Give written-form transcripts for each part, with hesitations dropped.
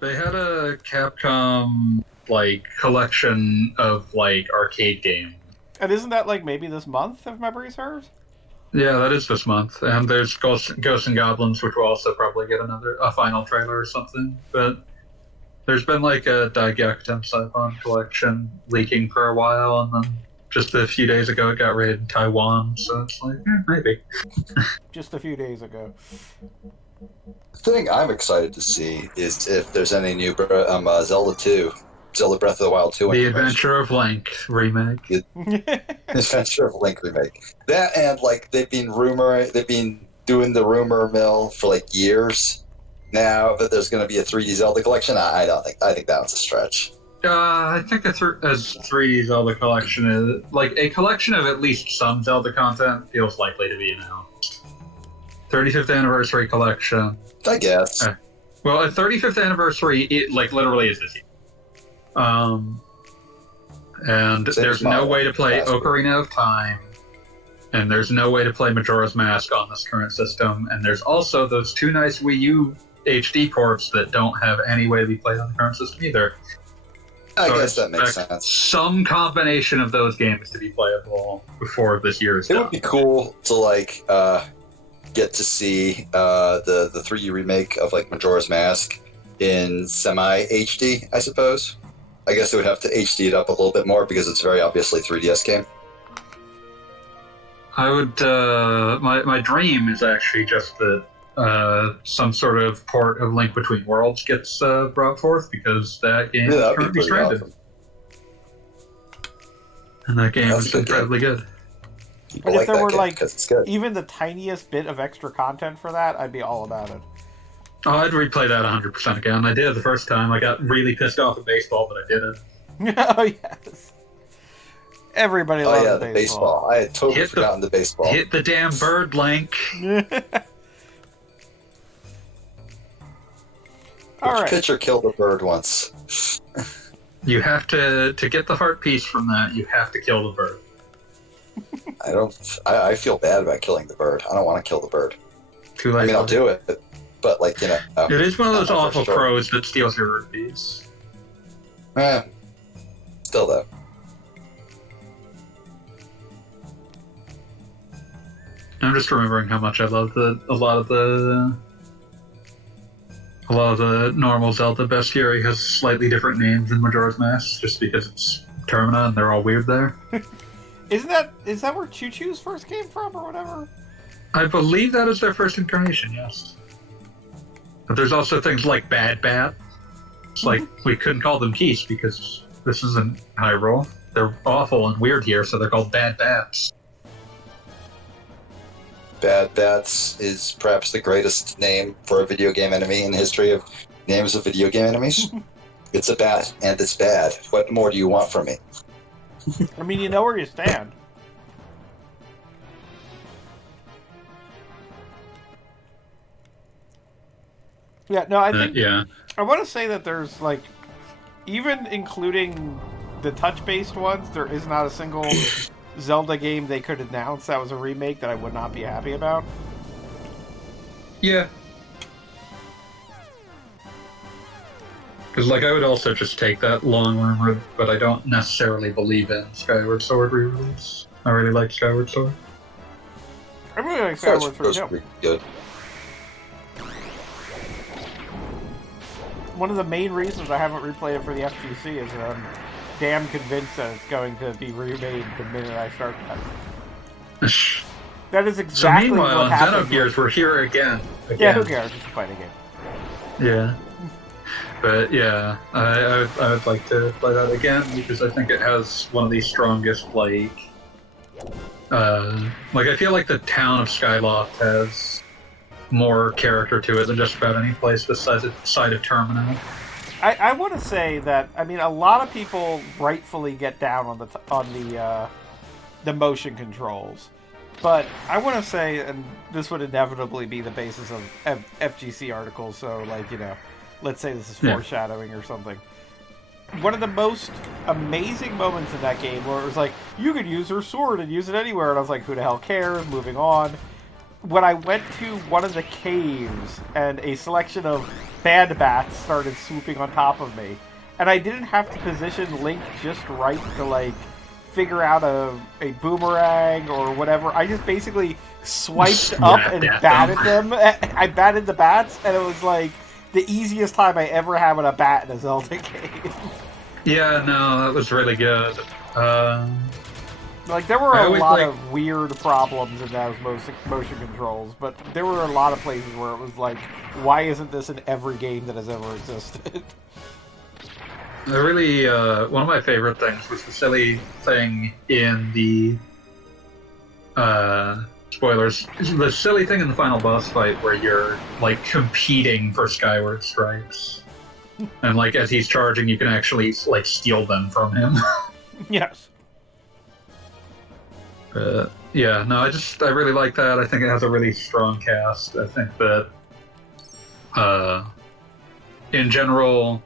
They had a Capcom collection of arcade games. And isn't that like maybe this month, if memory serves? Yeah, that is this month, and there's Ghosts and Goblins, which will also probably get a final trailer or something. But there's been like a Daigyakuten Saibon collection leaking for a while, and then just a few days ago it got raided in Taiwan. So it's like maybe. Just a few days ago. The thing I'm excited to see is if there's any new Zelda 2, Zelda Breath of the Wild 2 The information. Adventure of Link remake. The Adventure of Link remake. That and they've been doing the rumor mill for years now that there's going to be a 3D Zelda collection. I think that was a stretch. I think as 3D Zelda collection is a collection of at least some Zelda content feels likely to be announced. 35th anniversary collection. I guess. Well, a 35th anniversary, it literally is this year. And there's no way to play Ocarina of Time, and there's no way to play Majora's Mask on this current system, and there's also those two nice Wii U HD ports that don't have any way to be played on the current system either. I guess that makes sense. Some combination of those games to be playable before this year is done. It would be cool to get to see the 3D remake of Majora's Mask in semi HD, I suppose. I guess they would have to HD it up a little bit more because it's very obviously 3DS game. I would. My dream is actually just that some sort of port of Link Between Worlds gets brought forth, because that game is currently stranded. Awesome. And that game is incredibly good. But if there were even the tiniest bit of extra content for that, I'd be all about it. Oh, I'd replay that 100% again. I did it the first time. I got really pissed off at baseball, but I did it. Oh, yes. Everybody loves the baseball. I had totally forgotten the baseball. Hit the damn bird, Link. Which pitcher killed a bird once? You have to get the heart piece from that, you have to kill the bird. I feel bad about killing the bird. I don't want to kill the bird. Too late. I mean, I'll do it, but it is one of those awful crows that steals your rupees. Still though. I'm just remembering how much I love a lot of the normal Zelda bestiary has slightly different names than Majora's Mask, just because it's Termina and they're all weird there. Is that where Choo Choo's first came from, or whatever? I believe that is their first incarnation, yes. But there's also things like Bad Bat. It's we couldn't call them geese because this isn't Hyrule. They're awful and weird here, so they're called Bad Bats. Bad Bats is perhaps the greatest name for a video game enemy in the history of names of video game enemies. It's a bat, and it's bad. What more do you want from me? I mean, you know where you stand. Yeah, no, I think... I want to say that there's, even including the touch-based ones, there is not a single Zelda game they could announce that was a remake that I would not be happy about. Yeah. Because, I would also just take that long rumor, but I don't necessarily believe in Skyward Sword re-release. I really like Skyward Sword. I really like Skyward Sword, too. Pretty good. One of the main reasons I haven't replayed it for the FGC is that I'm damn convinced that it's going to be remade the minute I start that. That is exactly what happened. So meanwhile, Xenogears, we're here again. Yeah, who cares? It's a fighting game. Yeah. But yeah, I would like to play that again because I think it has one of the strongest, I feel like the town of Skyloft has more character to it than just about any place besides the side of Terminal. I want to say that, I mean, a lot of people rightfully get down on the motion controls, but I want to say, and this would inevitably be the basis of FGC articles, so let's say this is foreshadowing or something. One of the most amazing moments in that game where it was you could use her sword and use it anywhere, and I was like, who the hell cares? Moving on. when I went to one of the caves and a selection of bad bats started swooping on top of me, and I didn't have to position Link just right to like figure out a boomerang or whatever. I just basically swiped up and batted them. I batted the bats, and it was like the easiest time I ever had with a bat in a Zelda game. Yeah, no, that was really good. Like, there were a lot of weird problems in those motion controls, but there were a lot of places where it was like, why isn't this in every game that has ever existed? Really, one of my favorite things was the silly thing in the, spoilers, the silly thing in the final boss fight where you're, like, competing for Skyward Stripes. And, like, as he's charging, you can actually, like, steal them from him. Yes. Yeah, no, I really like that. I think it has a really strong cast. I think that, in general,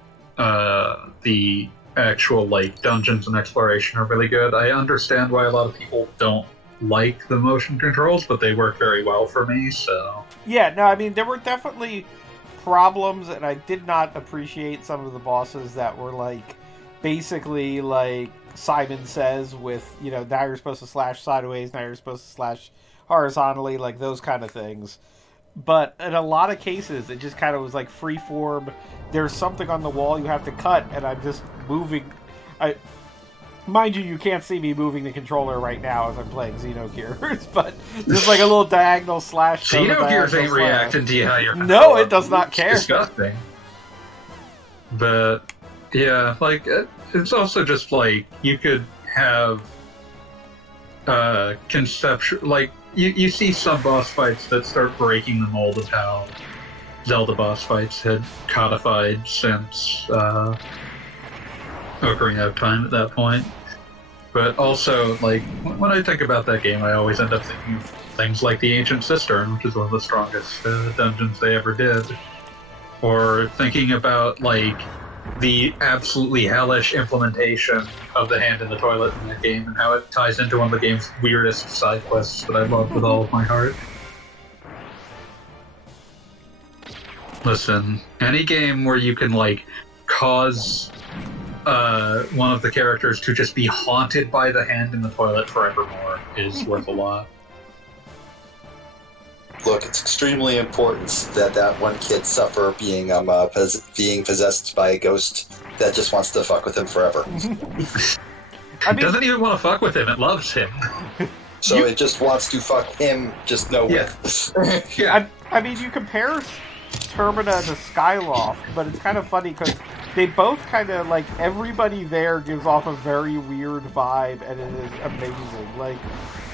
the actual, like, dungeons and exploration are really good. I understand why a lot of people don't like the motion controls, but they work very well for me, so... Yeah, no, I mean, there were definitely problems, and I did not appreciate some of the bosses that were, like, basically, like, Simon Says with, you know, now you're supposed to slash sideways, now you're supposed to slash horizontally, like, those kind of things. But in a lot of cases, it just kind of was like freeform. There's something on the wall you have to cut, and I'm just moving. Mind you can't see me moving the controller right now as I'm playing Xenogears, but just like a little diagonal slash. Xenogears ain't reacting to you how you're. No, it does not care. It's disgusting. But yeah, like it's also just like you could have conceptual, like. You see some boss fights that start breaking the mold of how Zelda boss fights had codified since Ocarina of Time at that point. But also, like, when I think about that game, I always end up thinking of things like the Ancient Cistern, which is one of the strongest dungeons they ever did. Or thinking about, like, the absolutely hellish implementation of the hand in the toilet in that game and how it ties into one of the game's weirdest side quests that I love with all of my heart. Listen, any game where you can, like, cause one of the characters to just be haunted by the hand in the toilet forevermore is worth a lot. Look, it's extremely important that that one kid suffer being being possessed by a ghost that just wants to fuck with him forever. It doesn't even want to fuck with him, it loves him. So it just wants to fuck him, just no with. Yeah. I mean, you compare Termina to Skyloft, but it's kind of funny because they both kind of, like, everybody there gives off a very weird vibe, and it is amazing. Like,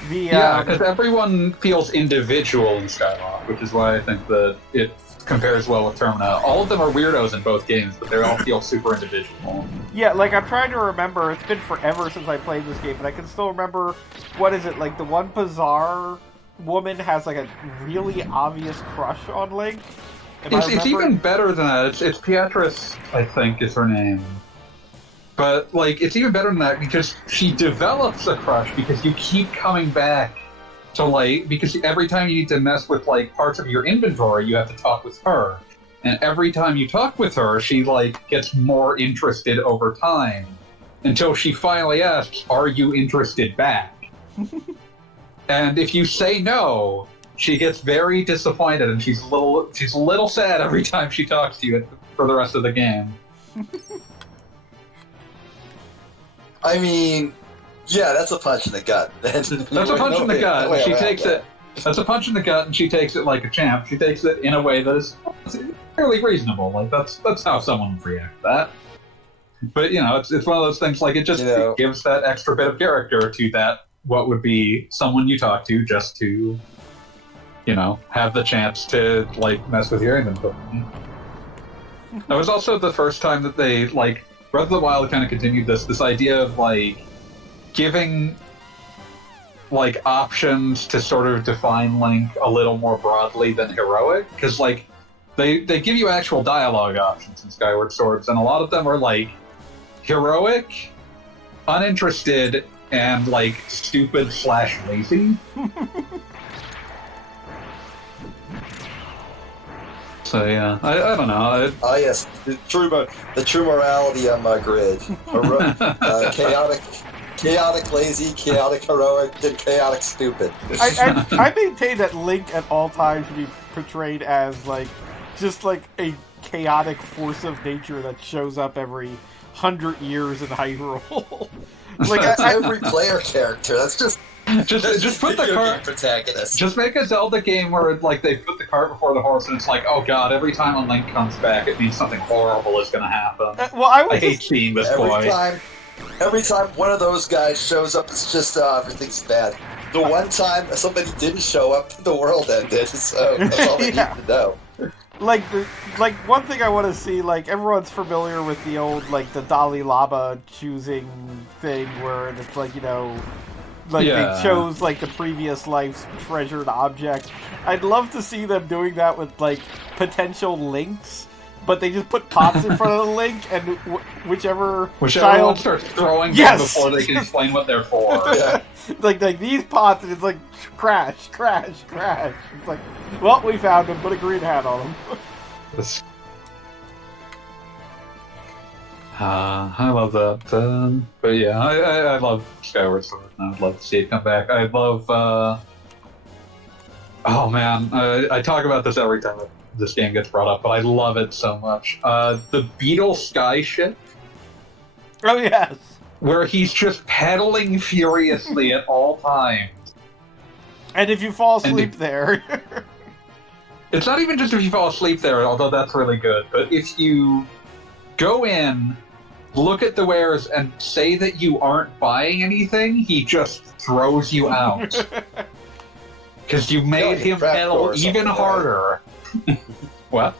yeah, because everyone feels individual in Skyloft, which is why I think that it compares well with Termina. All of them are weirdos in both games, but they all feel super individual. Yeah, like, I'm trying to remember, it's been forever since I played this game, but I can still remember, what is it, like, the one bizarre woman has, like, a really obvious crush on Link? It's even better than that. It's Beatrice, I think, is her name. But, like, it's even better than that because she develops a crush because you keep coming back to, like, because every time you need to mess with, like, parts of your inventory, you have to talk with her. And every time you talk with her, she, like, gets more interested over time until she finally asks, "Are you interested back?" And if you say no, she gets very disappointed and she's a little sad every time she talks to you for the rest of the game. I mean, yeah, that's a punch in the gut. That's a punch in the gut. And she takes it. That's a punch in the gut, and she takes it like a champ. She takes it in a way that is fairly reasonable. Like that's how someone would react to that. But you know, it's one of those things. Like it just it gives that extra bit of character to that. What would be someone you talk to just to, you know, have the chance to like mess with your inventory. That was also the first time that they like. Breath of the Wild kind of continued this idea of, like, giving, like, options to sort of define Link a little more broadly than heroic, because, like, they give you actual dialogue options in Skyward Swords, and a lot of them are, like, heroic, uninterested, and, like, stupid/lazy. So yeah, I don't know. Ah, yes, the true morality on my grid. Chaotic lazy, chaotic heroic, and chaotic stupid. I maintain that Link at all times should be portrayed as just like a chaotic force of nature that shows up every 100 years in Hyrule. Every player character. That's just put the cart protagonist. Just make a Zelda game where they put the cart before the horse, and it's like, oh god, every time a Link comes back, it means something horrible is going to happen. I hate seeing this boy. Every time one of those guys shows up, it's just everything's bad. The one time somebody didn't show up, the world ended. So that's all they need to know. One thing I want to see, everyone's familiar with the old the Dalai Lama choosing thing, where it's they chose the previous life's treasured object. I'd love to see them doing that with potential links, but they just put pots in front of the link, and whichever child one starts throwing them before they can explain what they're for. Yeah. like these pots, and it's crash, crash, crash. It's well, we found him. Put a green hat on him. I love that. But yeah, I love Skyward Sword, and I'd love to see it come back. I love. Oh man, I talk about this every time this game gets brought up, but I love it so much. The Beetle Sky ship. Oh yes. Where he's just pedaling furiously at all times. And if you fall asleep there. It's not even just if you fall asleep there, although that's really good, but if you go in, look at the wares, and say that you aren't buying anything, he just throws you out. Because you made him pedal even harder. What?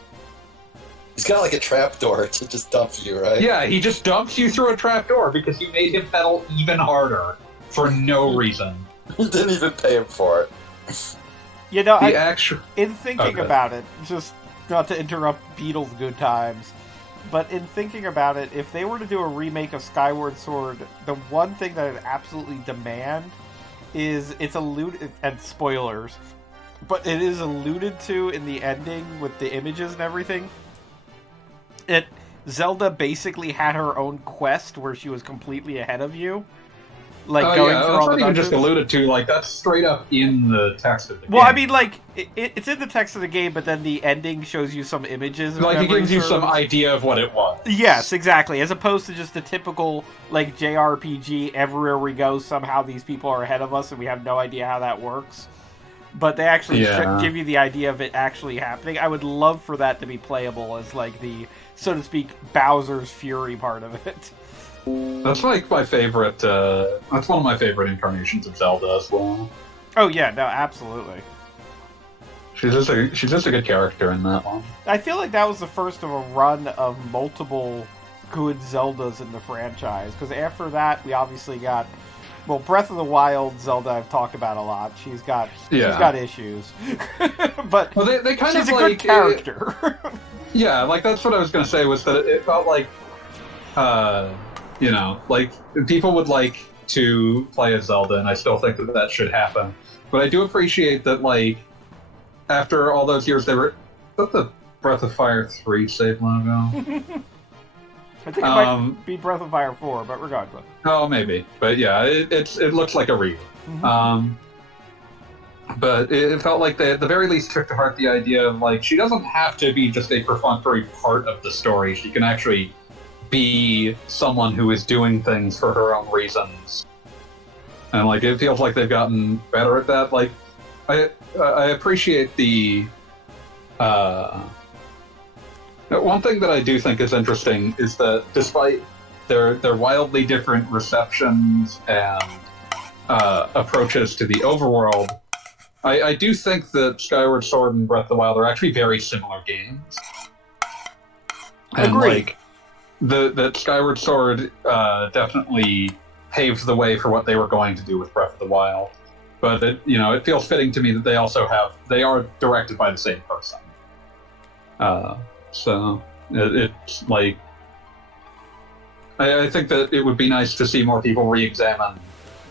He's got a trapdoor to just dump you, right? Yeah, he just dumps you through a trapdoor because you made him pedal even harder for no reason. You didn't even pay him for it. In thinking about it, just not to interrupt Beatles' good times, but in thinking about it, if they were to do a remake of Skyward Sword, the one thing that I'd absolutely demand is it's alluded, and spoilers, but it is alluded to in the ending with the images and everything. Zelda basically had her own quest where she was completely ahead of you. Going through all the that's not even dungeons. just alluded to, that's straight up in the text of the game. Well, I mean, it's in the text of the game, but then the ending shows you some images. It gives you some idea of what it was. Yes, exactly. As opposed to just the typical, JRPG, everywhere we go, somehow these people are ahead of us, and we have no idea how that works. But they actually give you the idea of it actually happening. I would love for that to be playable as, the, so to speak, Bowser's Fury part of it. That's my favorite. That's one of my favorite incarnations of Zelda as well. Oh yeah, no, absolutely. She's just a good character in that one. I feel like that was the first of a run of multiple good Zeldas in the franchise. Because after that, we obviously got Breath of the Wild Zelda. I've talked about a lot. She's got issues, but they kind she's of a good character. Yeah, that's what I was going to say. Was that it felt like. People would like to play as Zelda, and I still think that should happen. But I do appreciate that, after all those years, they were... Is that the Breath of Fire 3 save logo? I think it might be Breath of Fire 4, but regardless. Oh, maybe. But yeah, it looks like a Rico. Mm-hmm. But it felt like they, at the very least, took to heart the idea of, she doesn't have to be just a perfunctory part of the story. She can actually be someone who is doing things for her own reasons. And, it feels like they've gotten better at that. I appreciate the... one thing that I do think is interesting is that despite their wildly different receptions and approaches to the overworld, I do think that Skyward Sword and Breath of the Wild are actually very similar games. And, Agreed. That Skyward Sword definitely paved the way for what they were going to do with Breath of the Wild. But it feels fitting to me that they are directed by the same person. So it's I think that it would be nice to see more people re-examine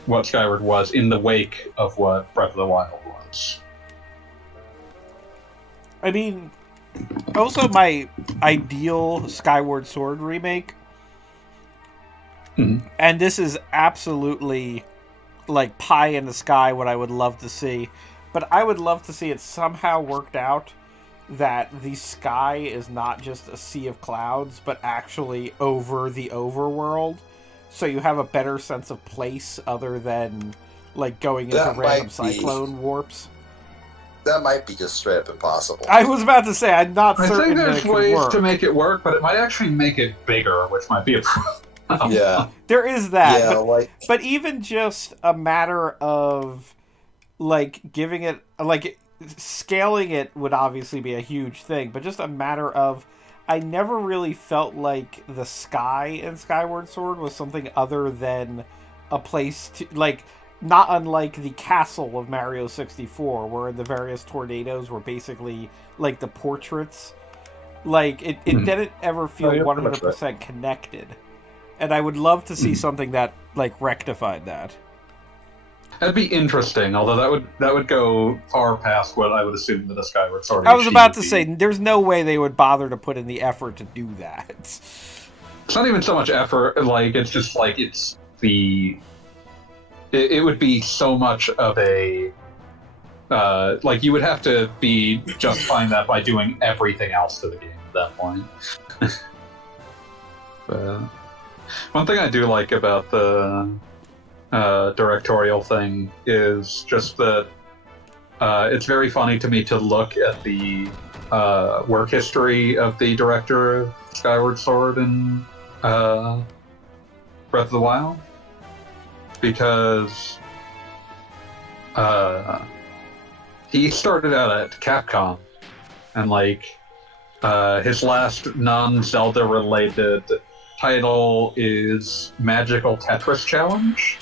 what Skyward was in the wake of what Breath of the Wild was. I mean, Also, my ideal Skyward Sword remake, Mhm. and this is absolutely like pie in the sky what I would love to see, but I would love to see it somehow worked out that the sky is not just a sea of clouds, but actually over the overworld, so you have a better sense of place other than like going into That random might be cyclone warps. that might be just straight up impossible. I was about to say I'm not I certain think that there's it could ways work. to make it work, but it might actually make it bigger, which might be a problem. Yeah, There is that, yeah, like but even just a matter of like giving it like scaling it would obviously be a huge thing, but just a matter of I never really felt like the sky in Skyward Sword was something other than a place to like not unlike the castle of Mario 64 where the various tornadoes were basically like the portraits. Like it Mhm. didn't ever feel Oh, you're pretty much 100% connected. And I would love to see Mhm. something that like rectified that. That'd be interesting, although that would go far past what I would assume that a Skyward Sword I was HD about would to say, be. there's no way they would bother to put in the effort to do that. It's not even so much effort, like it's just like it would be so much of a like you would have to be justifying that by doing everything else to the game at that point. But one thing I do like about the directorial thing is just that it's very funny to me to look at the work history of the director of Skyward Sword and Breath of the Wild, because he started out at Capcom, and like his last non-Zelda related title is Magical Tetris Challenge.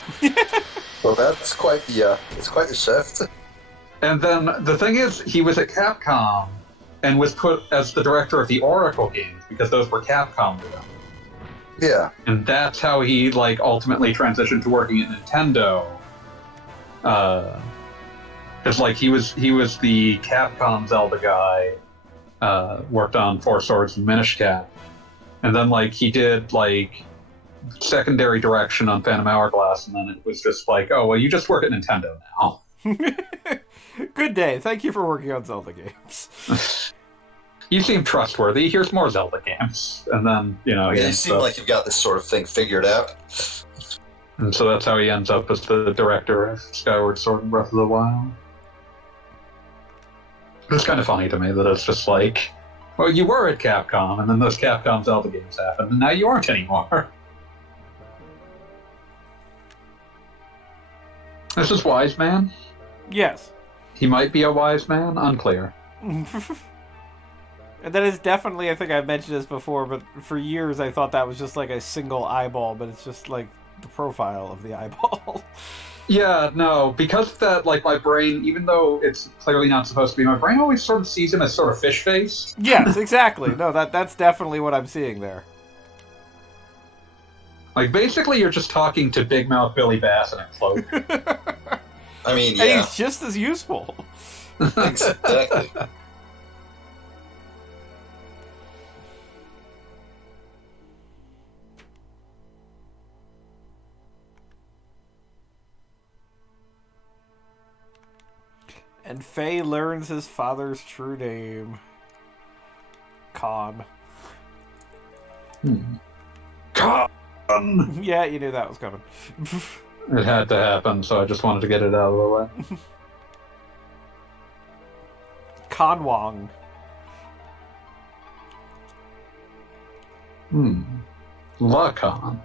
well, that's quite the shift. And then the thing is, he was at Capcom and was put as the director of the Oracle games because those were Capcom to them. Yeah, And that's how he like ultimately transitioned to working at Nintendo. Because like he was the Capcom Zelda guy, worked on Four Swords and Minish Cap, and then like he did like secondary direction on Phantom Hourglass, and then it was just like, oh well, you just work at Nintendo now. Good day. Thank you for working on Zelda games. You seem trustworthy. Here's more Zelda games, and then he you ends seem up, like you've got this sort of thing figured out. and so that's how he ends up as the director of Skyward Sword and Breath of the Wild. It's kind of funny to me that it's just like, well, you were at Capcom, and then those Capcom Zelda games happened, and now you aren't anymore. This is Wise Man. Yes. He might be a wise man, unclear. And that is definitely, I think I've mentioned this before, but for years I thought that was just like a single eyeball, but it's just like the profile of the eyeball. Yeah, no, because of that, like my brain, even though it's clearly not supposed to be, my brain always sort of sees him as sort of fish face. Yes, exactly. No, that's definitely what I'm seeing there. Like basically, you're just talking to Big Mouth Billy Bass in a cloak. I mean, And yeah, he's just as useful. exactly. And Faye learns his father's true name. Khan. Con! Yeah, you knew that was coming. It had to happen, so I just wanted to get it out of the way. Khan Wong. La Con.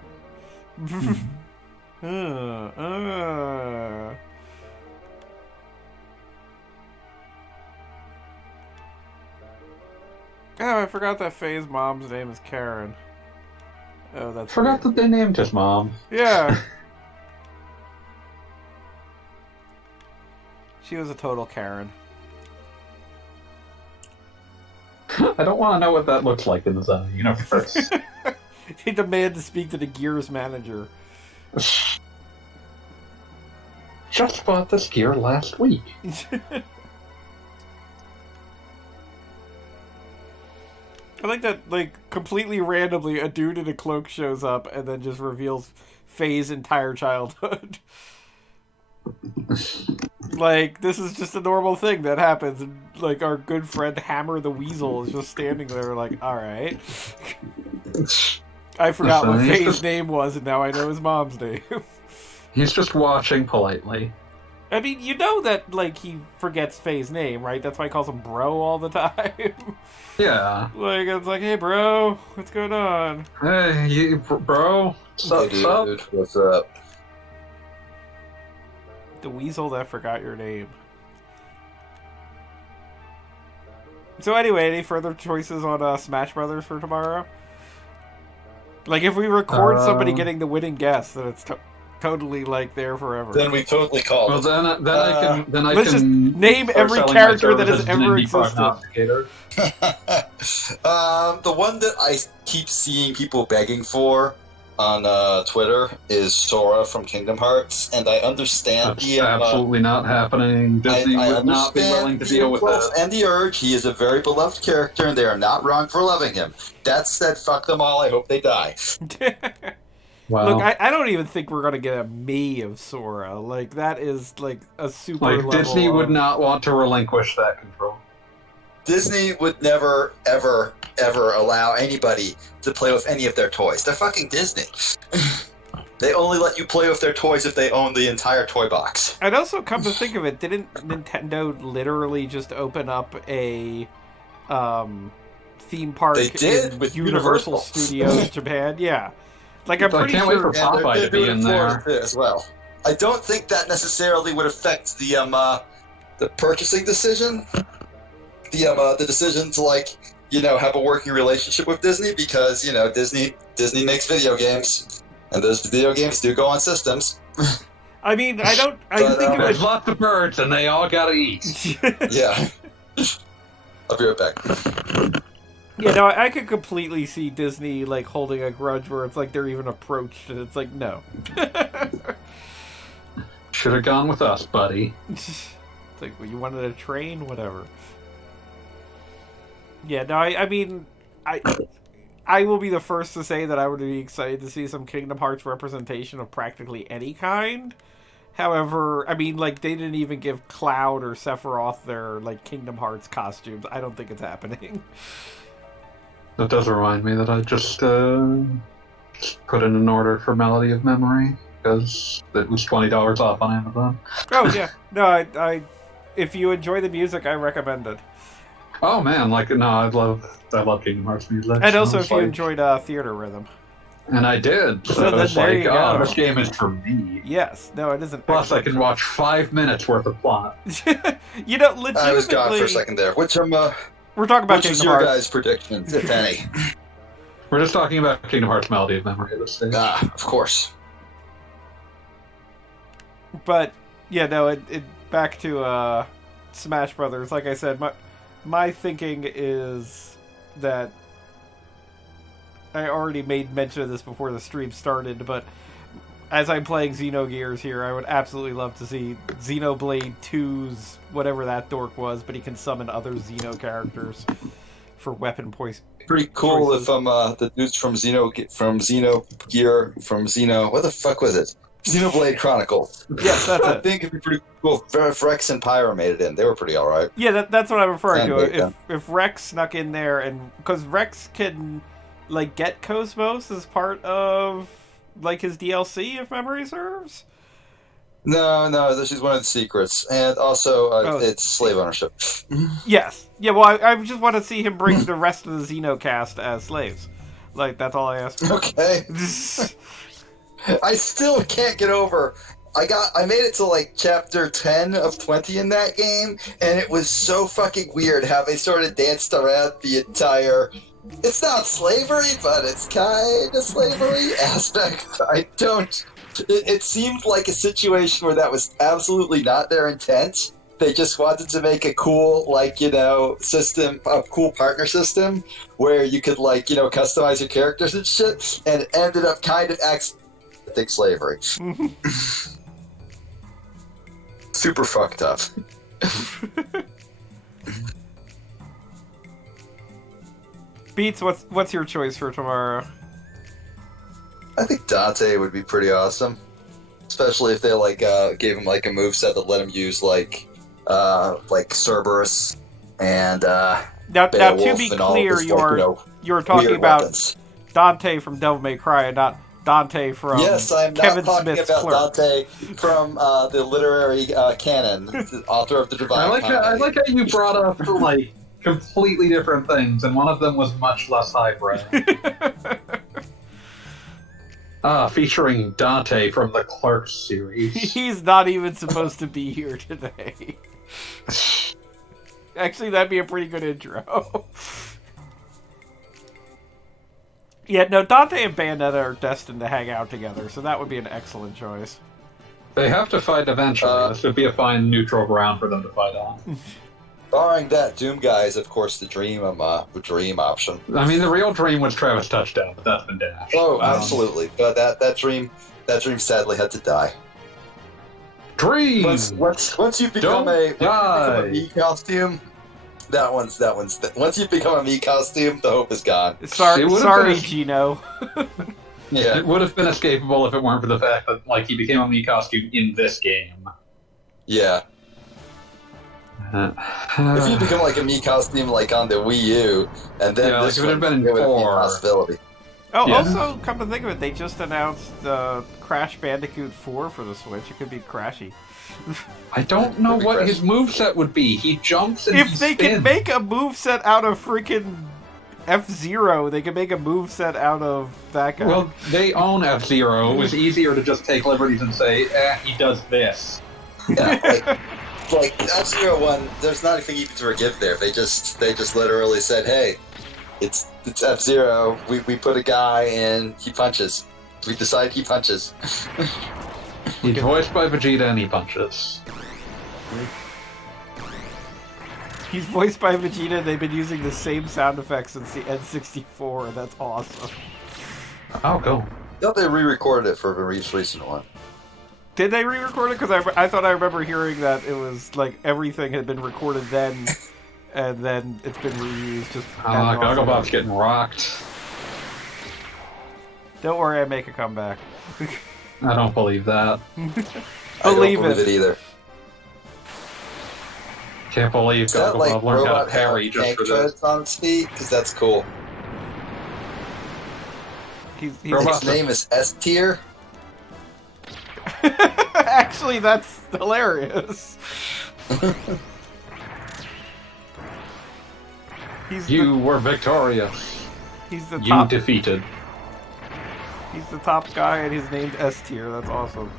Oh, I forgot that Faye's mom's name is Karen. Oh, that's Forgot weird. that they named his mom. Yeah. She was a total Karen. I don't want to know what that looks like in the Zelda universe. He demanded to speak to the Gears manager. Just bought this gear last week. I like that, like, completely randomly, a dude in a cloak shows up and then just reveals Faye's entire childhood. Like, this is just a normal thing that happens, and, like, our good friend Hammer the Weasel is just standing there like, alright. I forgot what Faye's name was, and now I know his mom's name. He's just watching politely. I mean, you know that, like, he forgets Faye's name, right? That's why he calls him bro all the time. Yeah. Like, it's like, hey, bro, what's going on? Hey, bro. What's up? Dude, what's up? The weasel that forgot your name. So anyway, any further choices on Smash Brothers for tomorrow? Like, if we record somebody getting the winning guess, then it's totally, like, there forever. Then we totally call Well, it. then I can. Let's just name every character that has ever existed. The one that I keep seeing people begging for on Twitter is Sora from Kingdom Hearts, and I understand That's absolutely not happening. Disney would not be willing to deal with it. And the urge, he is a very beloved character, and they are not wrong for loving him. That said, fuck them all, I hope they die. Wow. Look, I don't even think we're going to get a me of Sora. Like, that is, like, a super Like, level Disney would not want to relinquish that control. Disney would never, ever, ever allow anybody to play with any of their toys. They're fucking Disney. They only let you play with their toys if they own the entire toy box. I'd also come to think of it, didn't Nintendo literally just open up a theme park They did in with Universal Studios Japan? Yeah. Like, I'm pretty can't wait sure... for Popeye to be in there as well. I don't think that necessarily would affect the purchasing decision. The decision to, like, have a working relationship with Disney, because Disney makes video games, and those video games do go on systems. I mean, I think it There's was... lots of birds, and they all gotta eat. Yeah. I'll be right back. Yeah, no, I could completely see Disney, like, holding a grudge where it's like they're even approached, and it's like, no. Should have gone with us, buddy. It's like, well, you wanted a train? Whatever. Yeah, no, I mean, I will be the first to say that I would be excited to see some Kingdom Hearts representation of practically any kind. However, I mean, like, they didn't even give Cloud or Sephiroth their, like, Kingdom Hearts costumes. I don't think it's happening. That does remind me that I just put in an order for Melody of Memory, because it was $20 off on Amazon. Oh, yeah. No, I if you enjoy the music, I recommend it. Oh man, I love Kingdom Hearts music. And also, if you enjoyed Theater Rhythm. And I did. So then it's there like, you go. this game is for me. Yes. No, it isn't. Plus, I can watch 5 minutes worth of plot. Legitimately... I was gone for a second there. We're talking about which is Kingdom your Hearts. guys' predictions, if any? We're just talking about Kingdom Hearts Melody of Memory at this stage. Of course. But, yeah, no, it back to Smash Brothers. Like I said, my thinking is that I already made mention of this before the stream started, but as I'm playing Xenogears here, I would absolutely love to see Xenoblade 2's whatever that dork was, but he can summon other Xeno characters for weapon poison. Pretty cool choices. if the dudes from Xeno, what the fuck was it? Xenoblade Chronicle. Yes, that's I it. think it'd be pretty cool if Rex and Pyro made it in. They were pretty alright. Yeah, that's what I'm referring And to. wait, If Rex snuck in there, and because Rex can, like, get Cosmos as part of, like, his DLC, if memory serves. No, she's one of the secrets, and also it's slave ownership. Yes. Yeah. Well, I just want to see him bring the rest of the Xenocast as slaves. Like, that's all I ask for. Okay. I still can't get over. I made it to like chapter 10 of 20 in that game, and it was so fucking weird how they sort of danced around the entire. It's not slavery, but it's kind of slavery aspect. It seemed like a situation where that was absolutely not their intent. They just wanted to make a cool, system, a cool partner system where you could, customize your characters and shit, and it ended up kind of acting slavery. Super fucked up. Beats, what's your choice for tomorrow? I think Dante would be pretty awesome, especially if they gave him like a moveset that let him use like Cerberus and Now Beowulf to be and all clear, this, you're talking weird about weapons. Dante from Devil May Cry, and not Dante from Yes, I'm Kevin not talking Smith's about Clerks. Dante from the literary canon, the author of the Divine I Comedy. like how you brought up like completely different things, and one of them was much less highbrow. Featuring Dante from the Clerks series. He's not even supposed to be here today. Actually, that'd be a pretty good intro. Yeah, no, Dante and Bayonetta are destined to hang out together, so that would be an excellent choice. They have to fight eventually. This would be a fine neutral ground for them to fight on. Barring that, Doom Guy is of course the dream option. I mean, the real dream was Travis Touchdown, but that's been dashed. Oh, absolutely. But that dream sadly had to die. Dream. Once you become a me costume, once you become a me costume, the hope is gone. Sorry, Gino. Yeah, it would have been escapable if it weren't for the fact that he became a me costume in this game. Yeah. If you become like a me costume on the Wii U, and then this it would have been in it would be a 4. possibility. Oh, Yeah. Also, come to think of it, they just announced Crash Bandicoot 4 for the Switch. It could be Crashy. I don't know what his moveset would be. He jumps and If he they spins. could make a moveset out of freaking F-Zero, they could make a moveset out of that guy. Well, they own F-Zero. It was easier to just take liberties and say, he does this. Yeah, like F-Zero one, there's not anything you can forgive there. They just literally said, hey, it's F-Zero. We put a guy and he punches. We decide he punches. He's voiced by Vegeta and he punches. He's voiced by Vegeta. They've been using the same sound effects since the N64, and that's awesome. Oh, go. I thought they re-recorded it for a recent one. Did they re-record it? Because I thought I remember hearing that it was like everything had been recorded then, and then it's been reused. Just Gogglebot's getting rocked. Don't worry, I make a comeback. I don't believe that. I don't believe it either. Can't believe Is that Gogglebot learned how to robot parry just tank for this. treads on its feet? Because that's cool. Robot- His name is S tier. Actually, that's hilarious. You were victorious. He's the You top. defeated. He's the top guy, and his name's S tier. That's awesome.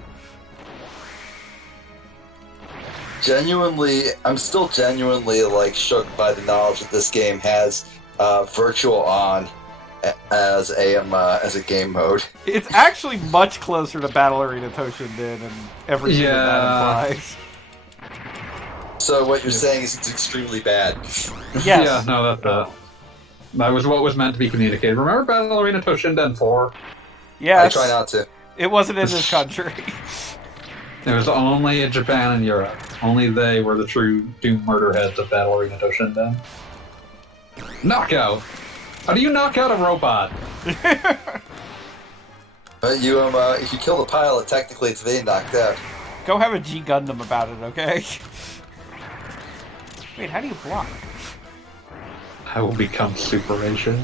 I'm still genuinely shook by the knowledge that this game has virtual on as a game mode. It's actually much closer to Battle Arena Toshinden and everything that implies. So what you're saying is it's extremely bad. Yes. Yeah, no, that was what was meant to be communicated. Remember Battle Arena Toshinden 4? Yes. I try not to. It wasn't in this country. It was only in Japan and Europe. Only they were the true Doom murder heads of Battle Arena Toshinden. Knockout! How do you knock out a robot? But if you kill the pilot, technically it's being knocked out. Go have a G Gundam about it, okay? Wait, how do you block? I will become Super Asian.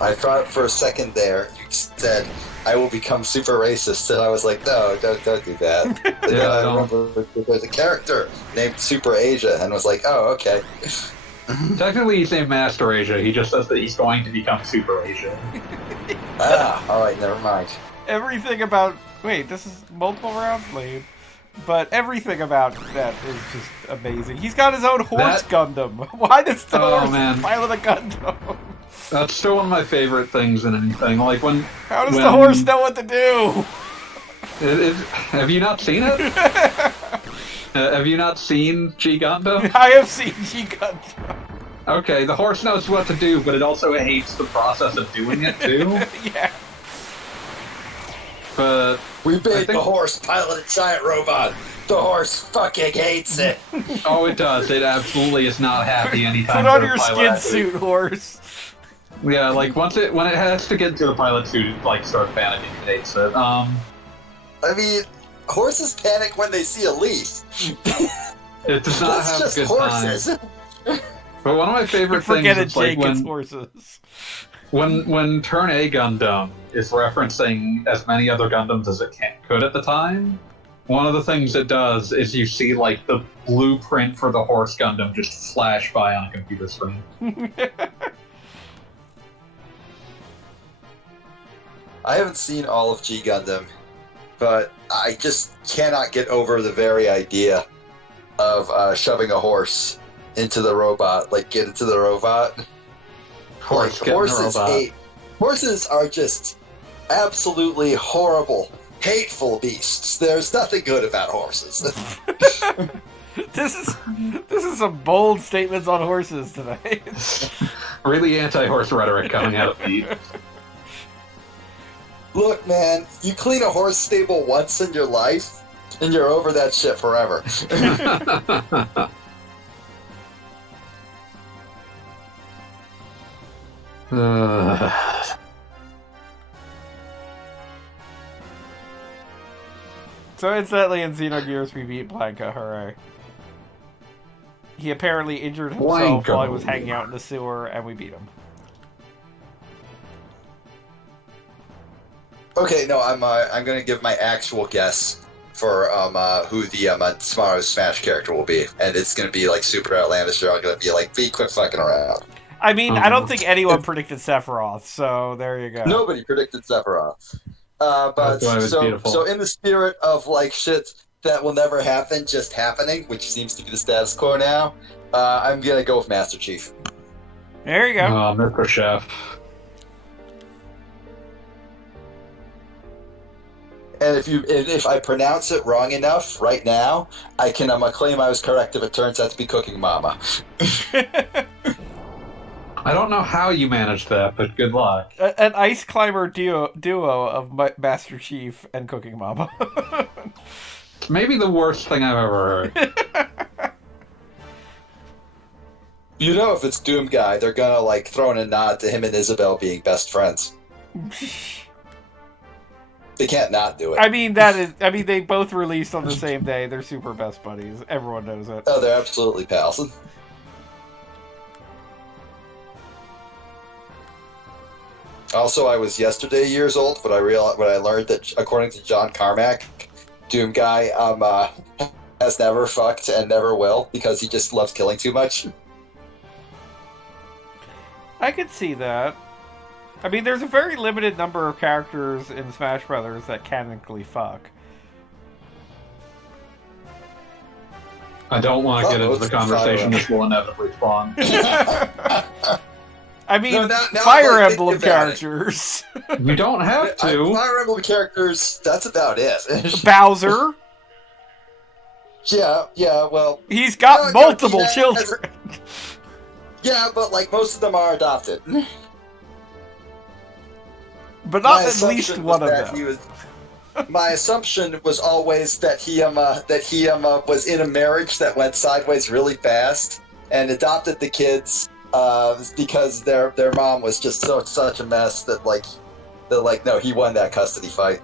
I thought for a second there you said I will become super racist, and I was like, no, don't do that. But then I remember that there's a character named Super Asia, and was like, oh, okay. Technically, he's named Master Asia. He just says that he's going to become Super Asia. All right, never mind. Everything about... Wait, this is multiple rounds? Lame. But everything about that is just amazing. He's got his own horse Gundam. Why does the horse pilot a Gundam? That's still one of my favorite things in anything. Like when... How does the horse know what to do? Have you not seen it? Have you not seen G Gundam? I have seen G Gundam. Okay, the horse knows what to do, but it also hates the process of doing it too. Yeah. But we made the horse pilot a giant robot. The horse fucking hates it. Oh, it does. It absolutely is not happy anytime. Put on the your pilot skin actually- suit, horse. Yeah, like when it has to get into the pilot suit, it like starts panicking. It hates it. I mean, horses panic when they see a leaf. It does not That's have just good horses. time. But one of my favorite things Forget it, is like Jake. It's horses. when Turn A Gundam is referencing as many other Gundams as it could at the time. One of the things it does is you see like the blueprint for the horse Gundam just flash by on a computer screen. I haven't seen all of G Gundam, but I just cannot get over the very idea of shoving a horse into the robot. Like, get into the robot. Horse getting the robot. Horses are just absolutely horrible, hateful beasts. There's nothing good about horses. This is some bold statements on horses tonight. Really anti-horse rhetoric coming out of Pete. Look, man, you clean a horse stable once in your life, and you're over that shit forever. So incidentally, in Xenogears, we beat Blanka. Hooray! He apparently injured himself Blanka. while he was hanging out in the sewer, and we beat him. Okay, no, I'm gonna give my actual guess for who the tomorrow's Smash character will be, and it's gonna be like super outlandish. They're all gonna be like, "Be quit fucking around." I mean, I don't think anyone predicted Sephiroth, so there you go. Nobody predicted Sephiroth, but That's why it was beautiful. so in the spirit of like shit that will never happen just happening, which seems to be the status quo now, I'm gonna go with Master Chief. There you go. Mr. Chef. And if I pronounce it wrong enough right now, I can claim I was correct if it turns out to be Cooking Mama. I don't know how you managed that, but good luck. An ice climber duo of Master Chief and Cooking Mama. It's maybe the worst thing I've ever heard. You know, if it's Doom Guy, they're gonna like throw in a nod to him and Isabel being best friends. They can't not do it. I mean, they both released on the same day. They're super best buddies. Everyone knows it. Oh, they're absolutely pals. Also, I was yesterday years old when I learned that, according to John Carmack, Doom Guy has never fucked and never will because he just loves killing too much. I could see that. I mean, there's a very limited number of characters in Smash Brothers that canonically fuck. I don't want to get into the most conversation Fire this will inevitably spawn. I mean, No, now Fire I'm, like, thinking Emblem about characters. You don't have to. Fire Emblem characters, that's about it. Bowser. Yeah, well... He's got No, multiple yeah, children. Yeah, but, like, most of them are adopted. But My not at assumption least was one of that them. my assumption was always that he was in a marriage that went sideways really fast and adopted the kids because their mom was just such a mess that no, he won that custody fight.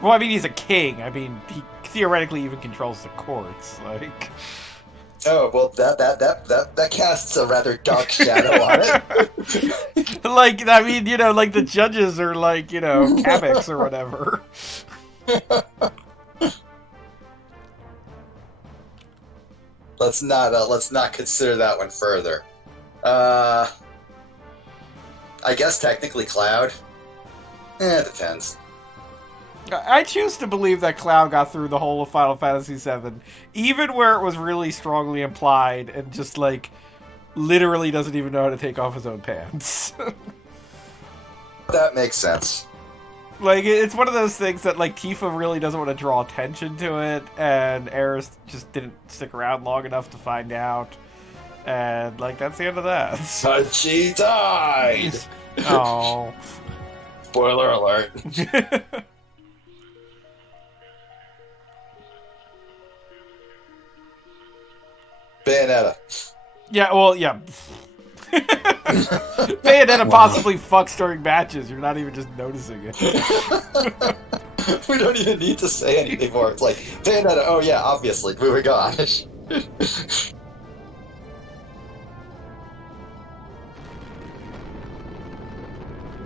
Well, I mean, he's a king. I mean, he theoretically even controls the courts. Like, Oh well, that casts a rather dark shadow on it. like I mean, like the judges are like, Kabiks or whatever. Let's not consider that one further. I guess technically Cloud. It depends. I choose to believe that Cloud got through the whole of Final Fantasy VII, even where it was really strongly implied and just like literally doesn't even know how to take off his own pants. That makes sense. Like, it's one of those things that like Tifa really doesn't want to draw attention to it, and Aerith just didn't stick around long enough to find out, and like that's the end of that. But she died. Oh. Spoiler alert. Bayonetta. Yeah, well, yeah. Bayonetta possibly fucks during matches. You're not even just noticing it. We don't even need to say anything more. It's like, Bayonetta, oh yeah, obviously, moving on.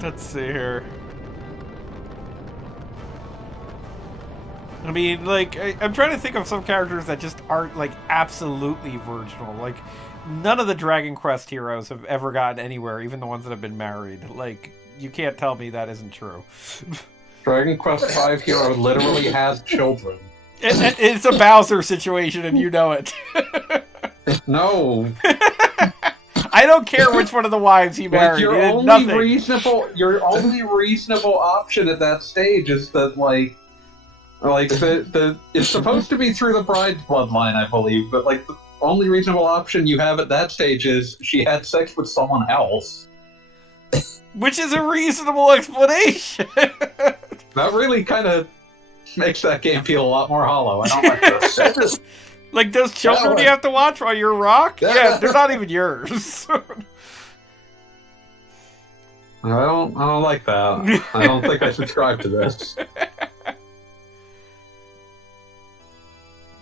Let's see here. I mean, like, I'm trying to think of some characters that just aren't, like, absolutely virginal. Like, none of the Dragon Quest heroes have ever gotten anywhere, even the ones that have been married. Like, you can't tell me that isn't true. Dragon Quest V hero literally has children. It's a Bowser situation, and you know it. No. I don't care which one of the wives he married. Your only reasonable option at that stage is that, like the it's supposed to be through the bride's bloodline, I believe, but like the only reasonable option you have at that stage is she had sex with someone else. Which is a reasonable explanation. That really kind of makes that game feel a lot more hollow. I don't like this. Like those children you have to watch while you're rock? Yeah, they're not even yours. I don't like that. I don't think I subscribe to this.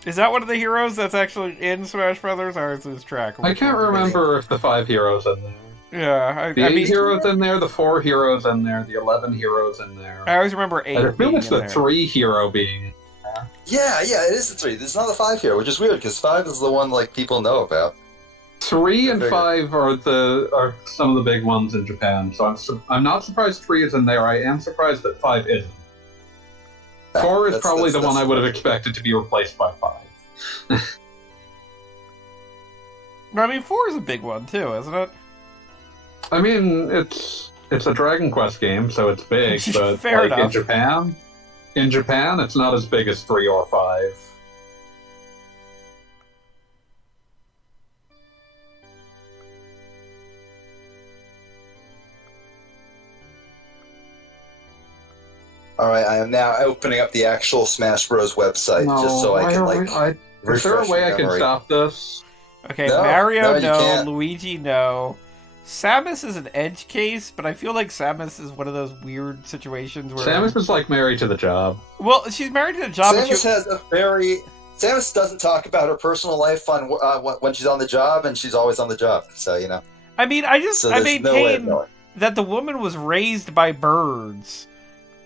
Is that one of the heroes that's actually in Smash Brothers, or is this track? I can't remember if the 5 heroes in there. Yeah, The 8 heroes in there, the 4 heroes in there, the 11 heroes in there. I always remember 8. I feel it's the 3 hero being in there. Yeah, it is the 3. There's not the 5 here, which is weird because 5 is the one like people know about. 3 and 5 are some of the big ones in Japan, so I'm not surprised 3 is in there. I am surprised that 5 isn't. 4 is probably the one I would have expected to be replaced by 5. I mean, 4 is a big one too, isn't it? I mean, it's a Dragon Quest game, so it's big, but Fair like enough. in Japan, it's not as big as 3 or 5. Alright, I am now opening up the actual Smash Bros. Website just so I can, like, is there a refresh way my I can memory. stop this? Okay, No, Mario, you can't. Luigi, no. Samus is an edge case, but I feel like Samus is one of those weird situations where... Samus is like married to the job. Well, she's married to the job, but Samus doesn't talk about her personal life on when she's on the job, and she's always on the job, so, you know. I mean, I there's no way of maintain knowing. that the woman was raised by birds,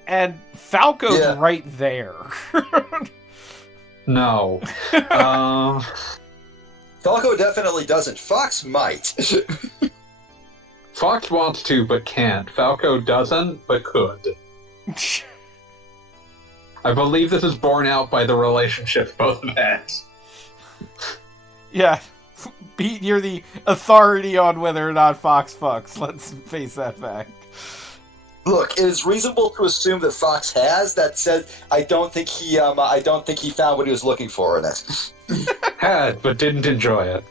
and Falco's right there. No. Falco definitely doesn't. Fox might. Fox wants to, but can't. Falco doesn't, but could. I believe this is borne out by the relationship both have had. Yeah. Pete, you're the authority on whether or not Fox fucks. Let's face that fact. Look, it is reasonable to assume that Fox has. That said, I don't think he found what he was looking for in it. Had, but didn't enjoy it.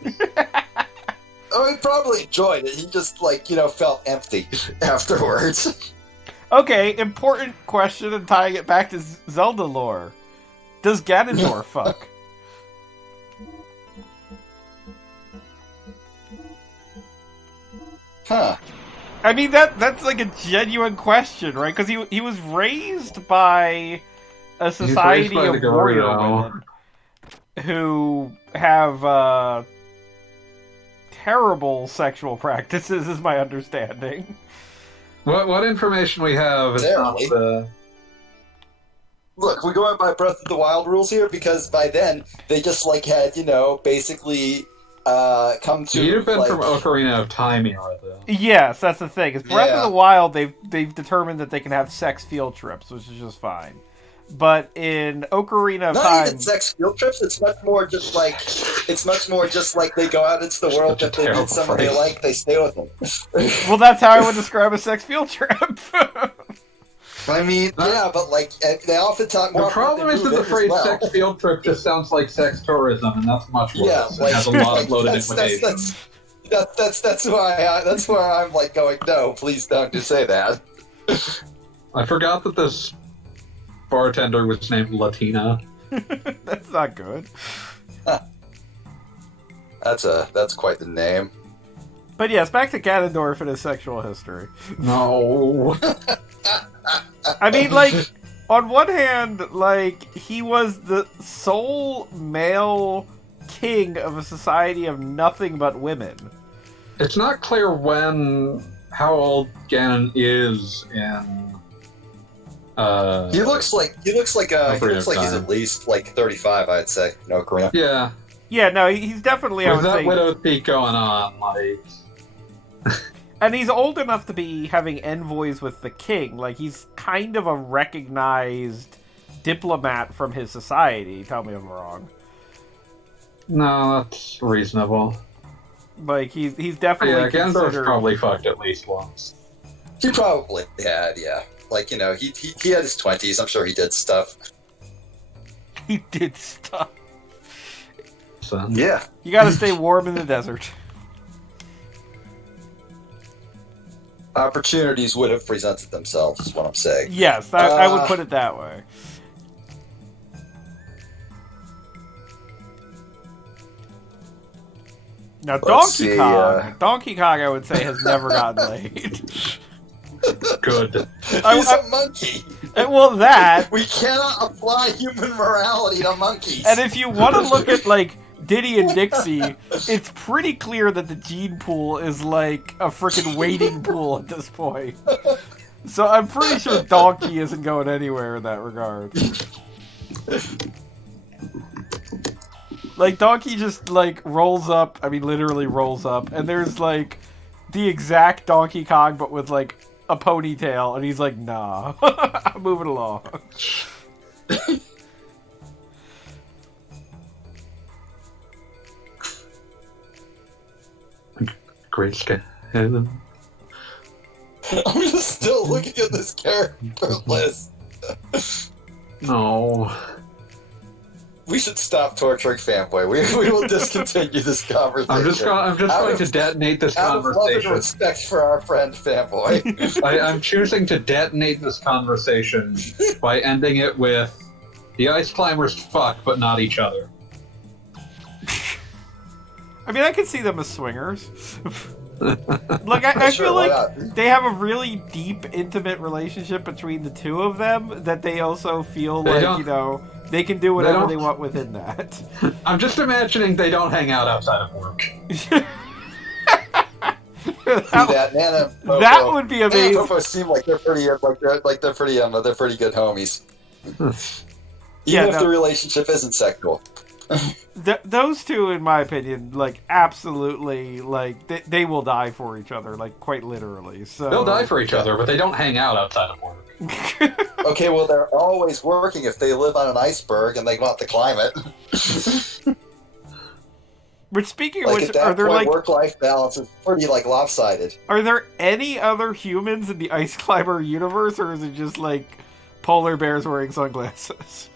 Oh, he probably enjoyed it. He just, felt empty afterwards. Okay, important question and tying it back to Zelda lore. Does Ganondorf fuck? Huh. I mean, that's like a genuine question, right? Because he was raised by a society by of the warrior Gerudo. women who have terrible sexual practices, is my understanding. What information we have is not the... Look, we're going by Breath of the Wild rules here because by then they just had basically come to. You've been from Ocarina of Time era, though. Yes, that's the thing. Is Breath of the Wild, they've determined that they can have sex field trips, which is just fine. But in Ocarina of Time, not even sex field trips. It's much more just like they go out into the world. If they meet someone they like, they stay with them. Well, that's how I would describe a sex field trip. I mean, yeah, but they often talk more. The problem is that the phrase "sex field trip" just sounds like sex tourism, and that's much worse. Yeah, It has a lot of loaded implications. That's why I'm going. No, please don't just say that. I forgot that this bartender was named Latina. That's not good. That's quite the name. But yes, back to Ganondorf and his sexual history. No. I mean, like, on one hand, like, he was the sole male king of a society of nothing but women. It's not clear how old Ganon is in. He looks like he's Time. at least like 35, I'd say. No, Karina. Yeah. Yeah, no, he's definitely, I With would that say... Widow Peak going on, like... And he's old enough to be having envoys with the king. Like, he's kind of a recognized diplomat from his society. Tell me if I'm wrong. No, that's reasonable. Like, he's definitely Yeah, Ganondorf's considered... probably fucked at least once. He probably had, yeah. Like, you know, he had his 20s. I'm sure he did stuff. He did stuff. So. Yeah. You gotta stay warm in the desert. Opportunities would have presented themselves, is what I'm saying. Yes, I would put it that way. Now, Donkey Kong, I would say, has never gotten laid. Good. He's a monkey. Well, that... We cannot apply human morality to monkeys. And if you want to look at, like, Diddy and Dixie, it's pretty clear that the gene pool is like a freaking waiting pool at this point. So I'm pretty sure Donkey isn't going anywhere in that regard. Like, Donkey just, like, rolls up, I mean, literally rolls up, and there's, like, the exact Donkey Kong, but with, like, a ponytail, and he's like, nah, I'm moving along. Great scan. I'm just still looking at this character list. No. We should stop torturing Fanboy. We will discontinue this conversation. I'm just going to detonate this out of love and conversation. respect for our friend Fanboy. I'm choosing to detonate this conversation by ending it with the ice climbers fuck, but not each other. I mean, I can see them as swingers. Like, I Sure, feel why like not? they have a really deep, intimate relationship between the two of them that they also feel They like, don't- you know, they can do whatever don't- they want within that. I'm just imagining they don't hang out outside of work. that Nana and Popo, That would be Nana and amazing. Popo seem like they're pretty good homies. Yeah, Even if no. the relationship isn't sexual. Those two, in my opinion, like, absolutely, like, they will die for each other, like, quite literally. So They'll die for each other, but they don't hang out outside of work. Okay, well, they're always working if they live on an iceberg and they want the climate. But speaking of Like, which, at that are there, point, like, work-life balance is pretty, like, lopsided. are there any other humans in the Ice Climber universe, or is it just, like, polar bears wearing sunglasses?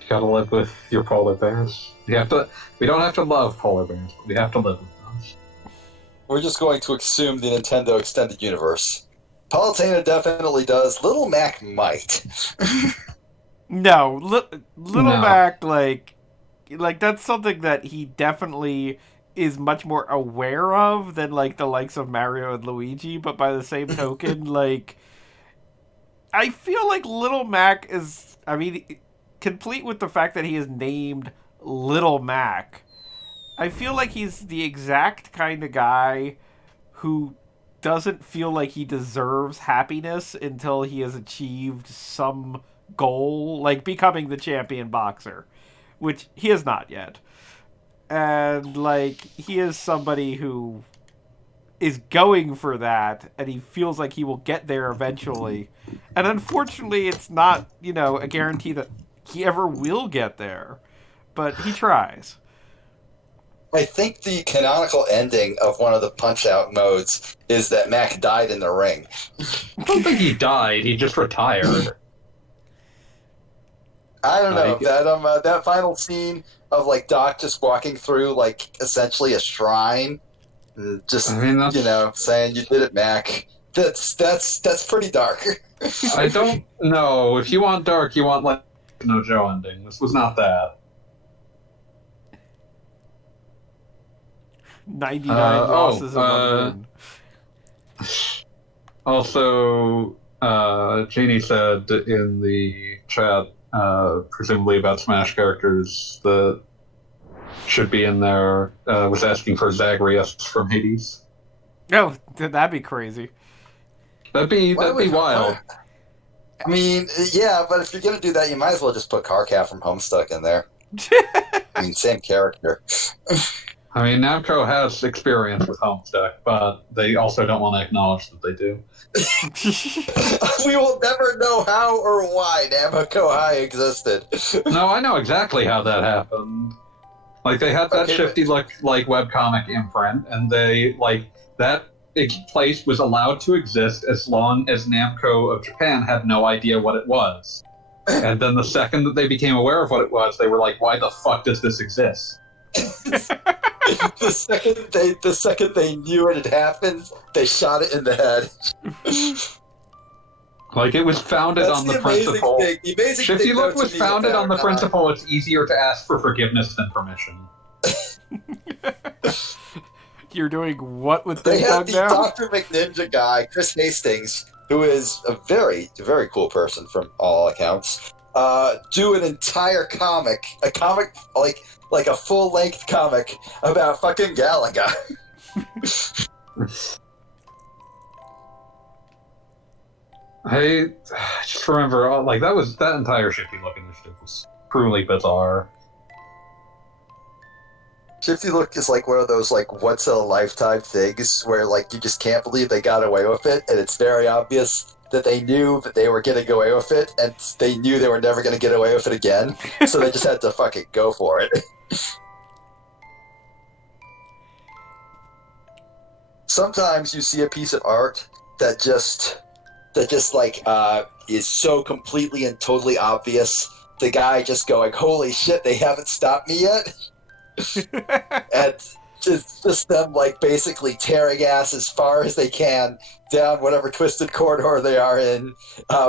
You gotta live with your polar bears. We don't have to love polar bears, but we have to live with them. We're just going to assume the Nintendo Extended Universe. Palutena definitely does. Little Mac might. No, Little No. Mac, like that's something that he definitely is much more aware of than, like, the likes of Mario and Luigi, but by the same token, like, I feel like Little Mac is, I mean, complete with the fact that he is named Little Mac, I feel like he's the exact kind of guy who doesn't feel like he deserves happiness until he has achieved some goal, like becoming the champion boxer, which he has not yet. And, like, he is somebody who is going for that, and he feels like he will get there eventually. And unfortunately, it's not, you know, a guarantee that he ever will get there, but he tries. I think the canonical ending of one of the Punch-Out modes is that Mac died in the ring. I don't think he died, he just retired. I don't know, Like- that final scene of, like, Doc just walking through, like, essentially a shrine, and just, I mean, that's- you know, saying, you did it, Mac. That's pretty dark. I don't know. If you want dark, you want, like, no Joe ending. This was not that. 99 losses and 1 win. Also, Jeannie said in the chat, presumably about Smash characters that should be in there, was asking for Zagreus from Hades. No, that'd be crazy. That'd be wild. I mean, yeah, but if you're gonna do that, you might as well just put Karkat from Homestuck in there. I mean, same character. I mean, Namco has experience with Homestuck, but they also don't want to acknowledge that they do. We will never know how or why Namco High existed. No, I know exactly how that happened. Like, they had that shifty look, like, webcomic imprint, and they, like, that place was allowed to exist as long as Namco of Japan had no idea what it was. And then the second that they became aware of what it was, they were like, why the fuck does this exist? the second they knew it had happened, they shot it in the head. Like, it was founded on the principle. Shifty Look was founded on the principle it's easier to ask for forgiveness than permission. You're doing what with they this had dog the now? Dr. McNinja guy, Chris Hastings, who is a very, very cool person from all accounts, do an entire comic, like a full-length comic about fucking Galaga. I just remember, like, that entire Shifty Look initiative was truly bizarre. Shifty Look is like one of those, like, once-in-a-lifetime things where, like, you just can't believe they got away with it, and it's very obvious that they knew that they were getting away with it, and they knew they were never going to get away with it again, so they just had to fucking go for it. Sometimes you see a piece of art that just like is so completely and totally obvious. The guy just going, "Holy shit, they haven't stopped me yet," and just them like basically tearing ass as far as they can down whatever twisted corridor they are in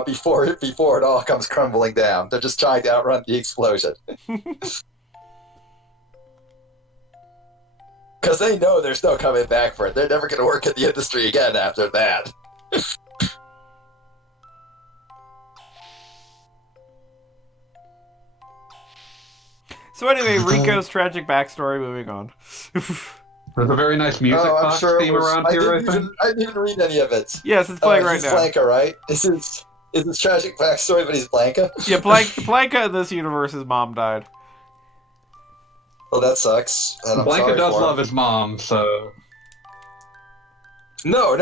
before it all comes crumbling down. They're just trying to outrun the explosion. Because they know there's no coming back for it. They're never going to work in the industry again after that. So anyway, Rico's tragic backstory, moving on. There's a very nice music box theme around here, I think. I didn't read any of it. Yes, it's playing right now. He's Blanka, right? Is his tragic backstory, but he's Blanka? Yeah, Blanka in this universe, his mom died. Well, that sucks. And I'm Blanka sorry does for love him. his mom, so... No,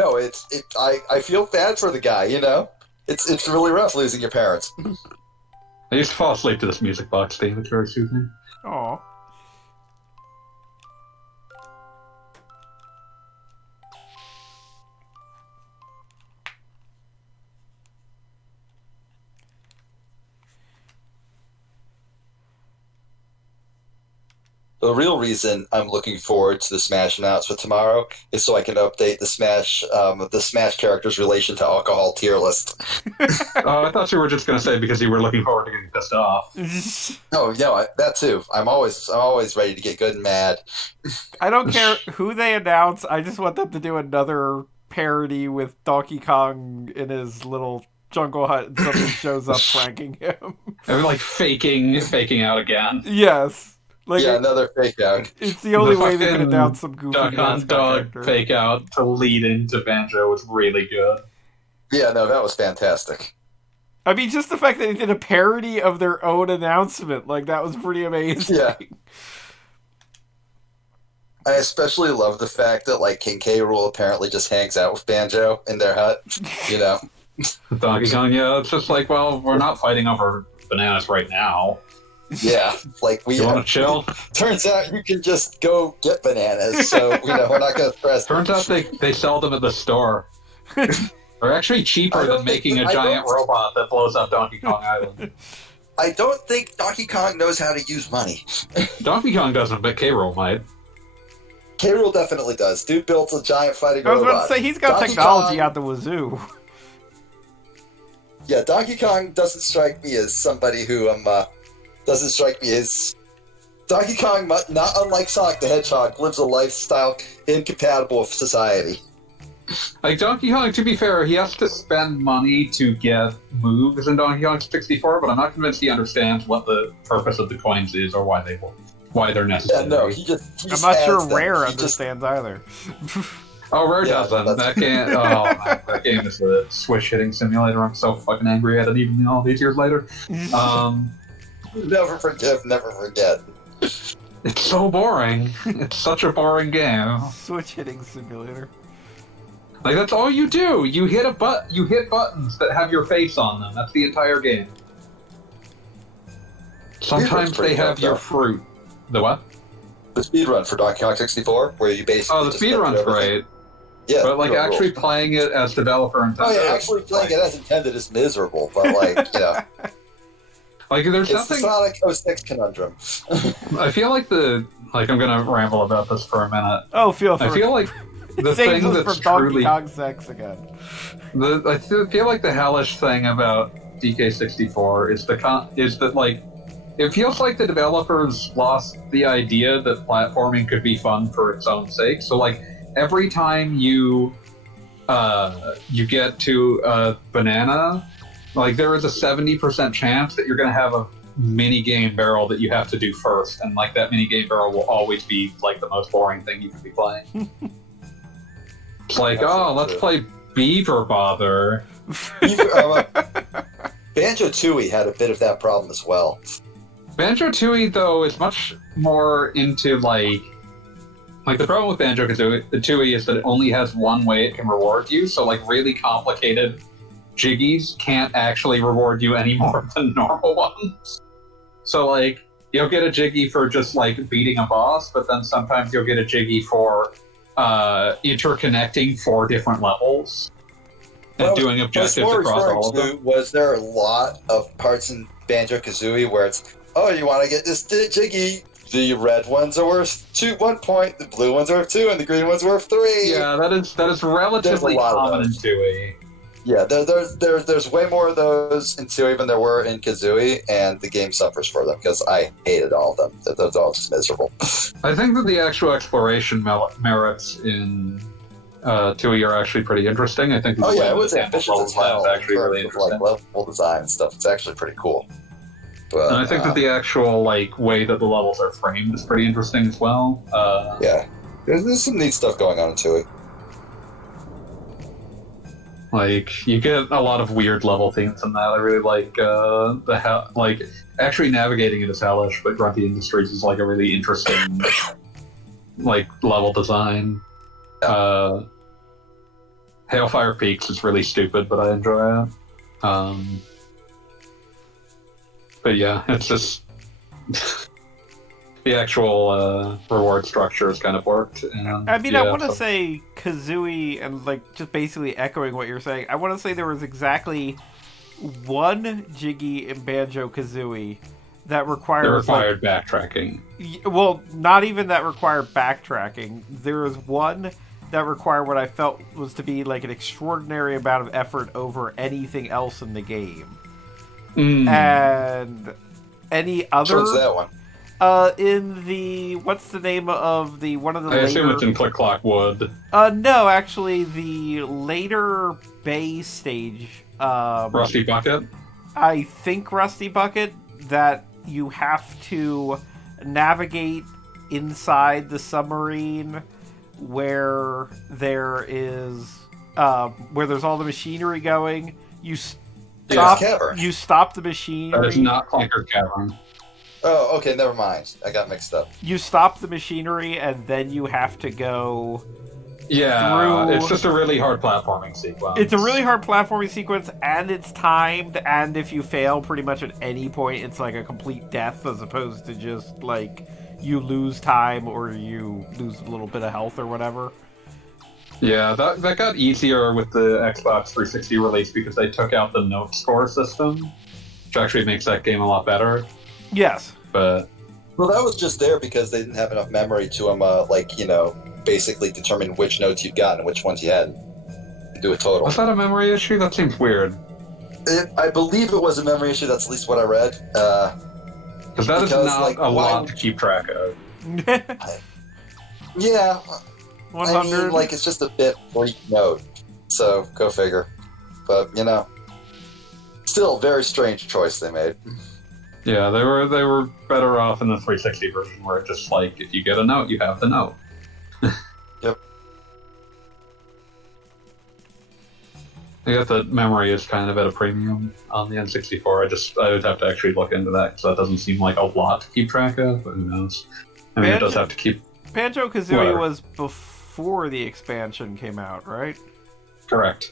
I feel bad for the guy, you know? It's really rough losing your parents. I used to fall asleep to this music box theme, it's very soothing. Aww. The real reason I'm looking forward to the Smash announcement tomorrow is so I can update the Smash characters' relation to alcohol tier list. Oh, I thought you were just going to say because you were looking forward to getting pissed off. Oh, yeah, that too. I'm always ready to get good and mad. I don't care who they announce. I just want them to do another parody with Donkey Kong in his little jungle hut and somebody shows up pranking him. And like faking out again. Yes. Like yeah, another fake out. It's the only way they can announce some goofy Duck Hunt Dog character. fake out to lead into Banjo was really good. Yeah, no, that was fantastic. I mean, just the fact that they did a parody of their own announcement, like, that was pretty amazing. Yeah. I especially love the fact that, like, King K. Rool apparently just hangs out with Banjo in their hut, you know? Donkey Kong, yeah, it's just like, well, we're not fighting over bananas right now. Yeah, like You want to chill? Turns out you can just go get bananas, so we're not going to stress. Turns out they sell them at the store. They're actually cheaper than making a giant robot that blows up Donkey Kong Island. I don't think Donkey Kong knows how to use money. Donkey Kong doesn't, but K-Rool might. K. Rool definitely does. Dude built a giant fighting I was robot. about to say, he's got Donkey technology Kong, out the wazoo. Yeah, Donkey Kong doesn't strike me as somebody who doesn't strike me as Donkey Kong, not unlike Sonic the Hedgehog, lives a lifestyle incompatible with society. Like Donkey Kong, to be fair, he has to spend money to get moves in Donkey Kong 64, but I'm not convinced he understands what the purpose of the coins is or why they're necessary. Yeah, no, he just I'm not sure adds them. Rare He understands either. Oh, Rare Yeah, doesn't. That game. That game is a Switch hitting simulator. I'm so fucking angry at it, even all these years later. Never forgive, never forget. It's so boring. It's such a boring game. Switch hitting simulator. Like that's all you do. You hit You hit buttons that have your face on them. That's the entire game. Sometimes they have your fruit. The what? The speedrun for Donkey Kong 64, where you basically. Oh, the speedrun's great. Yeah, but like actually rules. Playing it as developer intended. Oh yeah, actually playing it as intended is miserable, but like like there's it's nothing. the Sonic 06 conundrum. I feel like I'm gonna ramble about this for a minute. Oh, feel free. I feel like the Saves thing us that's from Donkey truly Kong sex again. I feel like the hellish thing about DK64 is that like it feels like the developers lost the idea that platforming could be fun for its own sake. So like every time you get to a banana, like there is a 70% chance that you're going to have a mini game barrel that you have to do first, and like that mini game barrel will always be like the most boring thing you can be playing. It's like, let's play Beaver Bother. Banjo-Tooie had a bit of that problem as well. Banjo-Tooie, though, is much more into like the problem with Banjo-Kazooie is that it only has one way it can reward you, so like really complicated jiggies can't actually reward you any more than normal ones. So like you'll get a jiggy for just like beating a boss, but then sometimes you'll get a jiggy for interconnecting 4 different levels and doing objectives across all of them. Was there a lot of parts in Banjo-Kazooie where it's, you want to get this jiggy? The red ones are worth 1 point, the blue ones are worth 2, and the green ones are worth 3. Yeah, that is relatively common in Tooie. Yeah, there's way more of those in Tooie than there were in Kazooie, and the game suffers for them because I hated all of them. Those are all just miserable. I think that the actual exploration merits in Tooie are actually pretty interesting. I think. It was ambitious as hell. It's actually really interesting. Like level design and stuff. It's actually pretty cool. But, and I think that the actual way that the levels are framed is pretty interesting as well. Yeah, there's some neat stuff going on in Tooie. Like you get a lot of weird level themes in that. I really like actually navigating it is hellish, but Grunty Industries is like a really interesting level design. Hailfire Peaks is really stupid, but I enjoy it. But yeah, it's just the actual reward structure has kind of worked. And, I mean, I want to say Kazooie, and just basically echoing what you're saying, I want to say there was exactly one jiggy in Banjo-Kazooie that required backtracking. Well, not even that required backtracking. There was one that required what I felt was to be like an extraordinary amount of effort over anything else in the game. And any other... What's that one? In the... What's the name of the... One of the I assume it's in Click Clock Wood. No, actually, the later Bay stage... Rusty Bucket? I think Rusty Bucket, that you have to navigate inside the submarine where there is... where there's all the machinery going. You stop the machinery. That is not Clanker Cavern. Oh, okay, never mind. I got mixed up. You stop the machinery, and then you have to go... Yeah, it's just a really hard platforming sequence. It's a really hard platforming sequence, and it's timed, and if you fail pretty much at any point, it's like a complete death, as opposed to just, you lose time, or you lose a little bit of health, or whatever. Yeah, that got easier with the Xbox 360 release because they took out the note score system, which actually makes that game a lot better. Yes. But... Well, that was just there because they didn't have enough memory to, basically determine which notes you'd gotten and which ones you had. Do a total. Was that a memory issue? That seems weird. I believe it was a memory issue. That's at least what I read. Because that is not like, a lot to keep track of. Yeah, 100. I mean, like, it's just a bit for each note. So, go figure. But, you know, still a very strange choice they made. Yeah, they were better off in the 360 version, where it just like, if you get a note, you have the note. Yep. I guess that memory is kind of at a premium on the N64. I would have to actually look into that, because that doesn't seem like a lot to keep track of, but who knows. I mean, it does have to keep... Banjo-Kazooie was before the expansion came out, right? Correct.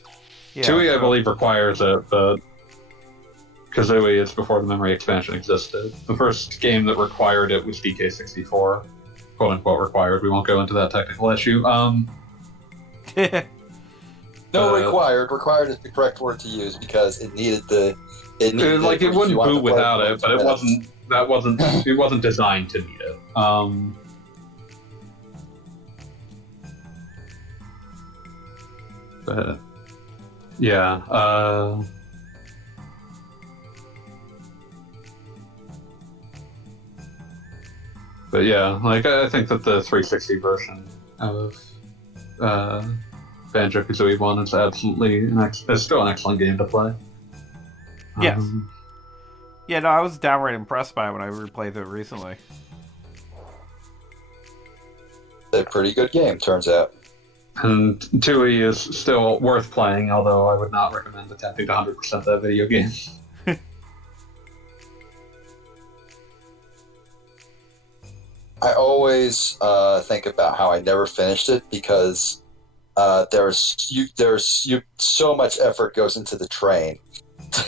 Yeah, Tui, I believe, requires it, but Kazooie is before the memory expansion existed. The first game that required it was DK64. Quote-unquote required. We won't go into that technical issue. No, required. Required is the correct word to use, because it needed the... It wouldn't boot without it, but it wasn't designed to need it. But yeah, but yeah, like I think that the 360 version of Banjo-Kazooie 1 is absolutely is still an excellent game to play. Yes. Yeah, no, I was downright impressed by it when I replayed it recently. A pretty good game, turns out. And Tui is still worth playing, although I would not recommend attempting to 100% that video game. I always think about how I never finished it, because there's so much effort goes into the train.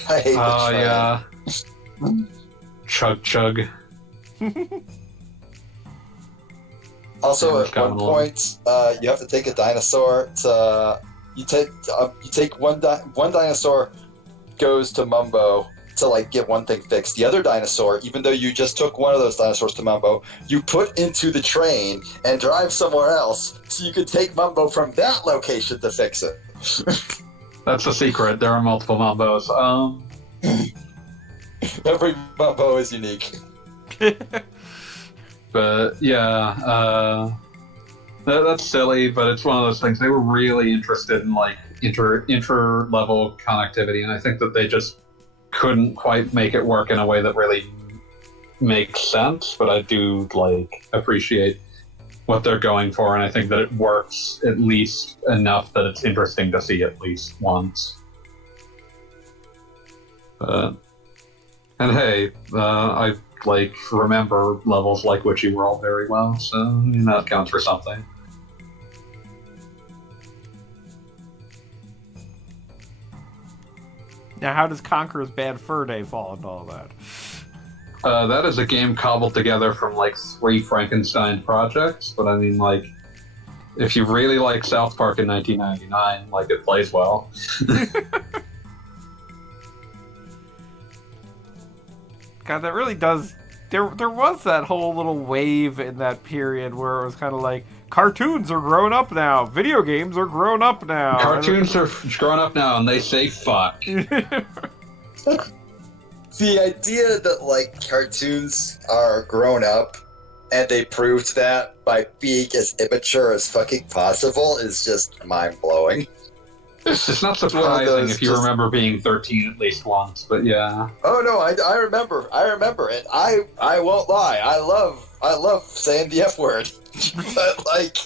I hate the train. Yeah. Chug. Also, at one point, you have to take a dinosaur to. You take one dinosaur goes to Mumbo to like get one thing fixed. The other dinosaur, even though you just took one of those dinosaurs to Mumbo, you put into the train and drive somewhere else so you could take Mumbo from that location to fix it. That's a secret. There are multiple Mumbos. Every Mumbo is unique. But yeah, that's silly, but it's one of those things. They were really interested in like inter-level connectivity, and I think that they just couldn't quite make it work in a way that really makes sense. But I do like appreciate what they're going for, and I think that it works at least enough that it's interesting to see at least once. And hey, I like remember levels like Witchy World very well, so I mean, that counts for something. Now, how does Conker's Bad Fur Day fall into all that? That is a game cobbled together from like 3 Frankenstein projects, but I mean, like, if you really like South Park in 1999, like, it plays well. God, that really does... There was that whole little wave in that period where it was kind of like, cartoons are grown up now, video games are grown up now. Cartoons are grown up now, and they say fuck. The idea that, like, cartoons are grown up, and they proved that by being as immature as fucking possible, is just mind-blowing. It's not surprising if you remember being 13 at least once, but yeah. Oh no, I remember, and I won't lie, I love saying the F word, but like,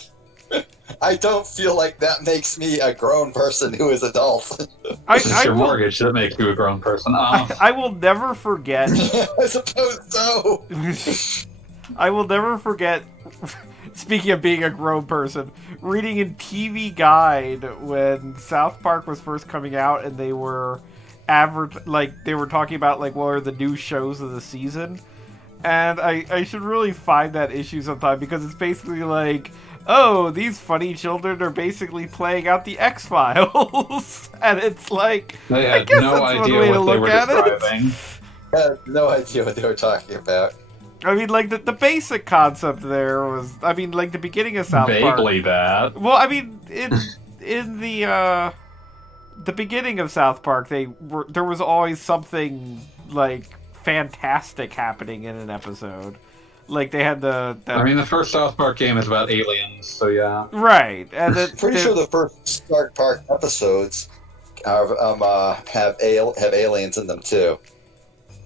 I don't feel like that makes me a grown person who is adult. It's your mortgage that makes you a grown person. I will never forget. I suppose so. I will never forget. Speaking of being a grown person, reading in TV Guide when South Park was first coming out, and they were they were talking about like what are the new shows of the season, and I should really find that issue sometime, because it's basically like, oh, these funny children are basically playing out the X-Files, and it's like, they I had guess no that's one idea way to what they look were at describing. I had no idea what they were talking about. I mean, like, the basic concept there was, I mean, like, the beginning of South Park. Vaguely that. Well, I mean, in the beginning of South Park, there was always something, like, fantastic happening in an episode. Like they had the I mean, the first South Park game is about aliens, so yeah. right, and Pretty sure the first South Park episodes have aliens in them too.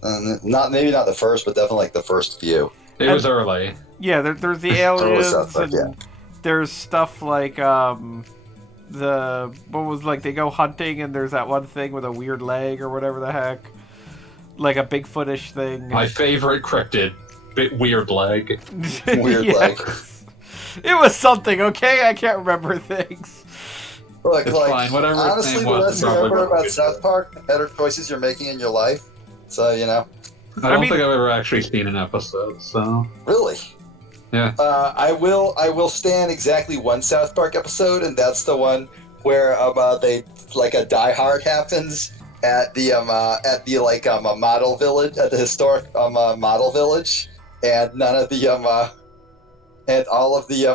Maybe not the first, but definitely like the first few. It was early. Yeah, there's the aliens, South Park, and yeah. there's stuff like they go hunting and there's that one thing with a weird leg or whatever the heck, like a Bigfootish thing. My favorite cryptid, weird leg. Weird leg. It was something, okay? I can't remember things. Look, It's like, fine, whatever its honestly, name the was, less it's you probably remember what about we South did. Park, the better choices you're making in your life. So, I don't think I've ever actually seen an episode, so Really? yeah. I will stand exactly one South Park episode, and that's the one where they like a Die Hard happens at the model village, at the historic model village, and none of the and all of the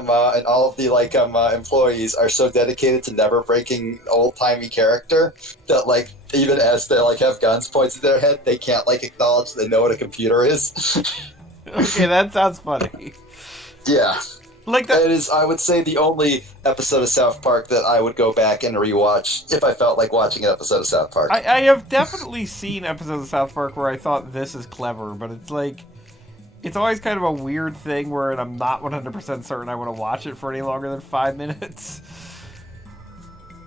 employees are so dedicated to never breaking old timey character that like even as they like have guns pointed at their head, they can't like acknowledge they know what a computer is. Okay, that sounds funny. Yeah. Like that. It is, I would say, the only episode of South Park that I would go back and rewatch if I felt like watching an episode of South Park. I have definitely seen episodes of South Park where I thought this is clever, but it's like it's always kind of a weird thing where I'm not 100% certain I want to watch it for any longer than 5 minutes.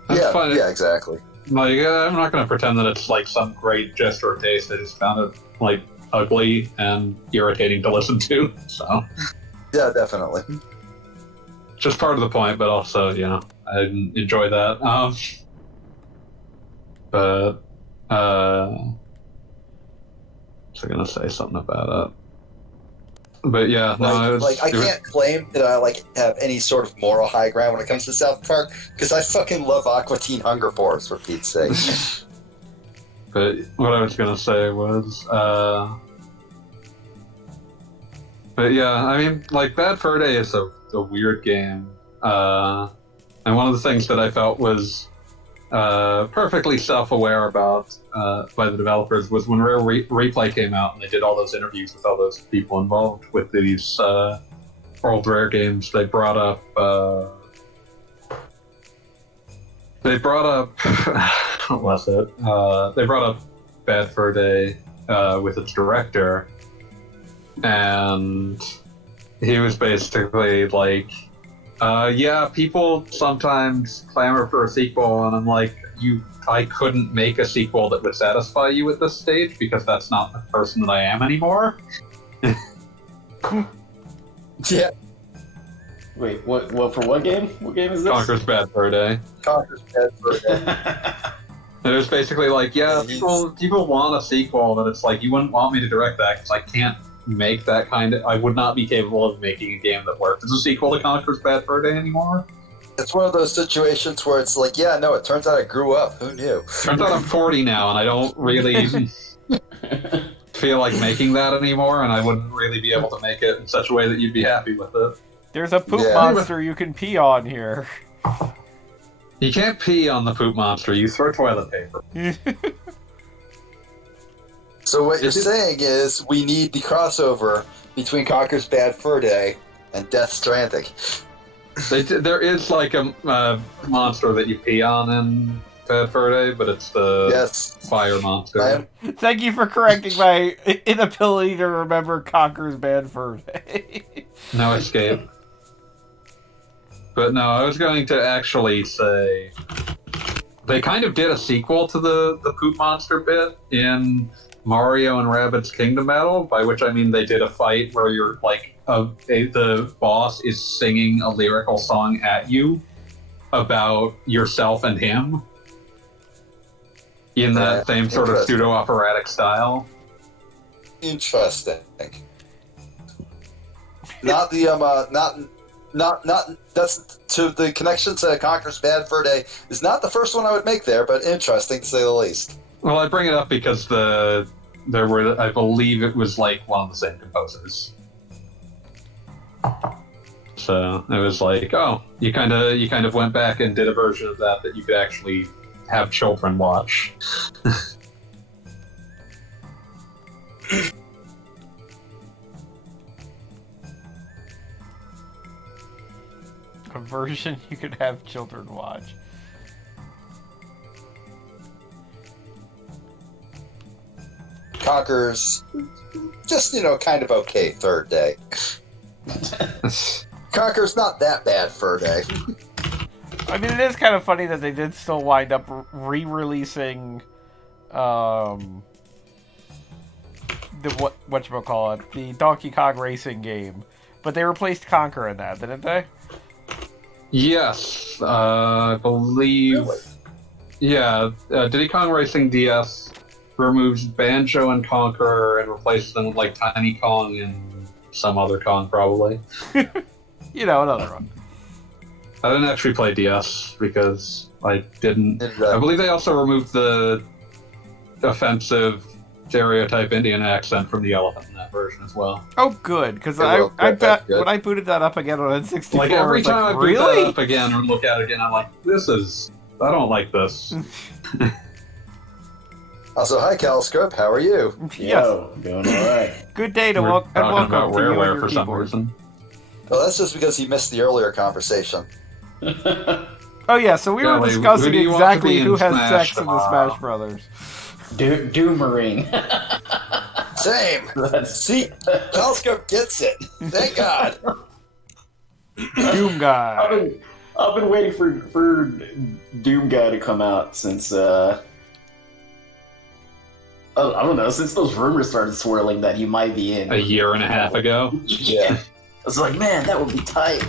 That's fine. Yeah, exactly. Like, I'm not going to pretend that it's like some great gesture of taste. I just found it like ugly and irritating to listen to. So, Yeah, definitely. just part of the point, but also, I enjoy that. But I was going to say something about it. But yeah, no, it was, I can't claim that I like have any sort of moral high ground when it comes to South Park because I fucking love Aqua Teen Hunger Force for Pete's sake. But what I was gonna say was, but yeah, I mean, like Bad Fur Day is a weird game, and one of the things that I felt was perfectly self-aware about by the developers was when Rare Replay came out and they did all those interviews with all those people involved with these old Rare games. They brought up what was it? They brought up Bad Fur Day with its director, and he was basically like, yeah, people sometimes clamor for a sequel, and I'm like, I couldn't make a sequel that would satisfy you at this stage because that's not the person that I am anymore. Yeah. Wait, what? For what game? What game is this? Conker's Bad Fur Day. Conker's Bad Fur Day. It was basically like, yeah, people want a sequel, but it's like, you wouldn't want me to direct that because I can't make that kind of... I would not be capable of making a game that worked as a sequel to Conker's Bad Fur Day anymore. It's one of those situations where it's like, yeah, no, it turns out I grew up. Who knew? Turns out I'm 40 now, and I don't really feel like making that anymore, and I wouldn't really be able to make it in such a way that you'd be happy with it. There's a poop monster you can pee on here. You can't pee on the poop monster, you throw toilet paper. So what you're saying is we need the crossover between Conker's Bad Fur Day and Death Stranding. There is like a monster that you pee on in Bad Fur Day, but it's the fire monster. Thank you for correcting my inability to remember Conker's Bad Fur Day. No escape. But no, I was going to actually say they kind of did a sequel to the poop monster bit in Mario and Rabbids Kingdom Battle, by which I mean they did a fight where you're like the boss is singing a lyrical song at you about yourself and him in that same sort of pseudo-operatic style. Interesting. Not the not that's to the connection to Conker's Bad Fur Day is not the first one I would make there, but interesting to say the least. Well, I bring it up because there were, I believe it was like one of the same composers. So it was like, oh, you kind of went back and did a version of that you could actually have children watch. version you could have children watch. Conker's just, kind of okay third day. Conker's not that bad for a day. I mean, it is kind of funny that they did still wind up re-releasing the whatchamacallit, the Donkey Kong racing game, but they replaced Conker in that, didn't they? Yes, I believe. Really? Yeah, Diddy Kong Racing DS removes Banjo and Conker and replaces them with like Tiny Kong and some other Kong, probably. Another one. I didn't actually play DS because I didn't. And, I believe they also removed the offensive stereotype Indian accent from the elephant in that version as well. Oh, good, because Yeah, I well, bet good. when I booted that up again on N64, Like every time I boot really? that up again or look at it again, I'm like, I don't like this. Also, hi, Calscope. How are you? Yes. Yo, doing alright. Good day to We're welcome and talking welcome about to you and Rareware your for some keyboard. reason. Well, that's just because he missed the earlier conversation. Oh yeah, so we Yeah, were like, discussing who do you want to exactly be in who has Smash sex in the tomorrow? Smash Brothers. Doom Marine. Same. See, Calscope gets it. Thank God. Doom guy. I've been waiting for Doom Guy to come out since I don't know, since those rumors started swirling that he might be in. A year and a half ago. Yeah. I was like, man, that would be tight.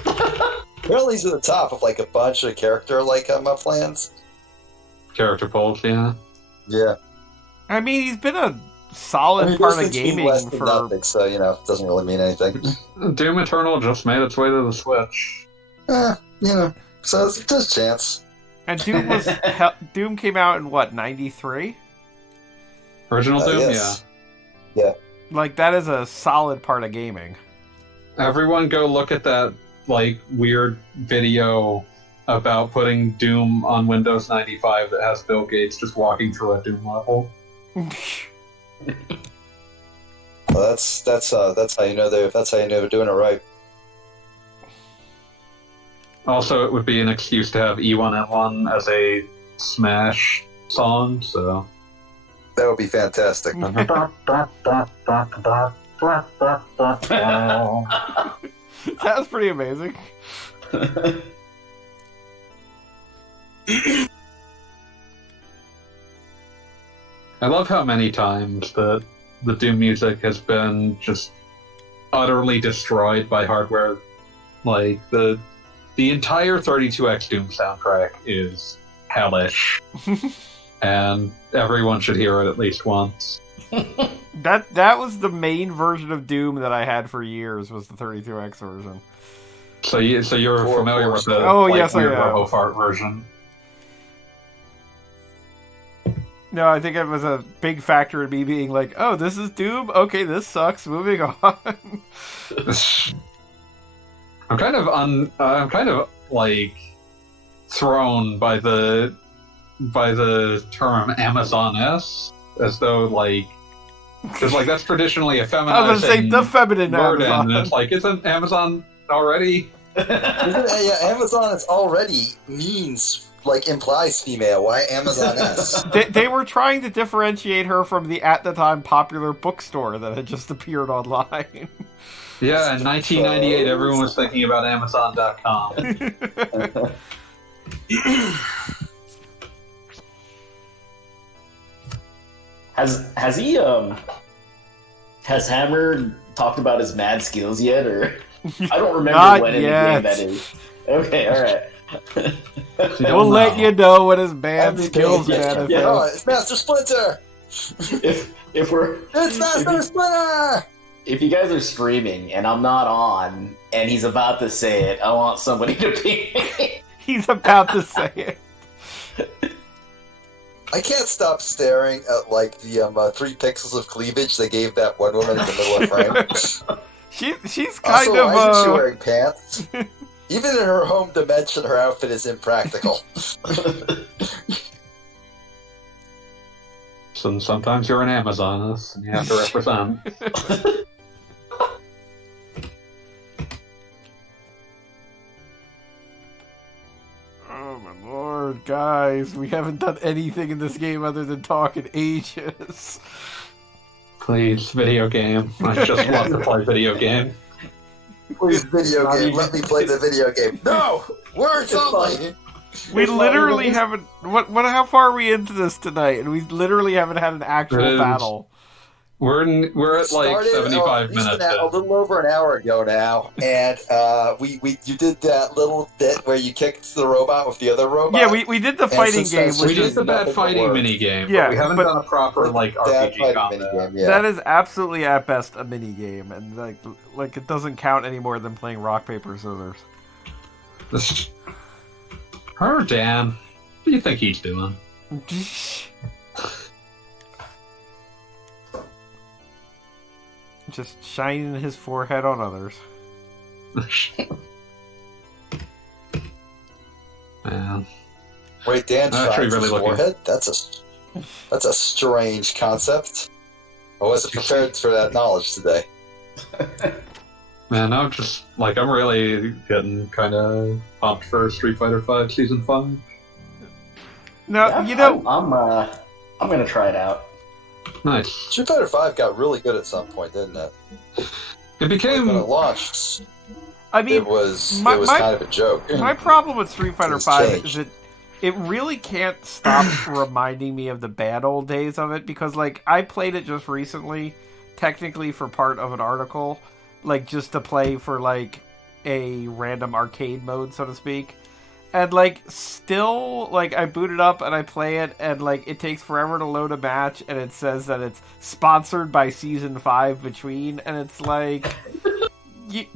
Apparently he's at the top of like a bunch of character plans. Character polls, yeah. Yeah. I mean, he's been a solid part of those things mean gaming less than for. nothing, so it doesn't really mean anything. Doom Eternal just made its way to the Switch. So there's a chance. And Doom came out in what, 93? Original Doom, Yes. Like, that is a solid part of gaming. yeah. Everyone go look at that, like, weird video about putting Doom on Windows 95 that has Bill Gates just walking through a Doom level. Well, that's how you know they're doing it right. Also, it would be an excuse to have E1N1 as a Smash song, so... That would be fantastic. That was pretty amazing. I love how many times the Doom music has been just utterly destroyed by hardware. Like, the entire 32X Doom soundtrack is hellish. And everyone should hear it at least once. That was the main version of Doom that I had for years, was the 32X version. So you're Poor familiar with the Oh, yes, I weird am. RoboFart version. No, I think it was a big factor in me being like, oh, this is Doom? Okay, this sucks. Moving on. I'm kind of like thrown by the term Amazoness, as though like, because like that's traditionally a I was going to say the feminine word, Amazon. and it's like, isn't Amazon already? Yeah, Amazon is already means implies female. Why Amazoness? They were trying to differentiate her from the at the time popular bookstore that had just appeared online. Yeah, in 1998, everyone was thinking about Amazon.com. Has Hammer talked about his mad skills yet, or I don't remember Not when yet. in the game that is. Okay, all right. We'll let you know what his band Every skills day. manifest. Oh, it's Master Splinter. If we're It's Master Splinter. if you guys are streaming and I'm not on and he's about to say it, I want somebody to be. He's about to say it. I can't stop staring at the 3 pixels of cleavage they gave that one woman in the middle of frame. She's kind Also, of why isn't she wearing pants? Even in her home dimension, her outfit is impractical. So sometimes you're an Amazoness, and you have to represent. guys. We haven't done anything in this game other than talk in ages. Please, video game. I just want to play video game. Please, video not game. even- Let me play the video game. No! Words It's only! fine. We It's not literally even- haven't. How far are we into this tonight? And we literally haven't had an actual It is- battle. We're at like Started, 75 at least minutes. a little over an hour ago now, and you did that little bit where you kicked the robot with the other robot. Yeah, we did the fighting since game, that's We which did is the bad nothing but fighting work. mini game. Yeah, But we haven't but- done a proper like that RPG fighting combat. minigame, yeah. that is absolutely at best a mini game, and like it doesn't count any more than playing rock paper scissors. This... Her Dan. What do you think he's doing? Just shining his forehead on others. Man. Wait, Dan I'm actually shines really his looking- forehead? That's a strange concept. I wasn't prepared for that knowledge today. Man, I'm really getting kind of pumped for Street Fighter V Season 5. No, Yeah, you know, I'm gonna try it out. Nice. Street Fighter V got really good at some point, didn't it? It Like, became... when it launched, I mean, it was my- kind of a joke. my problem with Street Fighter It's V is changed. that it really can't stop reminding me of the bad old days of it, because like I played it just recently, technically for part of an article, like just to play for like a random arcade mode, so to speak. And like still, like I boot it up and I play it, and like it takes forever to load a match, and it says that it's sponsored by Season 5 Between, and it's like,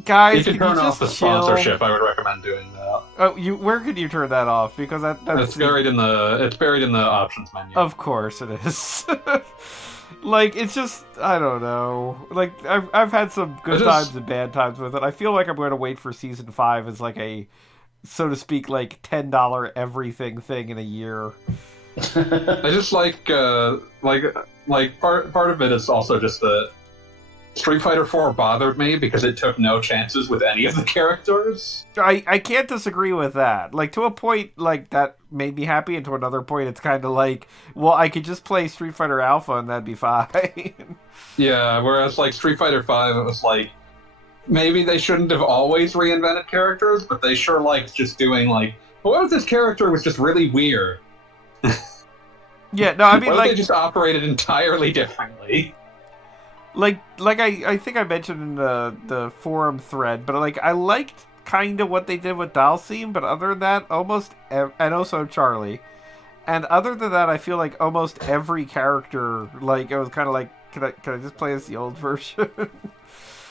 guys, You can turn you off just the chill? sponsorship. I would recommend doing that. Oh, where could you turn that off? Because that's It's buried in the options menu. Of course it is. Like, it's just, I don't know. Like, I've had some good times and bad times with it. I feel like I'm going to wait for Season 5 as like a, so to speak, like $10 everything thing in a year. I just like part of it is also just that Street Fighter 4 bothered me because it took no chances with any of the characters. I can't disagree with that. Like, to a point, like, that made me happy, and to another point, it's kind of like, well, I could just play Street Fighter Alpha and that'd be fine. Yeah, whereas like Street Fighter 5, it was like, maybe they shouldn't have always reinvented characters, but they sure liked just doing like, what if this character was just really weird? Yeah, no, I mean, What if like, they just operated entirely differently? like I think I mentioned in the forum thread, but like I liked kind of what they did with Dalsim, but other than that, and also Charlie, and other than that, I feel like almost every character, like, it was kind of like, can I just play as the old version?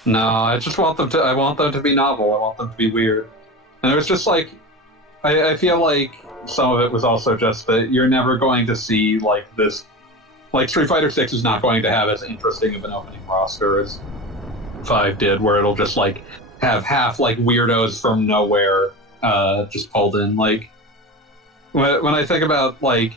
No, I just want them to. I want them to be novel. I want them to be weird. And it was just like, I feel like some of it was also just that you're never going to see like this. Like, Street Fighter 6 is not going to have as interesting of an opening roster as 5 did, where it'll just, like, have half, like, weirdos from nowhere just pulled in. Like, when I think about, like,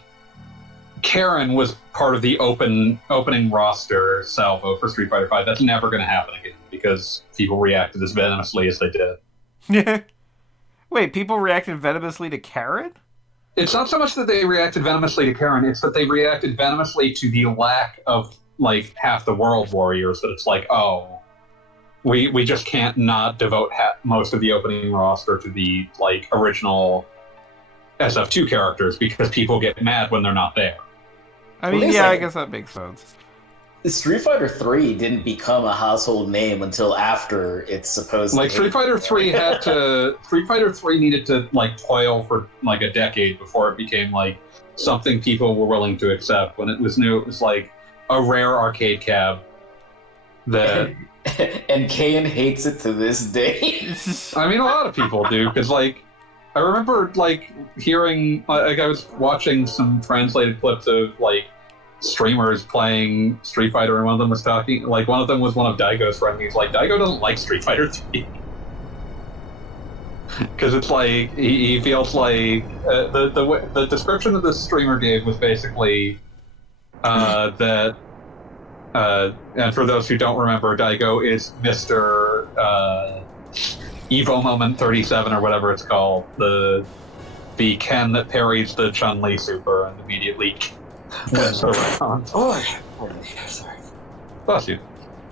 Karen was part of the opening roster salvo for Street Fighter 5, that's never going to happen again, because people reacted as venomously as they did. Wait, people reacted venomously to Karen? It's not so much that they reacted venomously to Karen, it's that they reacted venomously to the lack of, like, half the world warriors, that it's like, oh, we just can't not devote most of the opening roster to the, like, original SF2 characters, because people get mad when they're not there. I mean, Well, yeah, I like- guess that makes sense. Street Fighter 3 didn't become a household name until after it's supposed Like, Street Fighter 3 needed to, like, toil for, like, a decade before it became, like, something people were willing to accept. When it was new, it was, like, a rare arcade cab that... And Kayan hates it to this day. I mean, a lot of people do, because, like, I remember, like, hearing... Like, I was watching some translated clips of, like, streamers playing Street Fighter, and one of them was talking... Like, one of them was one of Daigo's friends, and he's like, Daigo doesn't like Street Fighter 3. Because it's like, he feels like... the description that this streamer gave was basically that... and for those who don't remember, Daigo is Mr. Evo Moment 37 or whatever it's called, the the Ken that parries the Chun-Li super and immediately whips around. Oh, sorry. Bless you.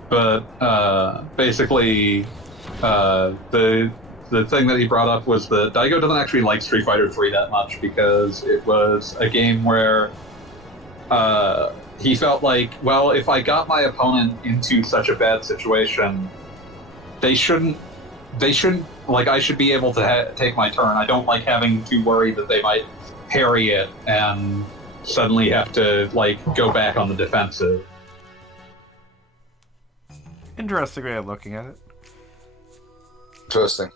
But basically, the thing that he brought up was that Daigo doesn't actually like Street Fighter 3 that much because it was a game where he felt like, well, if I got my opponent into such a bad situation, they shouldn't. Like, I should be able to take my turn. I don't like having to worry that they might parry it and suddenly have to, like, go back on the defensive. Interesting way of looking at it. Interesting.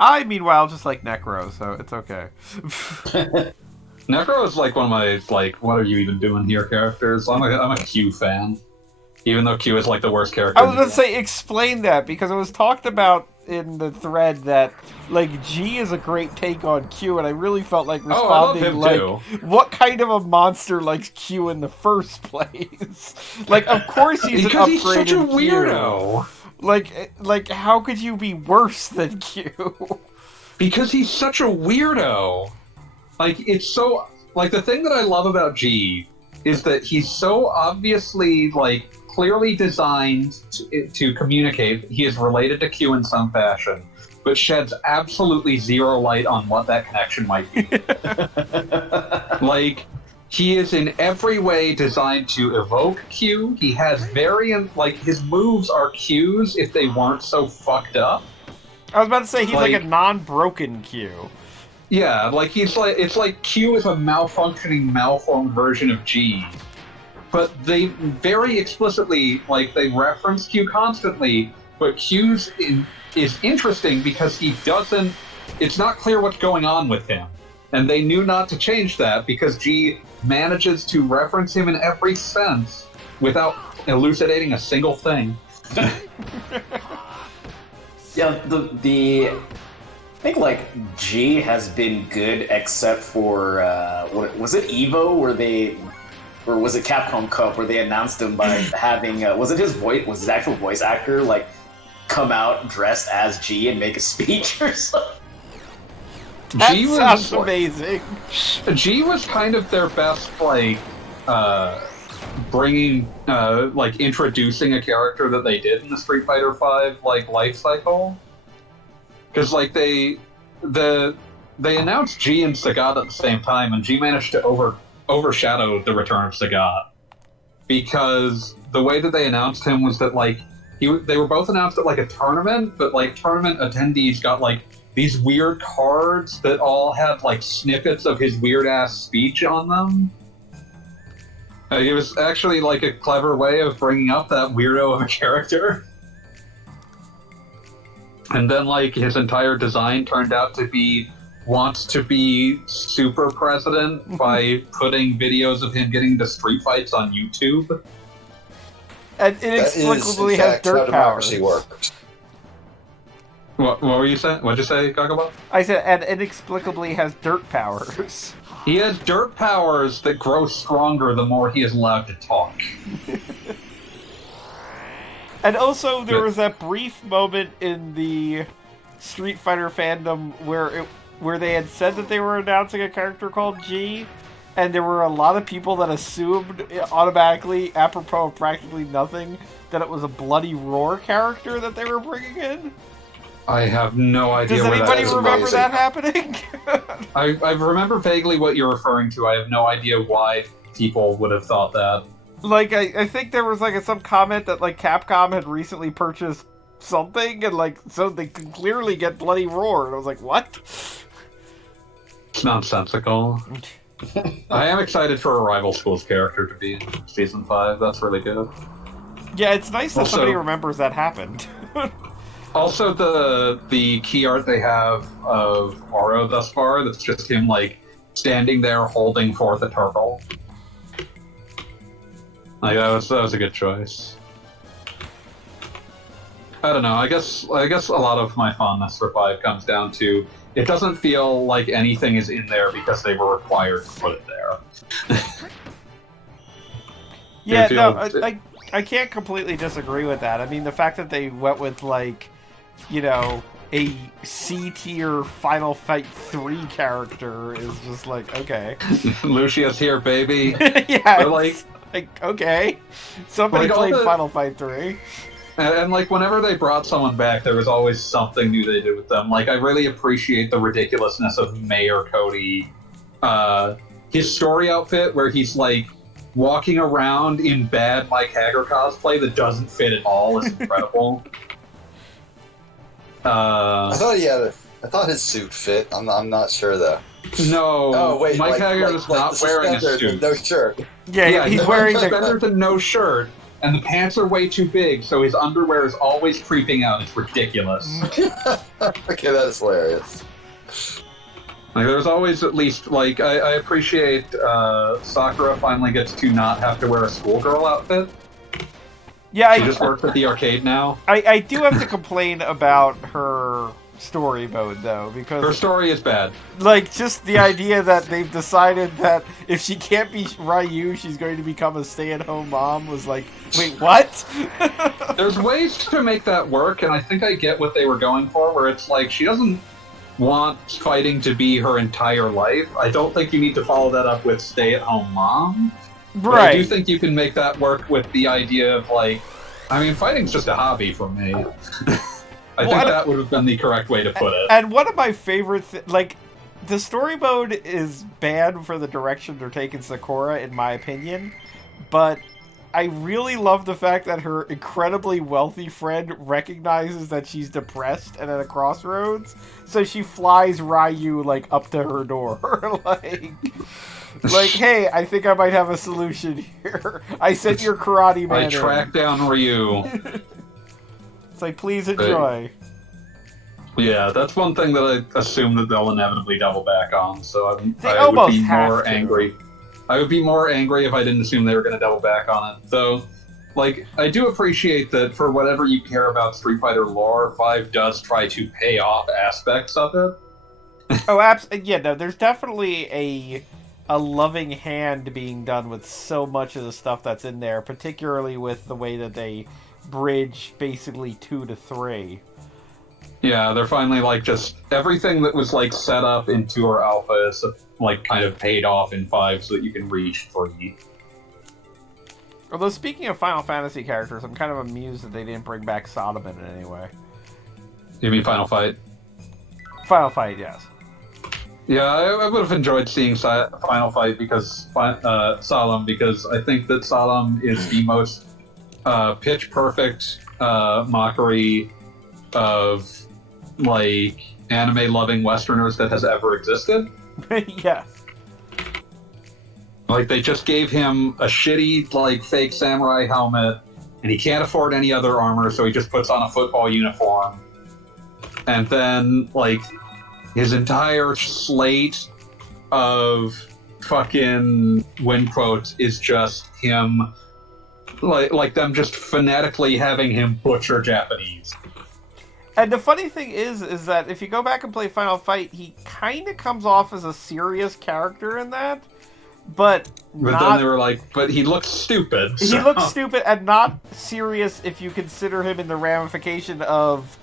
I, meanwhile, just like Necro, so it's okay. Necro is like one of my, like, what are you even doing here characters. I'm a Q fan. Even though Q is like the worst character. I was going to say, explain that, because it was talked about in the thread that, like, G is a great take on Q, and I really felt like responding, I love him too. What kind of a monster likes Q in the first place? Like, of course he's an upgraded he's such a weirdo. Q. Like, how could you be worse than Q? Because he's such a weirdo. Like, it's so... Like, the thing that I love about G is that he's so obviously, like, clearly designed to communicate he is related to Q in some fashion, but sheds absolutely zero light on what that connection might be. Like, he is in every way designed to evoke Q. He has variant, like, his moves are Qs if they weren't so fucked up. I was about to say, he's like a non-broken Q. Yeah, like, it's like Q is a malfunctioning, malformed version of G. But they very explicitly, like, they reference Q constantly, but Q's is interesting because he doesn't... It's not clear what's going on with him. And they knew not to change that because G manages to reference him in every sense without elucidating a single thing. Yeah, I think, like, G has been good except for, was it EVO or was it Capcom Cup where they announced him by having, was it his actual voice actor, like, come out dressed as G and make a speech or something? That sounds amazing. G was kind of their best, like, introducing a character that they did in the Street Fighter V, like, life cycle. Because, like, they announced G and Sagat at the same time, and G managed to overshadow the return of Sagat. Because the way that they announced him was that, like, they were both announced at, like, a tournament, but, like, tournament attendees got, like, these weird cards that all had, like, snippets of his weird-ass speech on them. It was actually, like, a clever way of bringing up that weirdo of a character. And then, like, his entire design turned out to be wants to be super president by putting videos of him getting into street fights on YouTube. And inexplicably has dirt powers. Works. What were you saying? What'd you say, Gagaba? I said, and inexplicably has dirt powers. He has dirt powers that grow stronger the more he is allowed to talk. And also, there was that brief moment in the Street Fighter fandom where they had said that they were announcing a character called G, and there were a lot of people that assumed automatically, apropos of practically nothing, that it was a Bloody Roar character that they were bringing in. I have no idea. Does anybody remember amazing. that happening? I remember vaguely what you're referring to. I have no idea why people would have thought that. Like, I think there was, like, some comment that, like, Capcom had recently purchased something, and, like, so they could clearly get Bloody Roar, and I was like, what? It's nonsensical. I am excited for a Rival Schools character to be in Season 5. That's really good. Yeah, it's nice that somebody remembers that happened. Also, the key art they have of Oro thus far, that's just him, like, standing there holding forth a turtle. Like, that was a good choice. I don't know. I guess a lot of my fondness for 5 comes down to it doesn't feel like anything is in there because they were required to put it there. Yeah, no, I can't completely disagree with that. I mean, the fact that they went with, like, you know, a C tier Final Fight 3 character is just like, okay. Lucia's here, baby. Yeah, But, like, okay. Somebody like, all played the- Final Fight 3. and like whenever they brought someone back, there was always something new they did with them. Like I really appreciate the ridiculousness of Mayor Cody. His story outfit where he's like walking around in bad Mike Hager cosplay that doesn't fit at all is incredible. I thought his suit fit. I'm not sure though. No, Oh wait, Mike like, Hager like, is like not the wearing a suspenders suit. and no shirt. Yeah, he's wearing the... suspenders and no shirt, and the pants are way too big, so his underwear is always creeping out. It's ridiculous. Okay, that is hilarious. Like, there's always at least, like, I appreciate Sakura finally gets to not have to wear a schoolgirl outfit. Yeah, She just works at the arcade now. I do have to complain about her story mode, though, because... Her story is bad. Like, just the idea that they've decided that if she can't be Ryu, she's going to become a stay-at-home mom was like, wait, what? There's ways to make that work, and I think I get what they were going for, where it's like, she doesn't want fighting to be her entire life. I don't think you need to follow that up with stay-at-home mom. But Right. I do think you can make that work with the idea of, like, I mean, fighting's just a hobby for me. I think that would have been the correct way to put it. And one of my favorite like, the story mode is bad for the direction they're taking Sakura, in my opinion, but I really love the fact that her incredibly wealthy friend recognizes that she's depressed and at a crossroads, so she flies Ryu, like, up to her door. like, hey, I think I might have a solution here. I sent your karate man I tracked down Ryu. It's like, please enjoy. Yeah, that's one thing that I assume that they'll inevitably double back on, so I would almost be have more to. angry. I would be more angry if I didn't assume they were going to double back on it. So, like, I do appreciate that for whatever you care about Street Fighter lore, 5 does try to pay off aspects of it. Oh, absolutely. Yeah, no, there's definitely a loving hand being done with so much of the stuff that's in there, particularly with the way that they bridge basically 2 to 3. Yeah, they're finally, like, just everything that was, like, set up in 2 or Alpha is, like, kind of paid off in 5 so that you can reach 3. Although, speaking of Final Fantasy characters, I'm kind of amused that they didn't bring back Sodom in any way. You mean Final Fight? Final Fight, yes. Yeah, I would have enjoyed seeing Final Fight because Solemn, because I think that Solemn is the most pitch perfect mockery of, like, anime loving Westerners that has ever existed. Yes. Like, they just gave him a shitty, like, fake samurai helmet, and he can't afford any other armor, so he just puts on a football uniform. And then, like, his entire slate of fucking wind quotes is just him, like them just phonetically having him butcher Japanese. And the funny thing is that if you go back and play Final Fight, he kind of comes off as a serious character in that, but Then they were like, but he looks stupid. He looks stupid and not serious if you consider him in the ramification of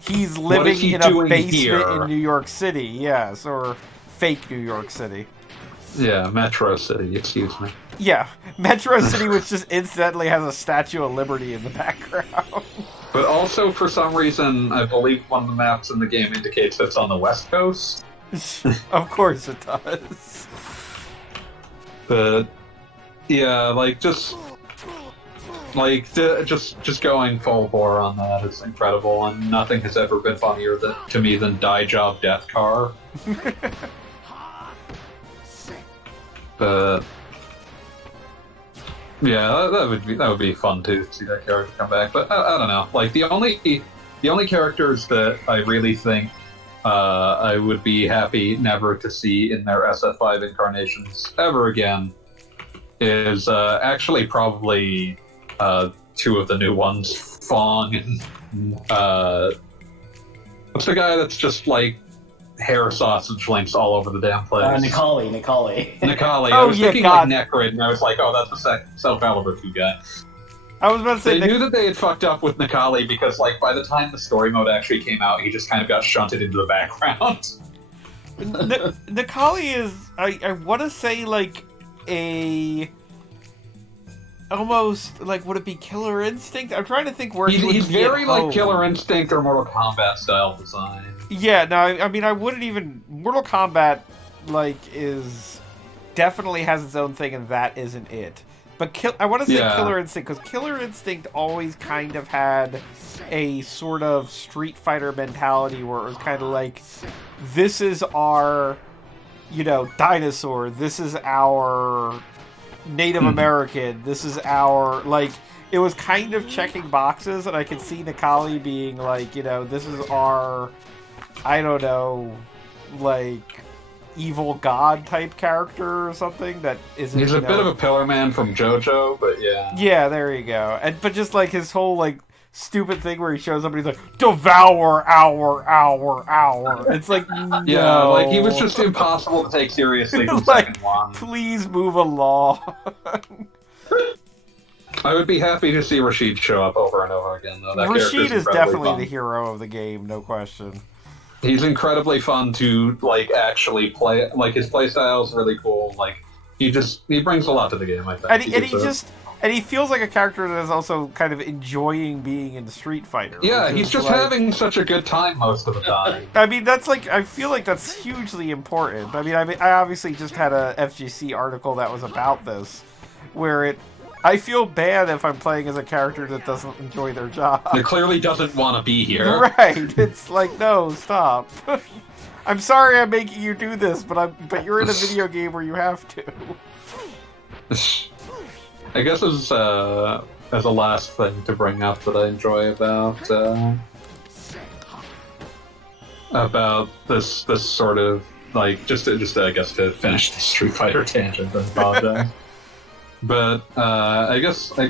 he's living in a basement here? in New York City, yes, or fake New York City. Yeah, Metro City, excuse me. Yeah, Metro City, which just incidentally has a Statue of Liberty in the background. But also, for some reason, I believe one of the maps in the game indicates that it's on the West Coast. Of course it does. But yeah, like just going full bore on that is incredible, and nothing has ever been funnier to me than Die Job Death Car. But yeah, that would be fun to see that character come back. But I don't know. Like the only characters that I really think I would be happy never to see in their SF5 incarnations ever again is actually probably 2 of the new ones, Fong and what's the guy that's just like hair sausage links all over the damn place? Nikali. Nikali. Oh, I was yeah, thinking God. like Necrid, and I was like, oh, that's a Soul Calibur 2 guy. I was about to say They knew that they had fucked up with Nikali because, like, by the time the story mode actually came out, he just kind of got shunted into the background. Nikali is, I want to say, like, almost, like, would it be Killer Instinct? I'm trying to think where he would He's be very, at like, home. Killer Instinct or Mortal Kombat style design. Yeah, no, I mean, I wouldn't even... Mortal Kombat, like, is... definitely has its own thing, and that isn't it. But I want to say Killer Instinct, because Killer Instinct always kind of had a sort of Street Fighter mentality where it was kind of like, this is our, dinosaur, this is our Native American, this is our, like, it was kind of checking boxes, and I could see Nikali being like, this is our, I don't know, like, evil god type character or something that isn't. He's a bit of a pillar man from JoJo, but yeah. Yeah, there you go. But just like his whole like stupid thing where he shows up and he's like, devour our. It's like, no. Yeah, like he was just impossible to take seriously from like, second one. Please move along. I would be happy to see Rashid show up over and over again, though. That Rashid is definitely fun. the hero of the game, no question. He's incredibly fun to, like, actually play. Like, his playstyle is really cool. Like, he brings a lot to the game, I think. And he feels like a character that is also kind of enjoying being in Street Fighter. Yeah, he's just having such a good time most of the time. I mean, that's like, I feel like that's hugely important. I mean, I obviously just had a FGC article that was about this, where I feel bad if I'm playing as a character that doesn't enjoy their job. It clearly doesn't want to be here. Right. It's like, no, stop. I'm sorry I'm making you do this, but you're in a video game where you have to. I guess as a last thing to bring up that I enjoy about this sort of, like, just I guess to finish the Street Fighter tangent, I apologize. But I guess what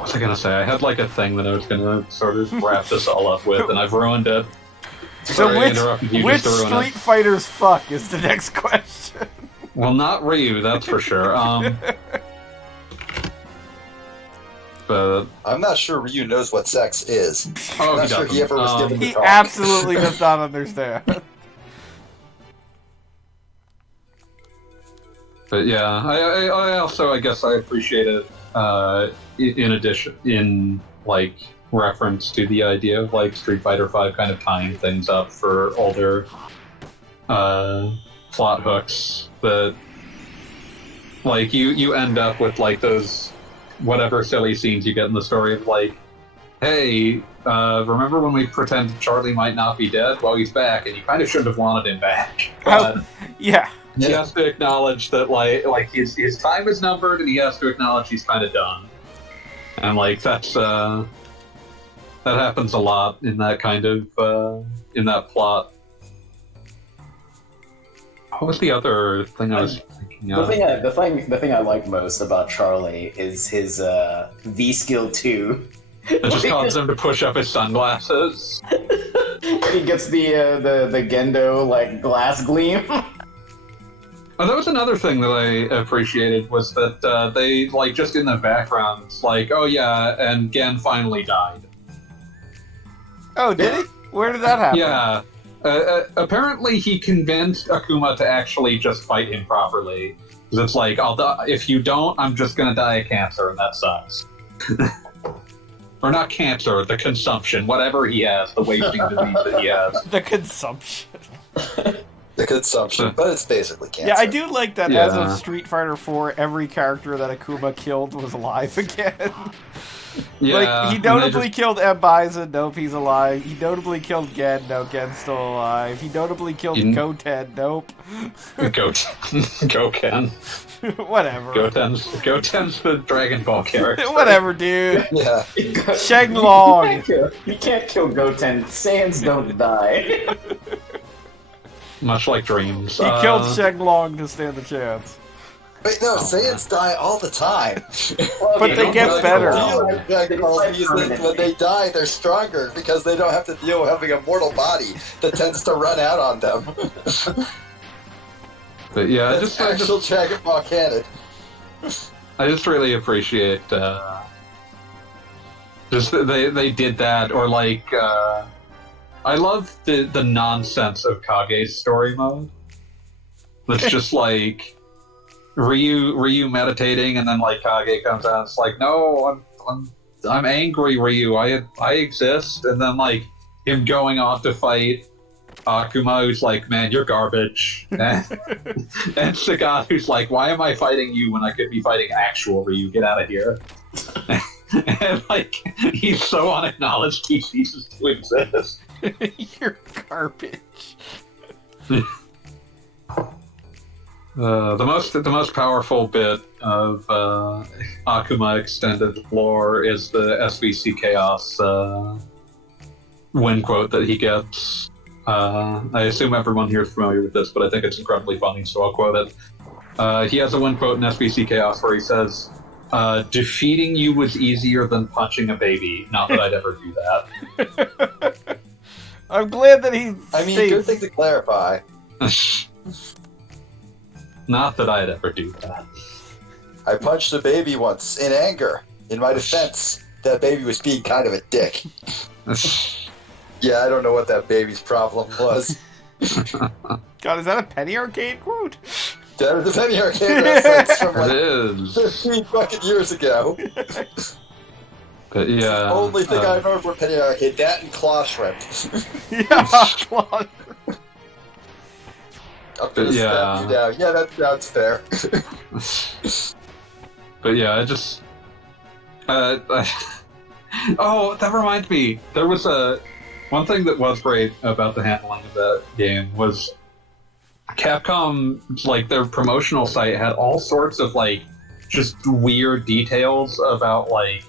was I gonna say? I had like a thing that I was gonna sort of wrap this all up with, and I've ruined it. So which Street Fighters fuck is the next question? Well, not Ryu, that's for sure. But I'm not sure Ryu knows what sex is. Oh, I'm not sure he ever was given the He talk. absolutely does not understand. But yeah, I also, I guess I appreciate it, in like reference to the idea of like Street Fighter V kind of tying things up for older plot hooks that, like, you end up with like those whatever silly scenes you get in the story of like, hey, remember when we pretended Charlie might not be dead? Well, he's back, and you kind of shouldn't have wanted him back. But yeah. he has to acknowledge that, like his time is numbered, and he has to acknowledge he's kind of done. And like that happens a lot in that kind of in that plot. What was the other thing I was thinking of? The thing I like most about Charlie is his V skill 2. It just causes him to push up his sunglasses. He gets the Gendo like glass gleam. Oh, that was another thing that I appreciated, was that they, like, just in the background, it's like, oh yeah, and Gen finally died. Oh, did he? Where did that happen? Yeah. Apparently he convinced Akuma to actually just fight him properly. Because it's like, if you don't, I'm just gonna die of cancer, and that sucks. Or not cancer, the consumption, whatever he has, the wasting disease that he has. The consumption. The consumption, but it's basically cancer. Yeah, I do like that as of Street Fighter 4, every character that Akuma killed was alive again. Yeah, like, he notably killed M. Bison, nope, he's alive. He notably killed Gen, no, Gen's still alive. He notably killed Goten, nope. Goten. Whatever. Goten's the Dragon Ball character. Whatever, dude. Yeah. Shenlong. You can't kill Goten. Saiyans don't die. Much like dreams. He killed Shenlong to stand a chance. Wait, no, Saiyans die all the time. But they get better. When they die, they're stronger because they don't have to deal with having a mortal body that tends to run out on them. But yeah, That's actual Dragon Ball canon. I just really appreciate just that they did that, or like I love the nonsense of Kage's story mode. It's just like Ryu meditating, and then like Kage comes out. And it's like, no, I'm angry, Ryu. I exist, and then like him going on to fight Akuma, who's like, man, you're garbage, and Sagat, who's like, why am I fighting you when I could be fighting actual Ryu? Get out of here. And like he's so unacknowledged, he ceases to exist. You're garbage. The most powerful bit of Akuma extended lore is the SVC Chaos win quote that he gets. I assume everyone here is familiar with this, but I think it's incredibly funny, so I'll quote it. He has a win quote in SVC Chaos where he says, defeating you was easier than punching a baby. Not that I'd ever do that. I'm glad that he good thing to clarify. Not that I'd ever do that. I punched a baby once in anger. In my defense, that baby was being kind of a dick. Yeah, I don't know what that baby's problem was. God, is that a Penny Arcade quote? That was the Penny Arcade reference from like It is. 15 fucking years ago. But yeah. Only thing I remember from Penny Arcade, that and claw shrimp. Yeah, Claude. I'm gonna stab you down. Yeah, that's fair. But yeah, I just... oh, that reminds me. There was one thing that was great about the handling of that game was Capcom, like, their promotional site had all sorts of, like, just weird details about, like,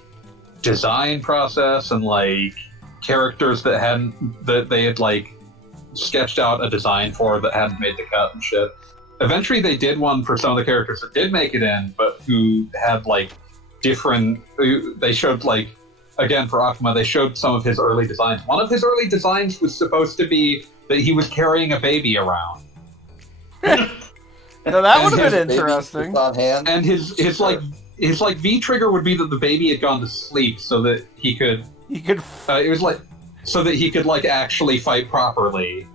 design process and, like, characters that they had, like, sketched out a design for that hadn't made the cut and shit. Eventually they did one for some of the characters that did make it in, but who had, like, different... They showed, like, again, for Akuma, they showed some of his early designs. One of his early designs was supposed to be that he was carrying a baby around. Now that would have been interesting. On hand. And his V trigger would be that the baby had gone to sleep so that he could... it was like... So that he could, like, actually fight properly.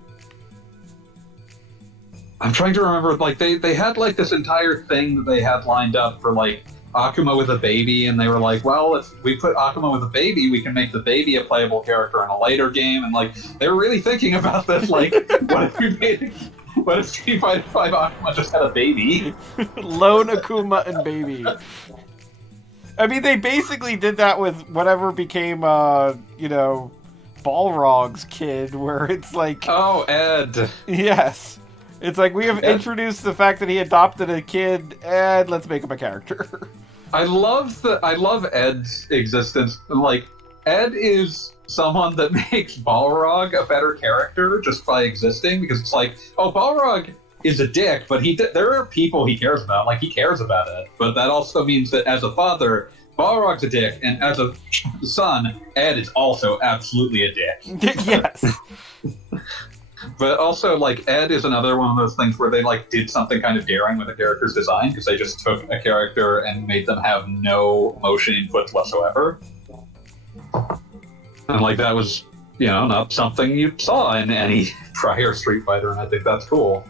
I'm trying to remember, like, they had, like, this entire thing that they had lined up for, like, Akuma with a baby, and they were like, well, if we put Akuma with a baby, we can make the baby a playable character in a later game, and, like, they were really thinking about this, like, what if Street Fighter 5 Akuma just had a baby? Lone Akuma and baby. I mean, they basically did that with whatever became, Balrog's kid, where it's like... Oh, Ed. Yes. It's like, we have introduced the fact that he adopted a kid, and let's make him a character. I love Ed's existence. Like, Ed is someone that makes Balrog a better character just by existing, because it's like, oh, Balrog is a dick, but there are people he cares about. Like, he cares about Ed, but that also means that as a father, Balrog's a dick, and as a son, Ed is also absolutely a dick. Yes. But also, like, Ed is another one of those things where they, like, did something kind of daring with a character's design, because they just took a character and made them have no motion inputs whatsoever. And, like, that was, not something you saw in any prior Street Fighter, and I think that's cool.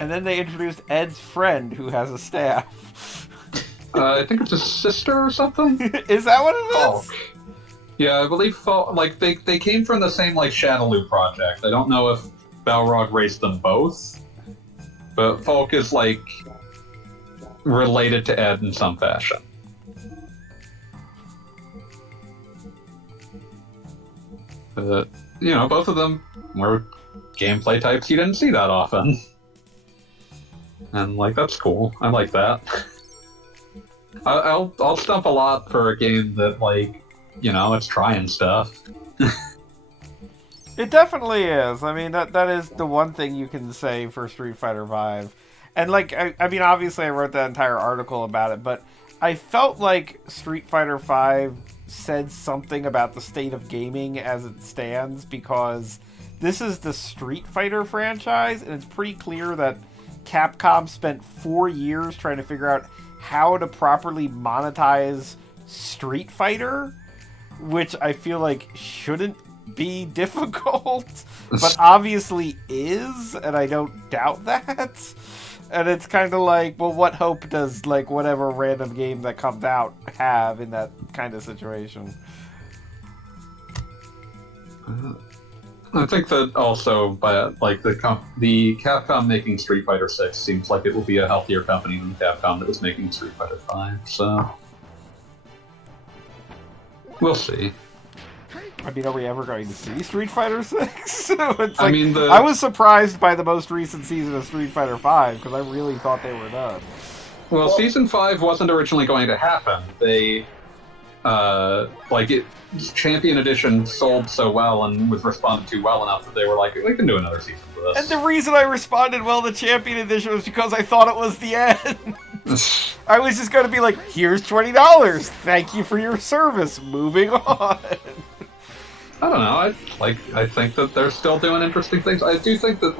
And then they introduced Ed's friend, who has a staff. I think it's his sister or something? Is that what it is? Falk. Yeah, I believe Falk, like, they came from the same, like, Shadaloo project. I don't know if Balrog raised them both, but Falk is, like, related to Ed in some fashion. But, both of them were gameplay types you didn't see that often. And, like, that's cool. I like that. I'll stump a lot for a game that, like, it's trying stuff. It definitely is. I mean, that is the one thing you can say for Street Fighter V. And, like, I mean, obviously I wrote that entire article about it, but I felt like Street Fighter V said something about the state of gaming as it stands, because this is the Street Fighter franchise, and it's pretty clear that Capcom spent 4 years trying to figure out how to properly monetize Street Fighter, which I feel like shouldn't be difficult, but obviously is, and I don't doubt that. And it's kind of like, well, what hope does like whatever random game that comes out have in that kind of situation? I think that also, by like the Capcom making Street Fighter 6 seems like it will be a healthier company than Capcom that was making Street Fighter 5. So we'll see. I mean, are we ever going to see Street Fighter 6? It's like, I mean, I was surprised by the most recent season of Street Fighter 5 because I really thought they were done. Well, Season 5 wasn't originally going to happen. They, Champion Edition sold so well and was responded to well enough that they were like, we can do another season for this. And the reason I responded well to Champion Edition was because I thought it was the end. I was just going to be like, here's $20. Thank you for your service. Moving on. I don't know. I think that they're still doing interesting things. I do think that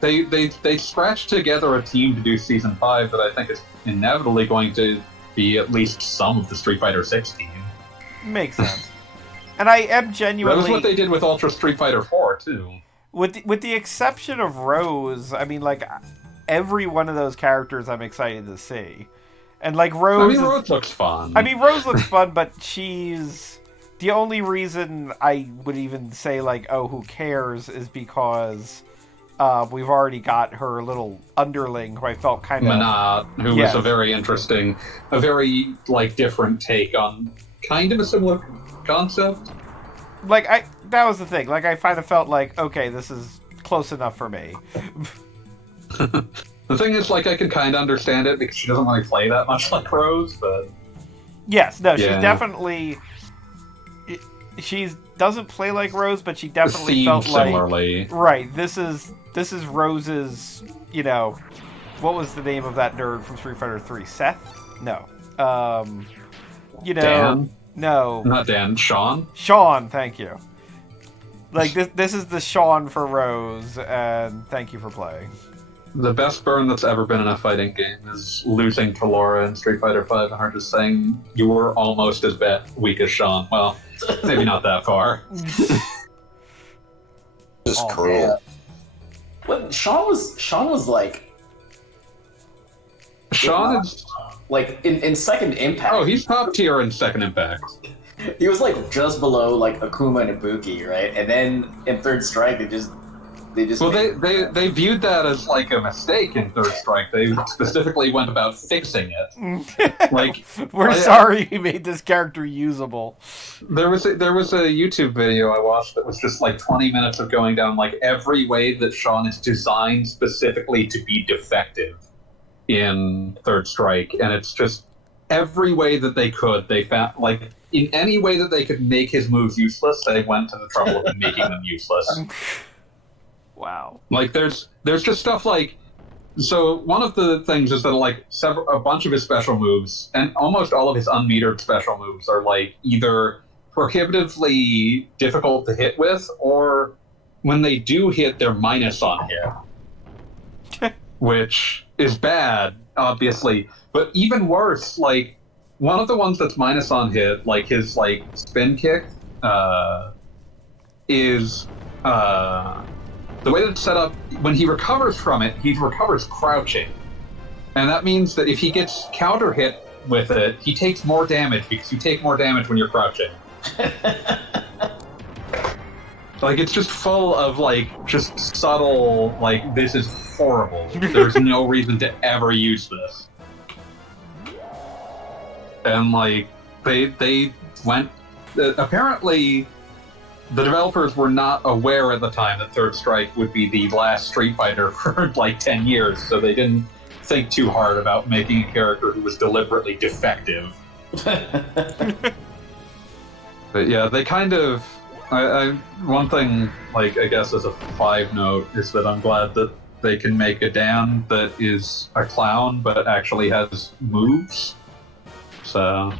they scratched together a team to do Season 5 that I think is inevitably going to be at least some of the Street Fighter 6 team. Makes sense. And I am genuinely... That was what they did with Ultra Street Fighter 4, too. With the exception of Rose, I mean, like, every one of those characters I'm excited to see. And, like, Rose... Rose looks fun. Rose looks fun, but she's... The only reason I would even say, like, oh, who cares, is because we've already got her little underling, who I felt kind of... Manat, who was a very interesting, a very, like, different take on kind of a similar concept. Like, that was the thing. Like, I kind of felt like, okay, this is close enough for me. The thing is, like, I can kind of understand it, because she doesn't really play that much like Rose, but... Yes, no, she's definitely... She doesn't play like Rose, but she definitely felt similarly. Like... Right, this is Rose's, you know... What was the name of that nerd from Street Fighter 3? Seth? No. You know... Dan? No. Not Dan. Sean? Sean, thank you. Like, this is the Sean for Rose, and thank you for playing. The best burn that's ever been in a fighting game is losing to Laura in Street Fighter 5 and her just saying, you were almost as weak as Sean. Well, maybe not that far. Just cruel. What Sean was like... Sean is... Like, in Second Impact... Oh, he's top tier in Second Impact. He was, like, just below, like, Akuma and Ibuki, right? And then in Third Strike, they just... Well, they viewed that as, like, a mistake in Third Strike. They specifically went about fixing it. Like, we're sorry you made this character usable. There was a YouTube video I watched that was just, like, 20 minutes of going down, like, every way that Sean is designed specifically to be defective in Third Strike, and it's just every way that they could, they found, like, in any way that they could make his moves useless, they went to the trouble of making them useless. Wow. Like, there's just stuff like, so one of the things is that, like, a bunch of his special moves, and almost all of his unmetered special moves are, like, either prohibitively difficult to hit with, or when they do hit, they're minus on hit. Which is bad, obviously. But even worse, like, one of the ones that's minus on hit, like his, like, spin kick, is, the way that it's set up, when he recovers from it, he recovers crouching. And that means that if he gets counter hit with it, he takes more damage, because you take more damage when you're crouching. Like, it's just full of, like, just subtle, like, this is horrible. There's no reason to ever use this. And, like, they went... apparently, the developers were not aware at the time that Third Strike would be the last Street Fighter for, like, 10 years, so they didn't think too hard about making a character who was deliberately defective. But, yeah, they kind of... one thing, like, I guess as a 5 note, is that I'm glad that they can make a Dan that is a clown, but actually has moves. So...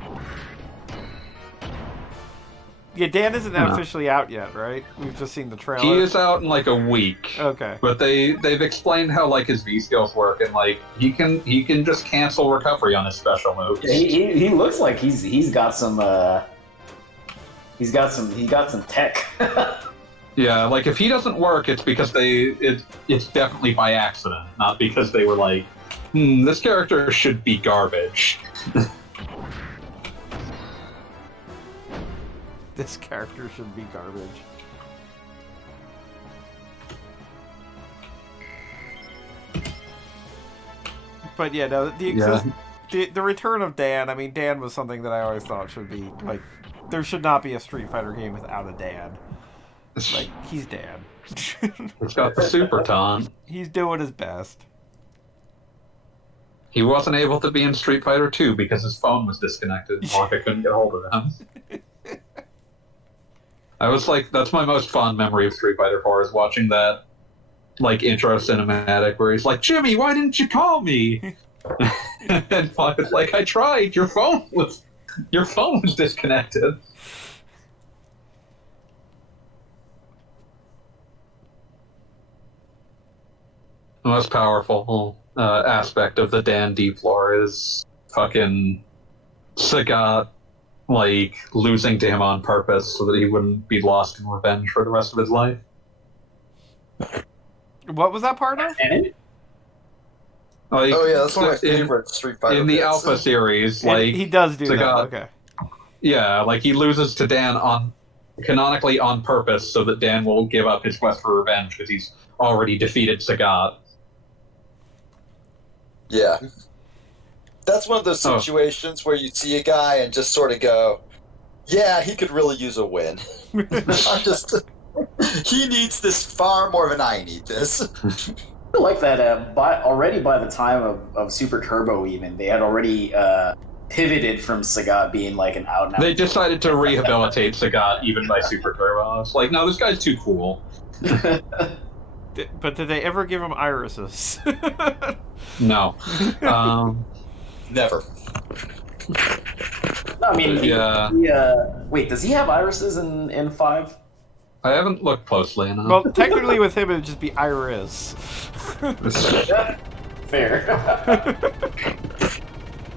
Yeah, Dan isn't Yeah. officially out yet, right? We've just seen the trailer. He is out in like a week. Okay. But they've explained how like his V skills work, and like he can just cancel recovery on his special moves. Yeah, he looks like he's got some tech. Yeah, like if he doesn't work, it's because it's definitely by accident, not because they were like, this character should be garbage. This character should be garbage. But yeah, no, the return of Dan. I mean, Dan was something that I always thought should be like, there should not be a Street Fighter game without a Dan. Like, he's Dan. It's got the super taunt. He's doing his best. He wasn't able to be in Street Fighter 2 because his phone was disconnected and Blanka couldn't get hold of him. I was like, that's my most fond memory of Street Fighter 4 is watching that, like, intro cinematic where he's like, Jimmy, why didn't you call me? And Blanka's like, I tried, your phone was disconnected. The most powerful aspect of the Dan Deep lore is fucking Sagat, like, losing to him on purpose so that he wouldn't be lost in revenge for the rest of his life. What was that part of? Like, Oh yeah, that's one of my favorite Street Fighter. In the bits. Alpha series, like, he does do that. Sagat, Okay. yeah, like he loses to Dan canonically on purpose so that Dan will give up his quest for revenge because he's already defeated Sagat. Yeah. That's one of those situations where you see a guy and just sort of go, yeah, he could really use a win. He needs this far more than I need this. I like that. Already by the time of Super Turbo, even they had already pivoted from Sagat being like an out and out. They decided to rehabilitate Sagat even by Super Turbo. It's like, no, this guy's too cool. But did they ever give him irises? No. Never. No, I mean, Yeah. Wait, does he have irises in 5? I haven't looked closely enough. Well, technically with him it would just be iris. Fair.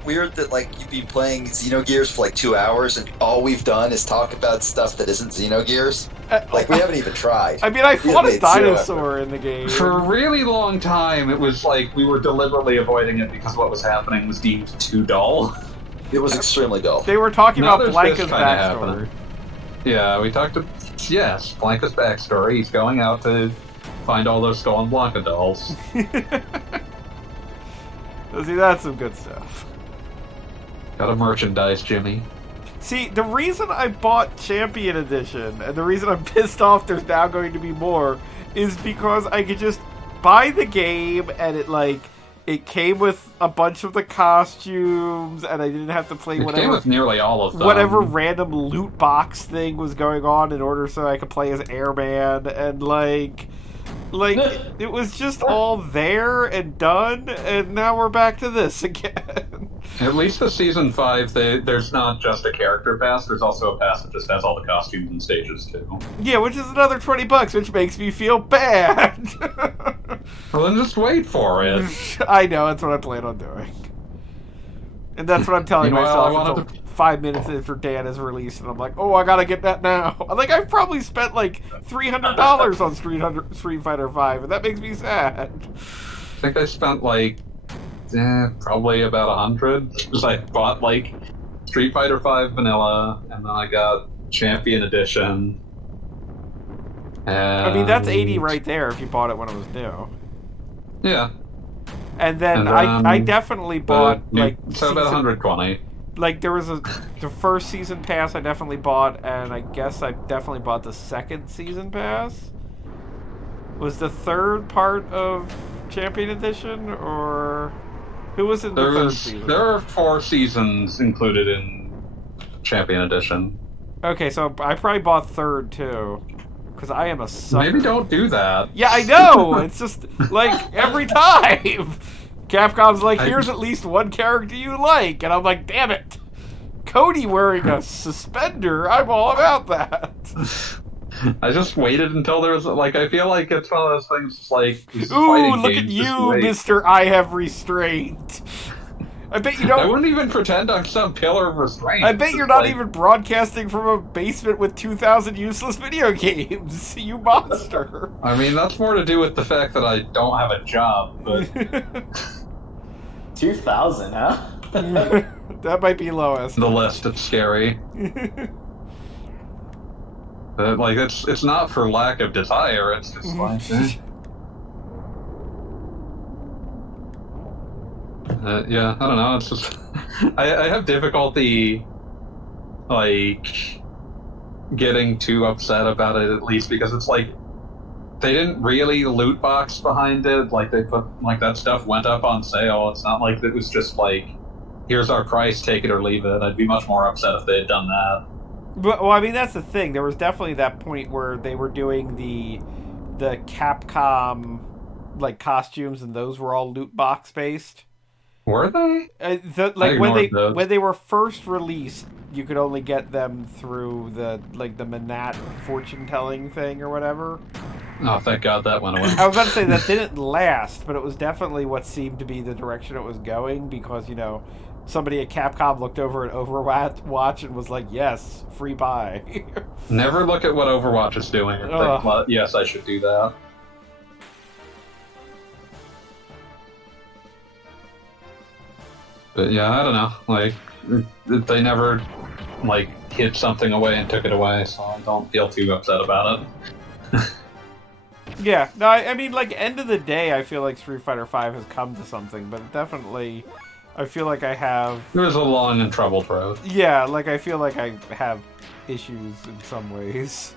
Weird that like you've been playing Xenogears for like 2 hours and all we've done is talk about stuff that isn't Xenogears. Like we haven't even tried. I mean, I We fought a haven't made zero dinosaur in the game. For a really long time, it was like we were deliberately avoiding it because what was happening was deemed too dull. It was extremely dull. They were talking Now about there's this Blanka's kinda backstory. happening. Yeah, we talked to... Yes, Blanka's backstory. He's going out to find all those stolen Blanka dolls. See, that's some good stuff. Got a merchandise, Jimmy. See, the reason I bought Champion Edition, and the reason I'm pissed off there's now going to be more, is because I could just buy the game and it came with a bunch of the costumes, and I didn't have to play It came with nearly all of them. whatever random loot box thing was going on in order so I could play as Airman, and it was just all there and done, and now we're back to this again. At least the Season 5, there's not just a character pass, there's also a pass that just has all the costumes and stages, too. Yeah, which is another $20, which makes me feel bad. Well, then just wait for it. I know, that's what I plan on doing. And that's what I'm telling Meanwhile, I myself wanted until 5 minutes after Dan is released, and I'm like, oh, I gotta get that now. Like, I've probably spent like $300 on Street Fighter 5, and that makes me sad. I think I spent like probably about 100 because I bought like Street Fighter 5 Vanilla, and then I got Champion Edition. I mean, that's 80 right there if you bought it when it was new. Yeah. And then, And I definitely bought so about 120. Like, there was the first season pass I definitely bought, and I guess I definitely bought the second season pass. Was the third part of Champion Edition, or who was in the third season? There are 4 seasons included in Champion Edition. Okay, so I probably bought third too, because I am a sucker. Maybe don't do that. Yeah, I know. It's just like every time. Capcom's like, here's at least one character you like, and I'm like, damn it. Cody wearing a suspender, I'm all about that. I just waited until there was like I feel like it's one of those things. It's like these Ooh, fighting look games, at just you, wait. Mr. I have restraint. I bet you I don't. wouldn't even pretend I'm some pillar of restraint. I bet It's you're not like, even broadcasting from a basement with 2,000 useless video games. You monster. I mean, that's more to do with the fact that I don't have a job, but 2,000, huh? That might be lowest. the list it's scary. Like it's not for lack of desire. It's just like. Yeah, I don't know. It's just I have difficulty like getting too upset about it, at least because it's like they didn't really loot box behind it. Like they put like that stuff went up on sale. It's not like it was just like here's our price, take it or leave it. I'd be much more upset if they had done that. But, well, I mean, that's the thing. There was definitely that point where they were doing the Capcom like costumes, and those were all loot box based. Were they? Like those. when they were first released, you could only get them through the Manat fortune telling thing or whatever. Oh, thank God that went away. I was about to say that didn't last, but it was definitely what seemed to be the direction it was going because somebody at Capcom looked over at Overwatch and was like, "Yes, free buy." Never look at what Overwatch is doing and think, well, yes, I should do that. But yeah, I don't know. Like, they never like hid something away and took it away, so I don't feel too upset about it. Yeah, no, I mean, like, end of the day, I feel like Street Fighter V has come to something, but definitely, I feel like I have... It was a long and troubled road. Yeah, like, I feel like I have issues in some ways.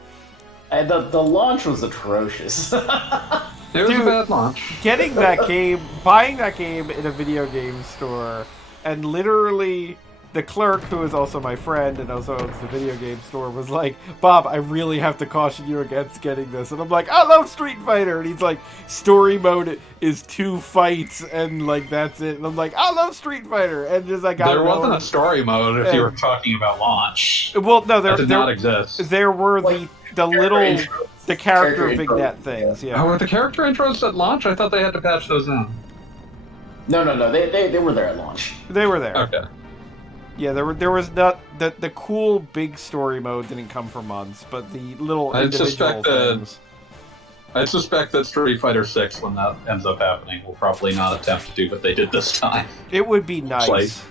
And the launch was atrocious. It was a bad launch. Getting that game, buying that game in a video game store, and literally... The clerk, who is also my friend and also owns the video game store, was like, "Bob, I really have to caution you against getting this." And I'm like, "I love Street Fighter." And he's like, "Story mode is 2 fights and like that's it." And I'm like, "I love Street Fighter." And just like there wasn't a story mode if you were talking about launch. Well, no, there did not exist. There were the little the character intro. vignette things. Yeah. Oh, were the character intros at launch? I thought they had to patch those in. No, they were there at launch. They were there. Okay. Yeah, there was not the cool big story mode didn't come for months, but the little individual things. I suspect that Street Fighter 6, when that ends up happening, will probably not attempt to do what they did this time. It would be nice.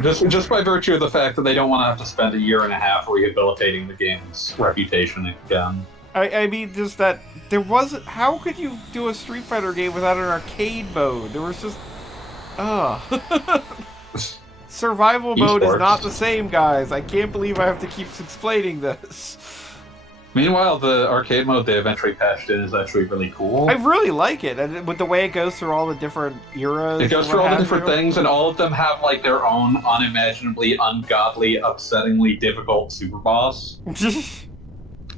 Just by virtue of the fact that they don't want to have to spend a year and a half rehabilitating the game's reputation again. I mean, just that there wasn't. How could you do a Street Fighter game without an arcade mode? There was just, survival mode is not the same, guys. I can't believe I have to keep explaining this. Meanwhile, the arcade mode they eventually patched in is actually really cool. I really like it, and with the way it goes through all the different eras. It goes through all the different things, and all of them have like their own unimaginably, ungodly, upsettingly difficult super boss.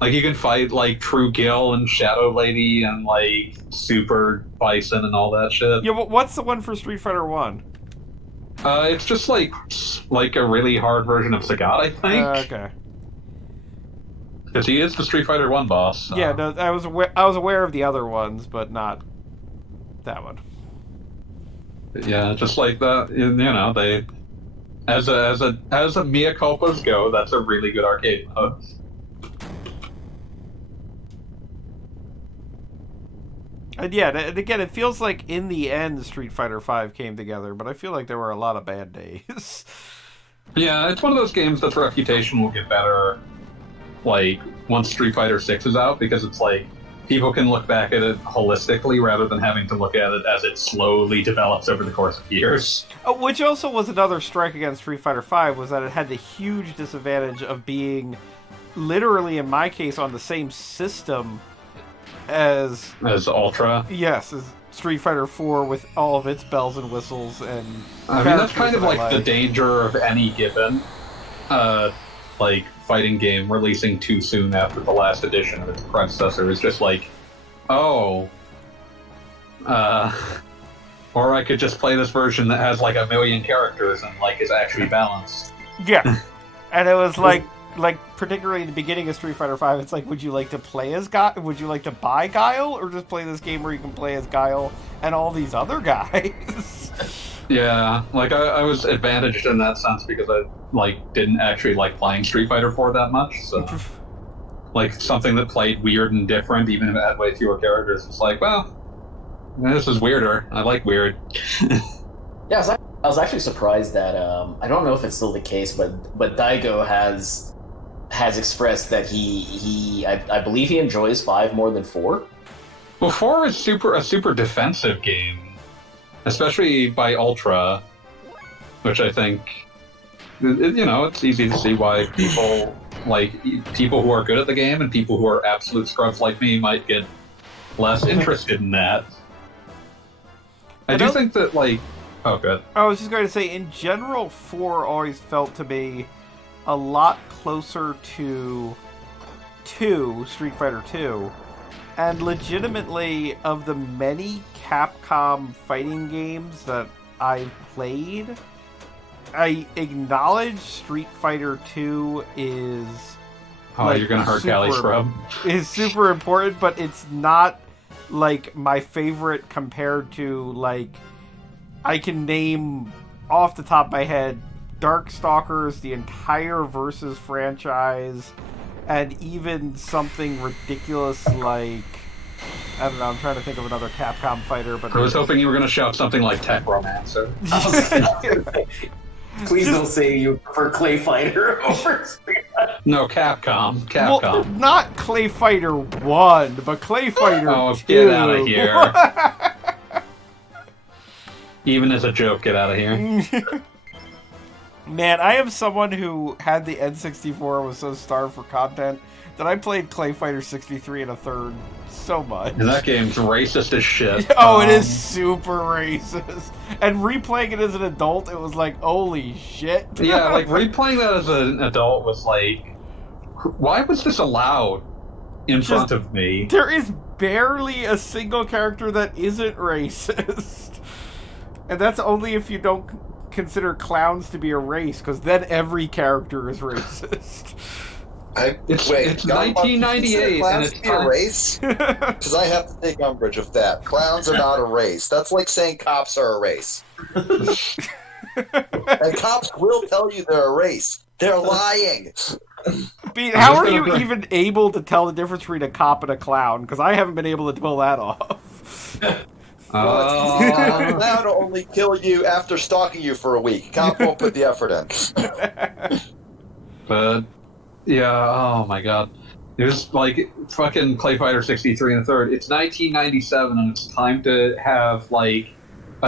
Like you can fight like True Gill and Shadow Lady and like Super Bison and all that shit. Yeah, what's the one for Street Fighter 1? It's just like a really hard version of Sagat, I think. Okay. Because he is the Street Fighter 1 boss. Yeah, no, I was aware of the other ones, but not that one. Yeah, just like that. You know, they as a mea culpas go, that's a really good arcade mode. And yeah, and again, it feels like in the end Street Fighter V came together, but I feel like there were a lot of bad days. Yeah, it's one of those games that's reputation will get better, like, once Street Fighter 6 is out, because it's like, people can look back at it holistically rather than having to look at it as it slowly develops over the course of years. Which also was another strike against Street Fighter V, was that it had the huge disadvantage of being, literally in my case, on the same system as Ultra. Yes, as Street Fighter 4 with all of its bells and whistles and. I mean, that's kind of like the danger of any given, like fighting game releasing too soon after the last edition of its predecessor. Is just like, or I could just play this version that has like 1 million characters and like is actually balanced. Yeah, and it was like particularly in the beginning of Street Fighter V, it's like, would you like to play as Guile? Would you like to buy Guile, or just play this game where you can play as Guile and all these other guys? Yeah, like I was advantaged in that sense because I like didn't actually like playing Street Fighter 4 that much. So, like something that played weird and different, even if it had way fewer characters, it's like, well, this is weirder. I like weird. Yeah, I was actually surprised that I don't know if it's still the case, but Daigo has expressed that I believe he enjoys 5 more than 4. Well, 4 is a super defensive game, especially by Ultra, which I think, it's easy to see why people who are good at the game and people who are absolute scrubs like me might get less interested in that. I do think that, oh, good. I was just going to say, in general, 4 always felt to be a lot closer to 2, Street Fighter 2, and legitimately, of the many Capcom fighting games that I've played, I acknowledge Street Fighter 2 is... Oh, you're gonna hurt Galley Scrub. Is super important, but it's not, my favorite compared to, I can name, off the top of my head, Darkstalkers, the entire Versus franchise, and even something ridiculous like... I don't know, I'm trying to think of another Capcom fighter, but... I was hoping you were going to shout something like Tech Romancer. Please don't say you prefer Clay Fighter over Street Fighter. No, Capcom. Well, not Clay Fighter 1, but Clay Fighter 2. Oh, get out of here. Even as a joke, get out of here. Man, I am someone who had the N64, was so starved for content, that I played Clay Fighter 63 and a third so much. And that game's racist as shit. Oh, it is super racist. And replaying it as an adult, it was like, holy shit. Yeah, replaying that as an adult was like, why was this allowed in front of me? There is barely a single character that isn't racist. And that's only if you don't consider clowns to be a race, because then every character is racist. It's 1998 and it's a race? Because I have to take umbrage with that. Clowns are not a race. That's like saying cops are a race. And cops will tell you they're a race. They're lying. How are you even able to tell the difference between a cop and a clown? Because I haven't been able to pull that off. A clown will only kill you after stalking you for a week. Cop won't put the effort in. But... yeah, oh my god. It was like fucking Clay Fighter 63 and a third. It's 1997 and it's time to have a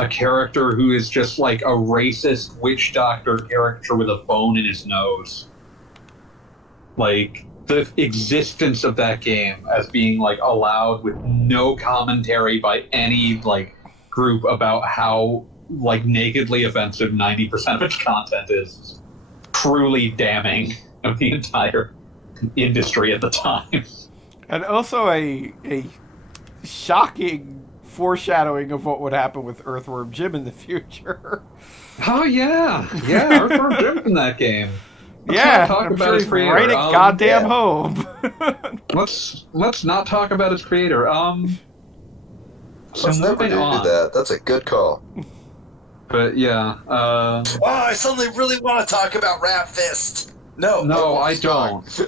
character who is just a racist witch doctor character with a bone in his nose. The existence of that game as being allowed with no commentary by any group about how nakedly offensive 90% of its content is truly damning of the entire industry at the time. And also a shocking foreshadowing of what would happen with Earthworm Jim in the future. Oh yeah, Earthworm Jim's in that game. Let's talk about his creator. Right at goddamn home. let's not talk about its creator. Let's never do that. That's a good call. But yeah. I suddenly really want to talk about Rat Fist. No, I don't. So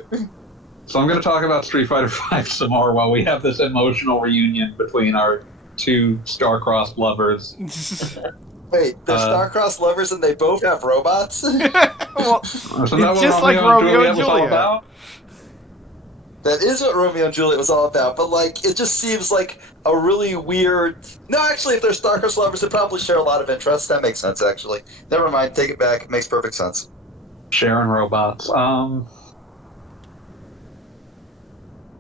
I'm going to talk about Street Fighter V some more while we have this emotional reunion between our two star-crossed lovers. Wait, they're star-crossed lovers and they both have robots? Well, it's just like Romeo and Juliet. That is what Romeo and Juliet was all about, but it just seems like a really weird... No, actually, if they're star-crossed lovers, they probably share a lot of interests. That makes sense, actually. Never mind, take it back. It makes perfect sense. Sharing robots. Oh,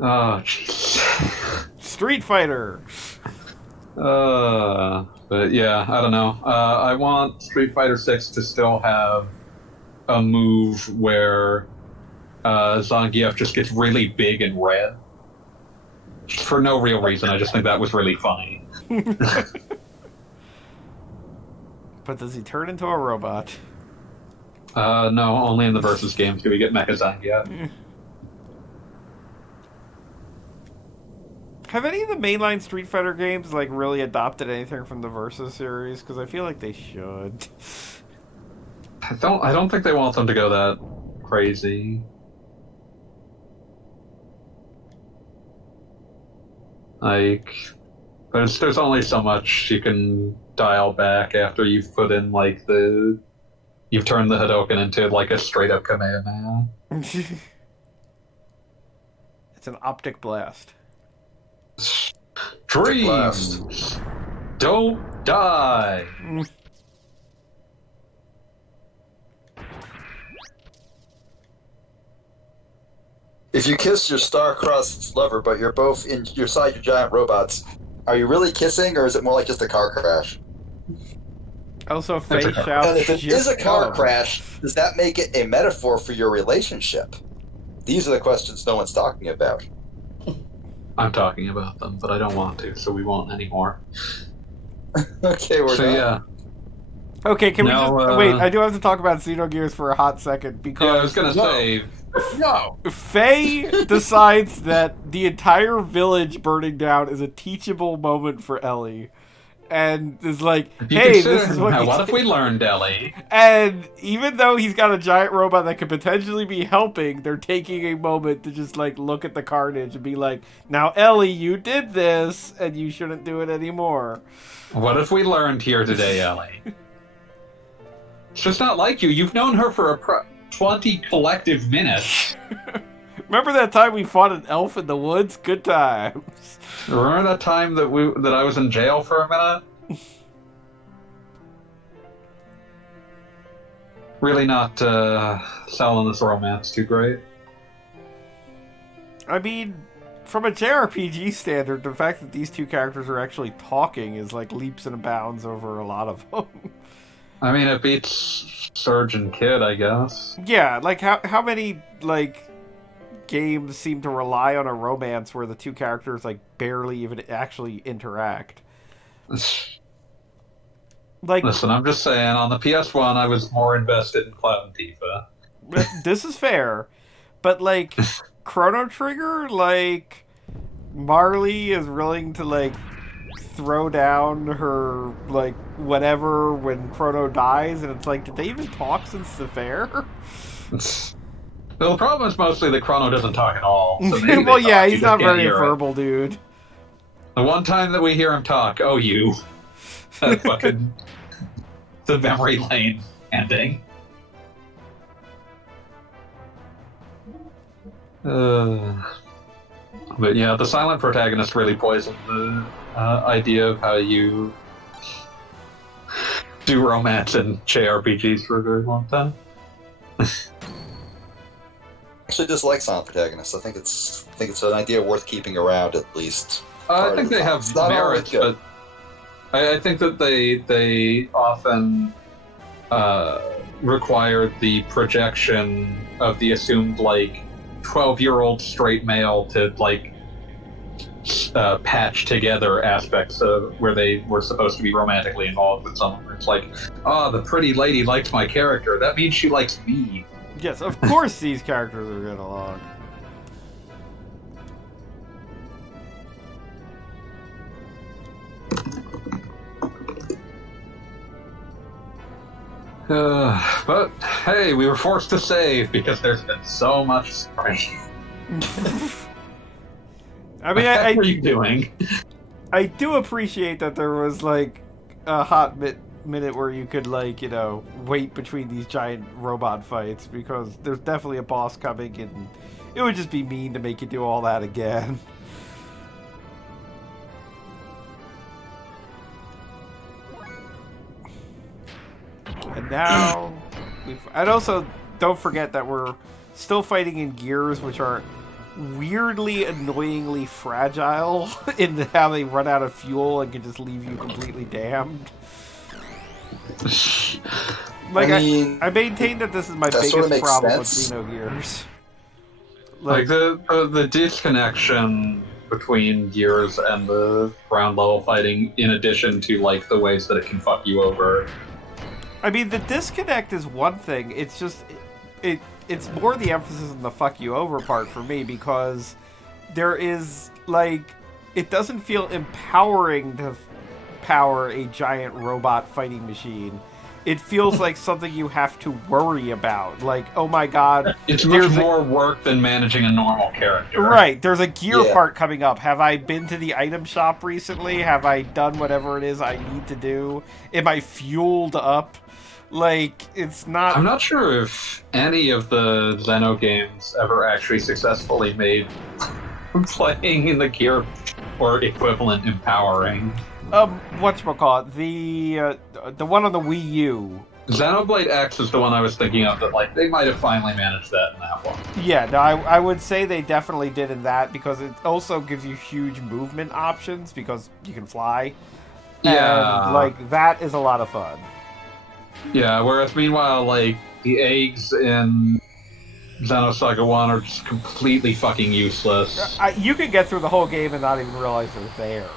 jeez. Street Fighter. But yeah, I don't know. I want Street Fighter 6 to still have a move where Zangief just gets really big and red. For no real reason, I just think that was really funny. But does he turn into a robot? No, only in the Versus games do we get Mecha Zangief. Have any of the mainline Street Fighter games like really adopted anything from the Versus series? Because I feel like they should. I don't think they want them to go that crazy. Like, there's only so much you can dial back after you've put in like you've turned the Hadouken into like a straight up Kamehameha. It's an optic blast. Dreams don't die. If you kiss your star-crossed lover, but you're both inside your giant robots, are you really kissing, or is it more like just a car crash? Also, Faye shouts. And if it is a car crash, does that make it a metaphor for your relationship? These are the questions no one's talking about. I'm talking about them, but I don't want to, so we won't anymore. Okay, we're done. Yeah. Okay, can Now, we just wait? I do have to talk about Xenogears for a hot second because Yeah, I was gonna say. No. Faye decides that the entire village burning down is a teachable moment for Ellie, and is like, "Hey, this is what." What if we learned, Ellie? And even though he's got a giant robot that could potentially be helping, they're taking a moment to just like look at the carnage and be like, "Now, Ellie, you did this, and you shouldn't do it anymore." What if we learned here today, Ellie? It's just not like you. You've known her for 20 collective minutes. Remember that time we fought an elf in the woods? Good times. Remember that time that I was in jail for a minute? Really not selling this romance too great. I mean, from a JRPG standard, the fact that these two characters are actually talking is like leaps and bounds over a lot of them. I mean, it beats Surge and Kid, I guess. Yeah, like how many like games seem to rely on a romance where the two characters like barely even actually interact? Like, listen, I'm just saying, on the PS1, I was more invested in Cloud and Tifa. This is fair, but like Chrono Trigger, like Marley is willing to like throw down her like whatever when Chrono dies, and it's like, did they even talk since the fair? Well, the problem is mostly that Chrono doesn't talk at all. So maybe well, yeah, talk, he's not very verbal, dude. The one time that we hear him talk, oh, you. That fucking... the memory lane ending. But yeah, the silent protagonist really poisoned the idea of how you do romance in JRPGs for a very long time. Actually, dislike silent protagonists. I think it's an idea worth keeping around at least. I think they have merit, but I think that they often require the projection of the assumed like 12-year-old straight male to like patch together aspects of where they were supposed to be romantically involved with someone. It's like, oh, the pretty lady likes my character. That means she likes me. Yes, of course these characters are getting along. But hey, we were forced to save because there's been so much spray. I mean, what were you doing? I do appreciate that there was like a hot minute where you could like, you know, wait between these giant robot fights, because there's definitely a boss coming and it would just be mean to make you do all that again. And now and also don't forget that we're still fighting in Gears, which are weirdly annoyingly fragile in how they run out of fuel and can just leave you completely damned. Like, I maintain that this is my biggest problem with Xenogears. Like the disconnection between Gears and the ground level fighting, in addition to like the ways that it can fuck you over, I mean, the disconnect is one thing. It's just it's more the emphasis on the fuck you over part for me, because there is like it doesn't feel empowering to power a giant robot fighting machine. It feels like something you have to worry about. Like, oh my god, It's much more work than managing a normal character. Right, there's a gear Yeah. part coming up. Have I been to the item shop recently? Have I done whatever it is I need to do? Am I fueled up? Like, it's not... I'm not sure if any of the Xeno games ever actually successfully made playing in the gear or equivalent empowering. Whatchamacallit, the one on the Wii U. Xenoblade X is the one I was thinking of that, like, they might have finally managed that in that one. Yeah, no, I would say they definitely did in that, because it also gives you huge movement options, because you can fly. Yeah. And, like, that is a lot of fun. Yeah, whereas meanwhile, like, the eggs in Xenosaga 1 are just completely fucking useless. You could get through the whole game and not even realize they're there.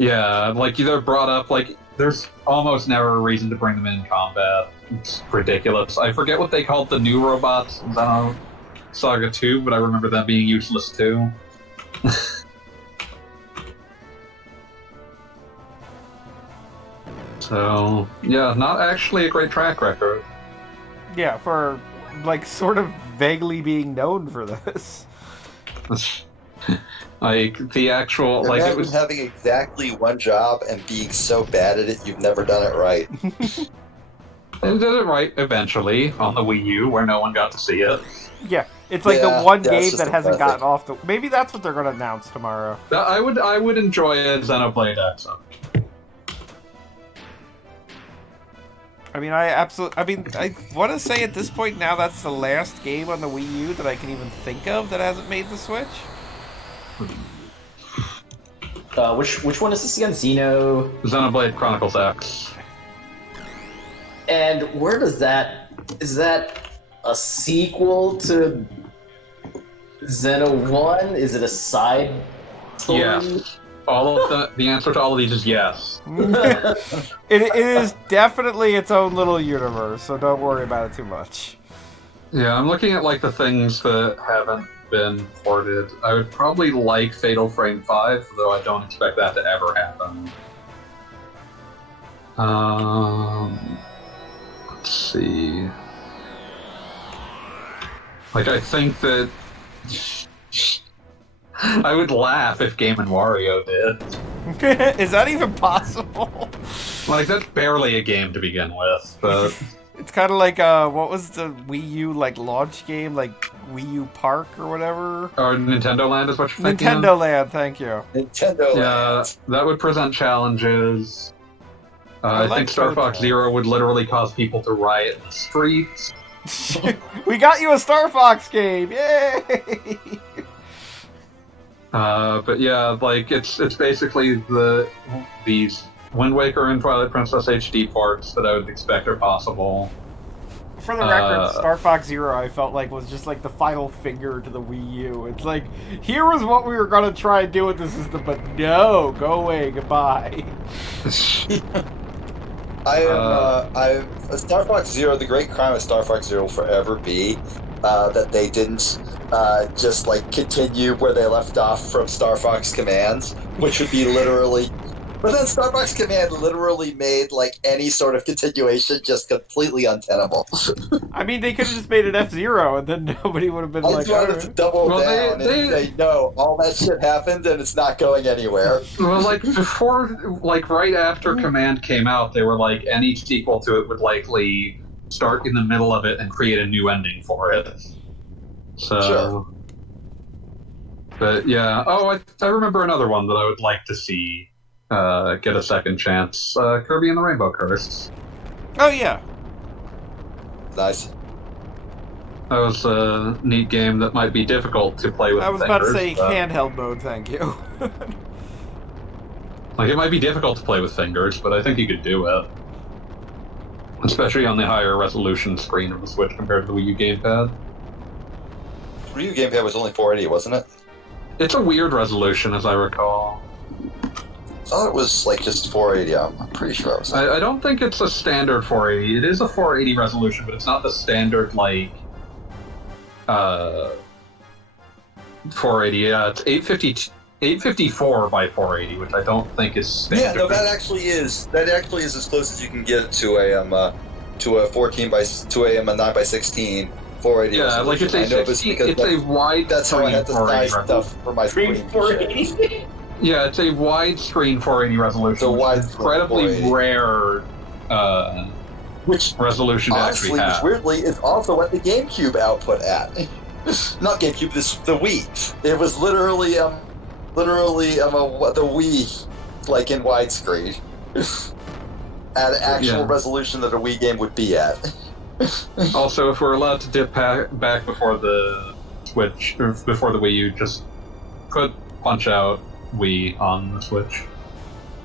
Yeah, like, they're brought up, like, there's almost never a reason to bring them in combat. It's ridiculous. I forget what they called the new robots in Xenosaga 2, but I remember them being useless too. So, yeah, not actually a great track record. Yeah, for, like, sort of vaguely being known for this. Like, the actual... like, Imagine it was... having exactly one job and being so bad at it you've never done it right. They did it right eventually on the Wii U, where no one got to see it. Yeah, it's like Yeah, the one that's game just that hasn't pathetic. gotten off the... Maybe that's what they're going to announce tomorrow. I would enjoy a Xenoblade X. I mean, I want to say at this point now that's the last game on the Wii U that I can even think of that hasn't made the Switch. Which one is this again? Xenoblade Chronicles X. And where does that... Is that a sequel to Xeno 1? Is it a side story? Yes. All of the answer to all of these is yes. It is definitely its own little universe, so don't worry about it too much. Yeah, I'm looking at like the things that haven't been ported. I would probably like Fatal Frame 5, though I don't expect that to ever happen. Let's see. Like, I think that I would laugh if Game & Wario did. Is that even possible? Like, that's barely a game to begin with, but... It's kind of like, what was the Wii U, like, launch game? Like, Wii U Park or whatever? Or Nintendo Land is what you're thinking Nintendo of? Land, thank you. Nintendo Yeah, Land. that would present challenges. I like think Star Fox Toadstool. Zero would literally cause people to riot in the streets. We got you a Star Fox game! Yay! But yeah, like it's basically these Wind Waker and Twilight Princess HD ports that I would expect are possible. For the record, Star Fox Zero, I felt like, was just like the final finger to the Wii U. It's like, here was what we were gonna try and do with the system, but no, go away, goodbye. Star Fox Zero, the great crime of Star Fox Zero will forever be that they didn't just like continue where they left off from Star Fox Commands, which would be literally. But then Star Fox Command literally made like any sort of continuation just completely untenable. I mean, they could have just made it F-Zero, and then nobody would have been I like, just wanted "Oh." to double Well, down and say, no, all that shit happened and it's not going anywhere. Well, like before, like right after Command came out, they were like any sequel to it would likely start in the middle of it and create a new ending for it. So, Sure. But yeah, I remember another one that I would like to see get a second chance. Kirby and the Rainbow Curse. Oh, yeah. Nice. That was a neat game that might be difficult to play with I was about to fingers, say but- handheld mode, thank you. Like, it might be difficult to play with fingers, but I think you could do it. Especially on the higher resolution screen of the Switch compared to the Wii U gamepad. Wii U gamepad was only 480, wasn't it? It's a weird resolution, as I recall. thought it was like just 480. I'm pretty sure I was. I don't think it's a standard 480. It is a 480 resolution, but it's not the standard, like, 480. Yeah, it's 854 by 480, which I don't think is standard. Yeah, no, that actually is as close as you can get to a 14 by to a 9 by 16 480. Yeah, like it's a 16, it's a wide. That's how I had to size stuff for my screen. 480. Yeah, it's a widescreen 480 resolution. It's a which is incredibly 480. rare Which resolution to honestly, actually have. which weirdly is also what the GameCube output at. Not GameCube, the Wii. It was literally the Wii, like in widescreen, at actual resolution that a Wii game would be at. Also, if we're allowed to dip back before the Switch, or before the Wii U, just put Punch-Out Wii on the Switch.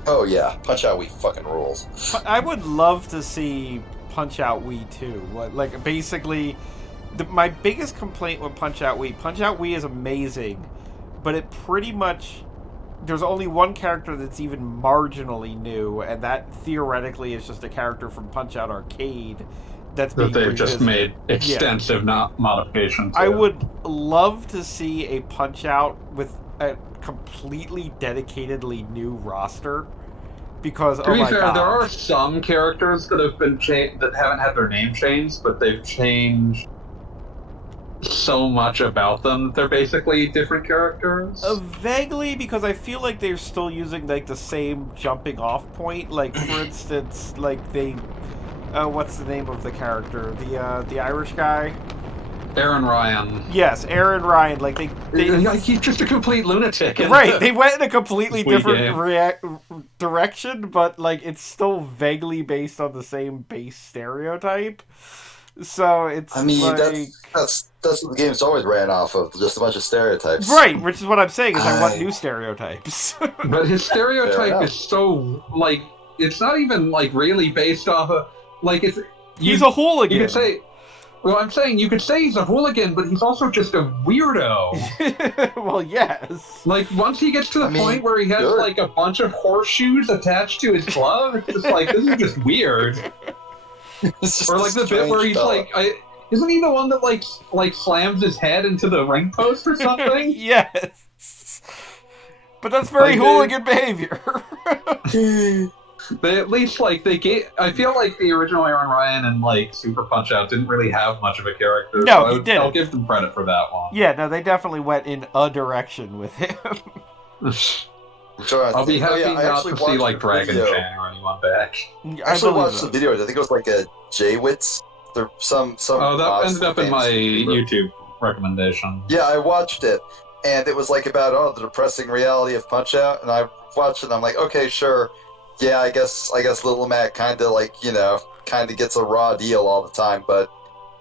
Oh yeah, Punch-Out Wii fucking rules. I would love to see Punch-Out Wii 2. Like, basically, my biggest complaint with Punch-Out Wii is amazing, but it pretty much... There's only one character that's even marginally new, and that theoretically is just a character from Punch-Out Arcade that they've just made extensive modifications. I would love to see a Punch-Out with a completely dedicatedly new roster, because to be fair, there are some characters that have been that haven't had their name changed, but they've changed so much about them that they're basically different characters. Vaguely, because I feel like they're still using like the same jumping off point. Like, for instance, like they what's the name of the character? The Irish guy? Aaron Ryan. Yes, Aaron Ryan. Like he's just a complete lunatic. Right, they went in a completely different direction, but like it's still vaguely based on the same base stereotype. So it's. I mean, like... that's what the game's always ran off of, just a bunch of stereotypes. Right, which is what I'm saying. Is I want new stereotypes. But his stereotype is so like it's not even like really based off of like it's. He's a hooligan. You could say. Well, I'm saying you could say he's a hooligan, but he's also just a weirdo. Well, yes. Like, once he gets to the point where he has, like, a bunch of horseshoes attached to his glove, it's just like, this is just weird. Or, like, the bit where he's, like, isn't he the one that, like slams his head into the ring post or something? Yes. But that's very hooligan behavior. They at least, like, I feel like the original Aaron Ryan and, like, Super Punch-Out didn't really have much of a character. No, so he didn't. I'll give them credit for that one. Yeah, no, they definitely went in a direction with him. I'll be happy not to see, like, Dragon Chan or anyone back. I actually watched some videos. I think it was, like, a J-Wits. Some. Oh, that ended up in my YouTube recommendation. Yeah, I watched it. And it was, like, about, the depressing reality of Punch-Out. And I watched it and I'm like, okay, sure. Yeah, I guess Little Mac kind of gets a raw deal all the time. But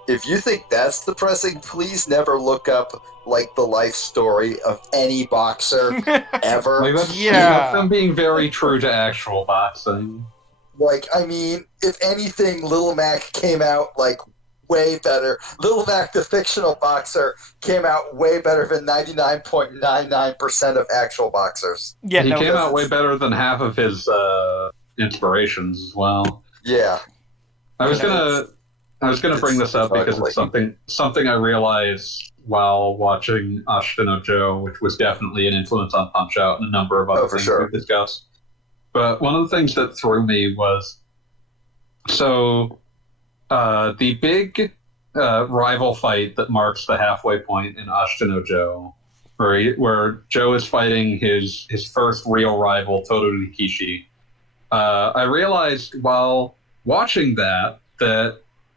if you think that's depressing, please never look up like the life story of any boxer ever. Like, that's them being very true to actual boxing. Like, I mean, if anything, Little Mac came out like way better. Little Mac, the fictional boxer, came out way better than 99.99% of actual boxers. Yeah, he came out way better than half of his inspirations as well. Yeah, I was gonna bring this up because it's something I realized while watching Ashita no Joe, which was definitely an influence on Punch-Out and a number of other things we've discussed. But one of the things that threw me was the big rival fight that marks the halfway point in Ashita no Joe, where Joe is fighting his first real rival, Toru Rikishi. I realized while watching that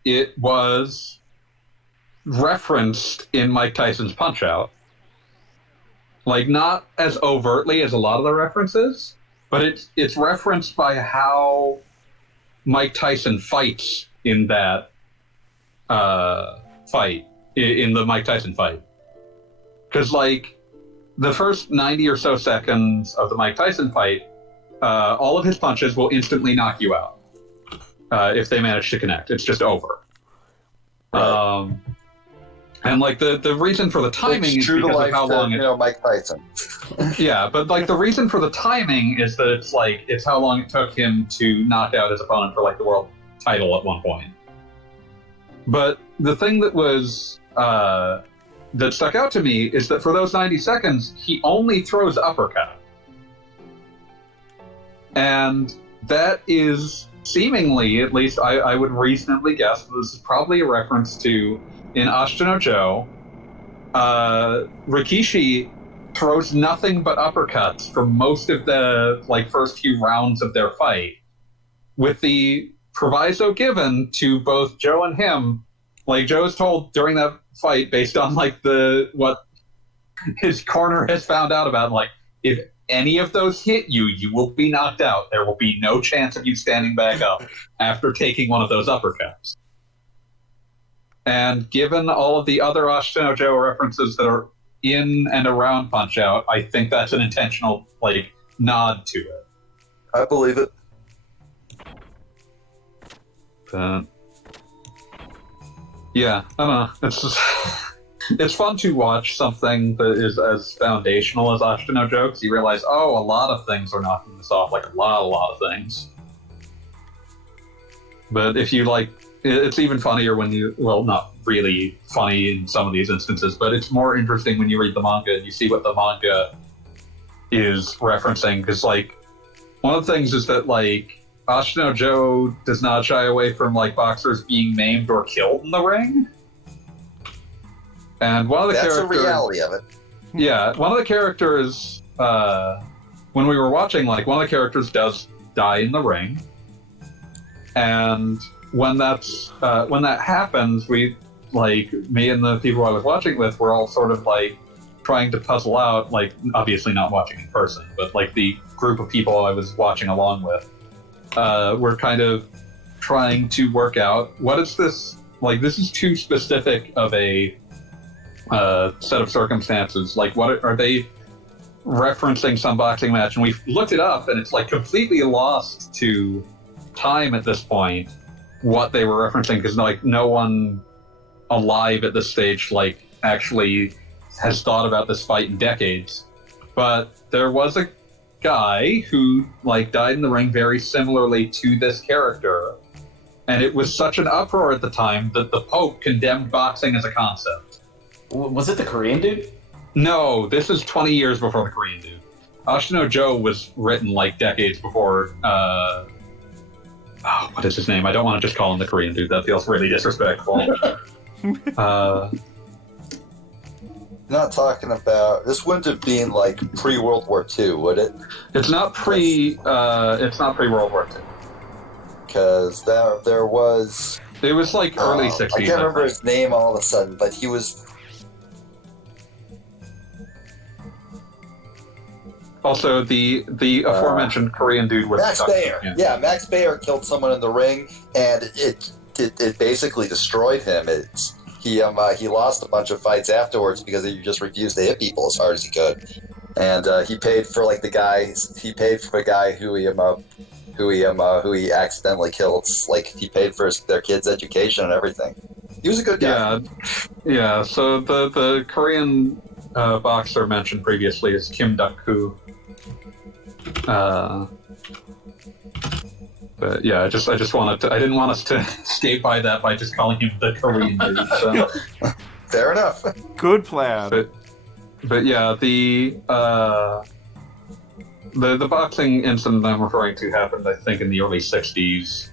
it was referenced in Mike Tyson's Punch-Out. Like, not as overtly as a lot of the references, but it's referenced by how Mike Tyson fights in that fight, in the Mike Tyson fight. Because, like, the first 90 or so seconds of the Mike Tyson fight, all of his punches will instantly knock you out if they manage to connect. It's just over. Right. And like the reason for the timing is true to because life of how to, long Mike Tyson. Yeah, but like the reason for the timing is that it's how long it took him to knock out his opponent for like the world title at one point. But the thing that was that stuck out to me is that for those 90 seconds, he only throws uppercut. And that is seemingly, at least I would reasonably guess, this is probably a reference to, in Ashita Joe, Rikishi throws nothing but uppercuts for most of the like first few rounds of their fight, with the proviso given to both Joe and him. Like Joe's told during that fight, based on like what his corner has found out about, like if any of those hit you, you will be knocked out. There will be no chance of you standing back up after taking one of those uppercuts. And given all of the other Ashita Joe references that are in and around Punch Out, I think that's an intentional like nod to it. I believe it. Yeah, I don't know. It's just it's fun to watch something that is as foundational as Ashita Joe, because you realize, oh, a lot of things are knocking this off, like a lot of things. But if you like, it's even funnier when you, well, not really funny in some of these instances, but it's more interesting when you read the manga and you see what the manga is referencing, because like one of the things is that like Ashita Joe does not shy away from like boxers being maimed or killed in the ring. And one of the That's characters, the reality of it. Yeah, one of the characters, when we were watching, like one of the characters does die in the ring, and when that happens, we, like me and the people I was watching with, were all sort of like trying to puzzle out, like obviously not watching in person, but like the group of people I was watching along with, were kind of trying to work out what is this, like this is too specific of a set of circumstances. Like, what are they referencing some boxing match? And we looked it up, and it's like completely lost to time at this point what they were referencing, because like no one alive at this stage like actually has thought about this fight in decades. But there was a guy who like died in the ring very similarly to this character, and it was such an uproar at the time that the Pope condemned boxing as a concept. Was it the Korean dude? No, this is 20 years before the Korean dude. Ashita Joe was written like decades before. What is his name? I don't want to just call him the Korean dude. That feels really disrespectful. Not talking about, this wouldn't have been like pre-World War II, would it? It's not pre World War II. Because there was. It was like early 60s. I can't remember his name all of a sudden, but he was. Also, the aforementioned Korean dude was Max Bayer. Yeah, Max Bayer killed someone in the ring, and it basically destroyed him. He lost a bunch of fights afterwards because he just refused to hit people as hard as he could, and he paid for like the guy. He paid for a guy who he accidentally killed. Like he paid for their kids' education and everything. He was a good guy. Yeah. So the Korean boxer mentioned previously is Kim Duk-koo. But yeah, I just wanted to. I didn't want us to skate by that by just calling him the Korean dude. So. Fair enough. Good plan. But yeah, the boxing incident I'm referring to happened, I think, in the early '60s.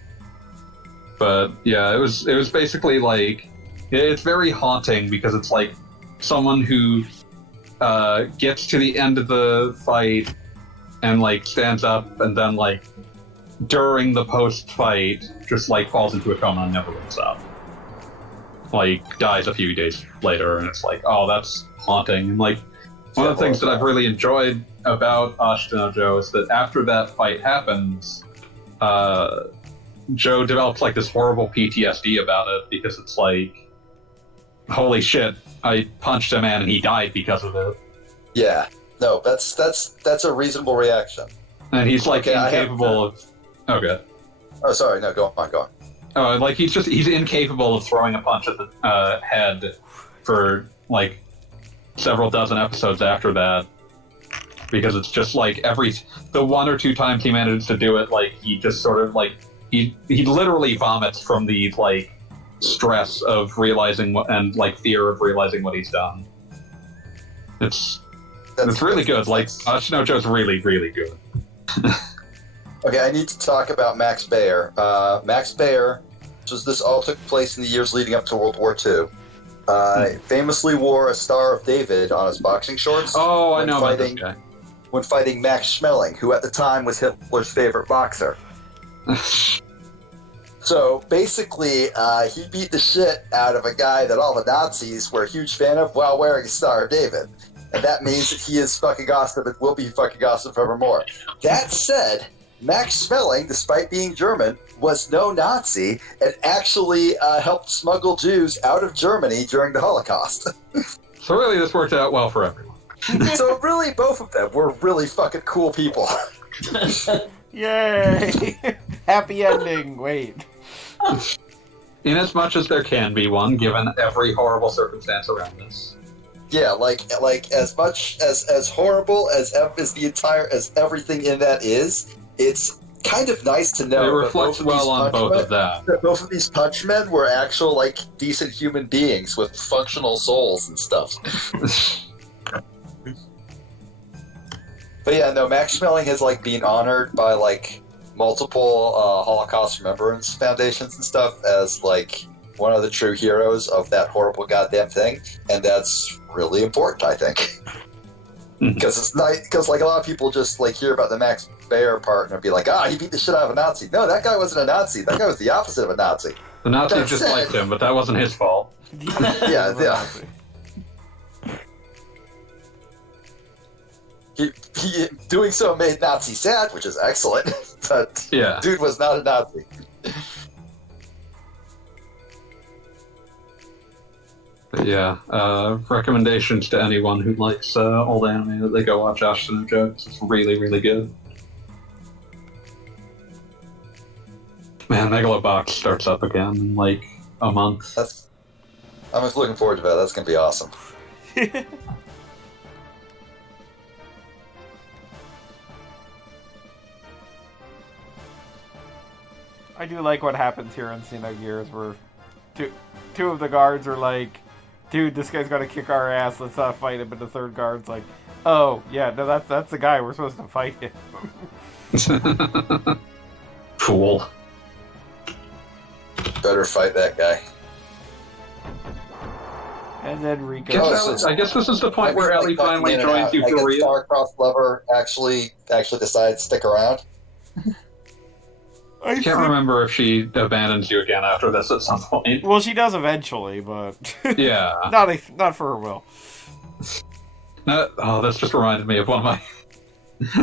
But yeah, it was basically like, it's very haunting because it's like someone who gets to the end of the fight and like stands up, and then like during the post-fight just like falls into a coma and never wakes up. Like dies a few days later, and it's like, oh, that's haunting. And like one of the things that I've really enjoyed about Ashita Joe is that after that fight happens, Joe develops like this horrible PTSD about it, because it's like, holy shit, I punched a man and he died because of it. Yeah. No, that's a reasonable reaction. And he's like incapable of. Okay. Oh, sorry. No, go on. Like he's incapable of throwing a punch at the head for like several dozen episodes after that, because it's just like the one or two times he manages to do it, like he just sort of like he literally vomits from the like stress of realizing and like fear of realizing what he's done. It's really good. Like Shinojo's really, really good. Okay, I need to talk about Max Baer. Max Baer, this all took place in the years leading up to World War II. Famously wore a Star of David on his boxing shorts. Oh, I know about this guy. When fighting Max Schmeling, who at the time was Hitler's favorite boxer. So basically, he beat the shit out of a guy that all the Nazis were a huge fan of while wearing a Star of David. And that means that he is fucking awesome and will be fucking awesome forevermore. That said, Max Schmeling, despite being German, was no Nazi and actually helped smuggle Jews out of Germany during the Holocaust. So really, this worked out well for everyone. So really, both of them were really fucking cool people. Yay! Happy ending. Wait. In as much as there can be one, given every horrible circumstance around this. Yeah, like as much as horrible as everything in that is, it's kind of nice to know. It reflects well on both of that. That both of these punchmen were actual like decent human beings with functional souls and stuff. But yeah, no, Max Schmeling has like been honored by like multiple Holocaust Remembrance Foundations and stuff as like one of the true heroes of that horrible goddamn thing, and that's really important, I think. Because it's nice, because like a lot of people just like hear about the Max Baer part and be like, he beat the shit out of a Nazi. No, that guy wasn't a Nazi. That guy was the opposite of a Nazi. The Nazis just liked him, but that wasn't his fault. Yeah. He doing so made Nazi sad, which is excellent. But yeah, dude was not a Nazi. But yeah, recommendations to anyone who likes old anime that they go watch Xenogears. It's really, really good. Man, Megalobox starts up again in like a month. I'm just looking forward to that. That's gonna be awesome. I do like what happens here in Xenogears, where two of the guards are like, dude, this guy's gonna kick our ass, let's not fight him, but the third guard's like, oh, yeah, no, that's the guy, we're supposed to fight him. Cool. Better fight that guy. And then Rico. I guess this is the point where Ellie finally joins Euphoria. Star-crossed lover actually decides to stick around. I can't remember if she abandons you again after this at some point. Well, she does eventually, but yeah, not for her will. This just reminded me of one of my.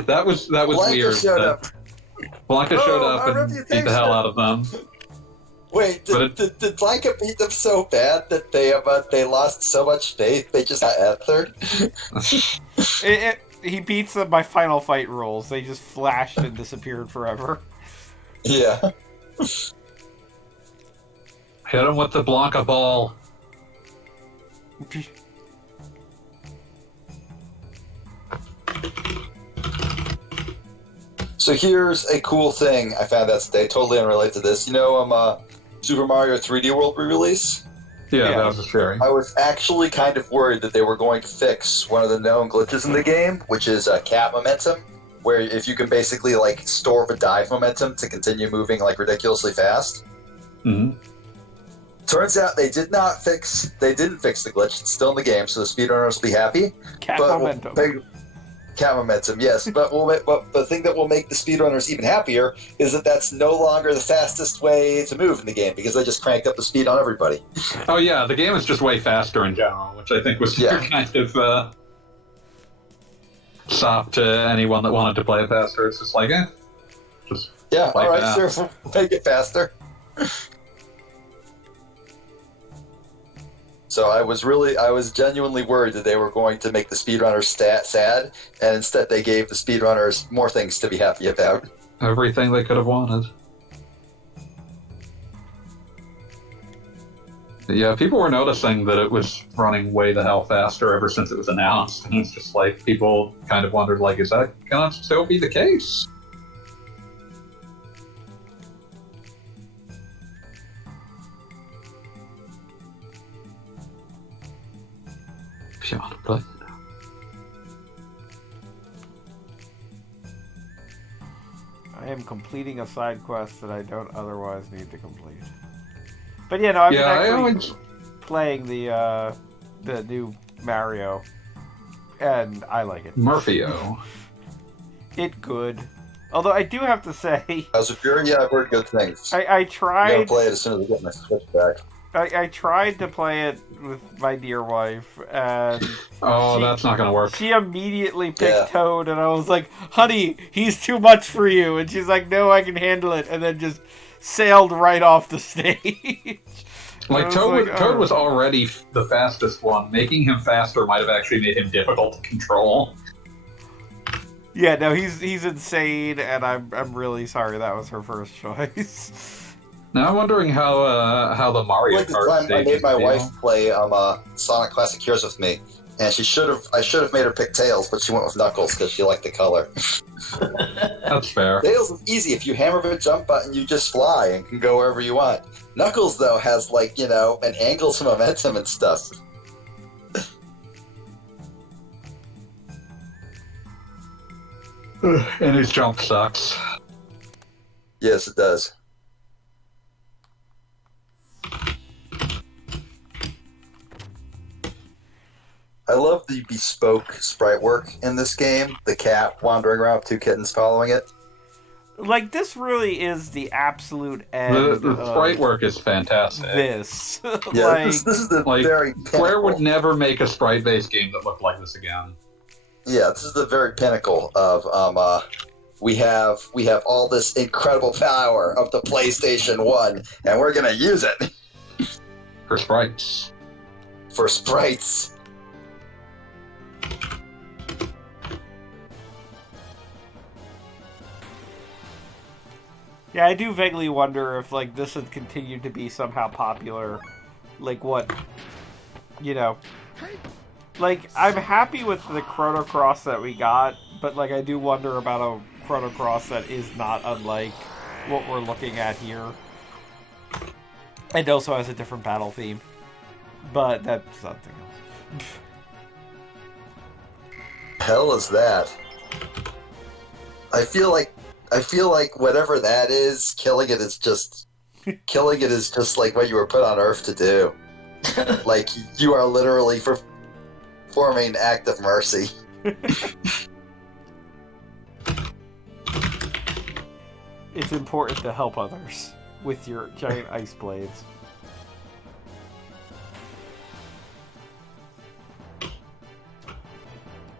that was Blanka weird. Blanka showed up and beat the hell out of them. Wait, did Blanka beat them so bad that they lost so much faith they just got ethered? He beats them by final fight rules. They just flashed and disappeared forever. Yeah. Hit him with the Blanka ball. So here's a cool thing I found out today, totally unrelated to this. You know, Super Mario 3D World re-release? Yeah, that was a scary. I was actually kind of worried that they were going to fix one of the known glitches in the game, which is cat momentum, where if you can basically like store the dive momentum to continue moving like ridiculously fast. Mm-hmm. Turns out they didn't fix the glitch. It's still in the game, so the speedrunners will be happy. Cat momentum. Cat momentum, yes. But the thing that will make the speedrunners even happier is that that's no longer the fastest way to move in the game, because they just cranked up the speed on everybody. Oh yeah, the game is just way faster in general, which I think was kind of stop to anyone that wanted to play it faster. It's just like, just all right, fast. sure, make it faster. So I was genuinely worried that they were going to make the speedrunners sad, and instead they gave the speedrunners more things to be happy about. Everything they could have wanted. Yeah, people were noticing that it was running way the hell faster ever since it was announced, and it's just like people kind of wondered, like, is that gonna still be the case? Come on, play. I am completing a side quest that I don't otherwise need to complete. But yeah, no, I've been actually playing the new Mario, and I like it. Murphyo. It good. Although I do have to say, How's it Fury? Yeah, I've heard good things. I I'm tried. gonna play it as soon as I get my Switch back. I tried to play it with my dear wife, and That's not gonna work. she immediately picked Toad, and I was like, honey, he's too much for you. And she's like, no, I can handle it, and then just sailed right off the stage. Like, Toad was already the fastest one. Making him faster might have actually made him difficult to control. Yeah, no, he's insane, and I'm really sorry that was her first choice. Now I'm wondering how the Mario Like the Kart time I stages made my feel. wife play Sonic Classic Heroes with me, and I should have made her pick Tails, but she went with Knuckles because she liked the color. That's fair. Tails is easy. If you hammer the jump button, you just fly and can go wherever you want. Knuckles, though, has, like, you know, an angle to momentum and stuff. And his jump sucks. Yes, it does. I love the bespoke sprite work in this game. The cat wandering around with two kittens following it. Like, this really is the absolute end The sprite work is fantastic. this. Yeah, like, this is the Like, very Square would pinnacle. never make a sprite-based game that looked like this again. Yeah, this is the very pinnacle of we have all this incredible power of the PlayStation 1, and we're gonna use it For sprites. for sprites. yeah, I do vaguely wonder if, like, this had continued to be somehow popular. Like, what, you know, like, I'm happy with the Chrono Cross that we got, but, like, I do wonder about a Chrono Cross that is not unlike what we're looking at here. And also has a different battle theme. But that's something else. Hell is that? I feel like whatever that is, killing it is just like what you were put on Earth to do. Like, you are literally performing an act of mercy. It's important to help others with your giant ice blades.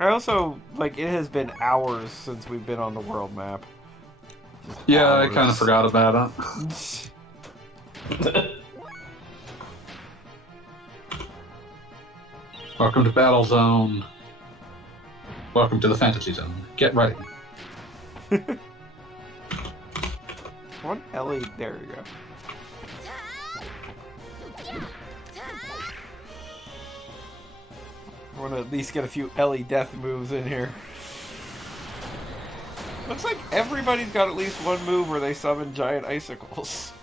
I also, like, it has been hours since we've been on the world map. Just Yeah, hours. I kind of forgot about it. Welcome to Battle Zone. Welcome to the Fantasy Zone. Get ready. One Ellie, there you go. I want to at least get a few Ellie death moves in here. Looks like everybody's got at least one move where they summon giant icicles.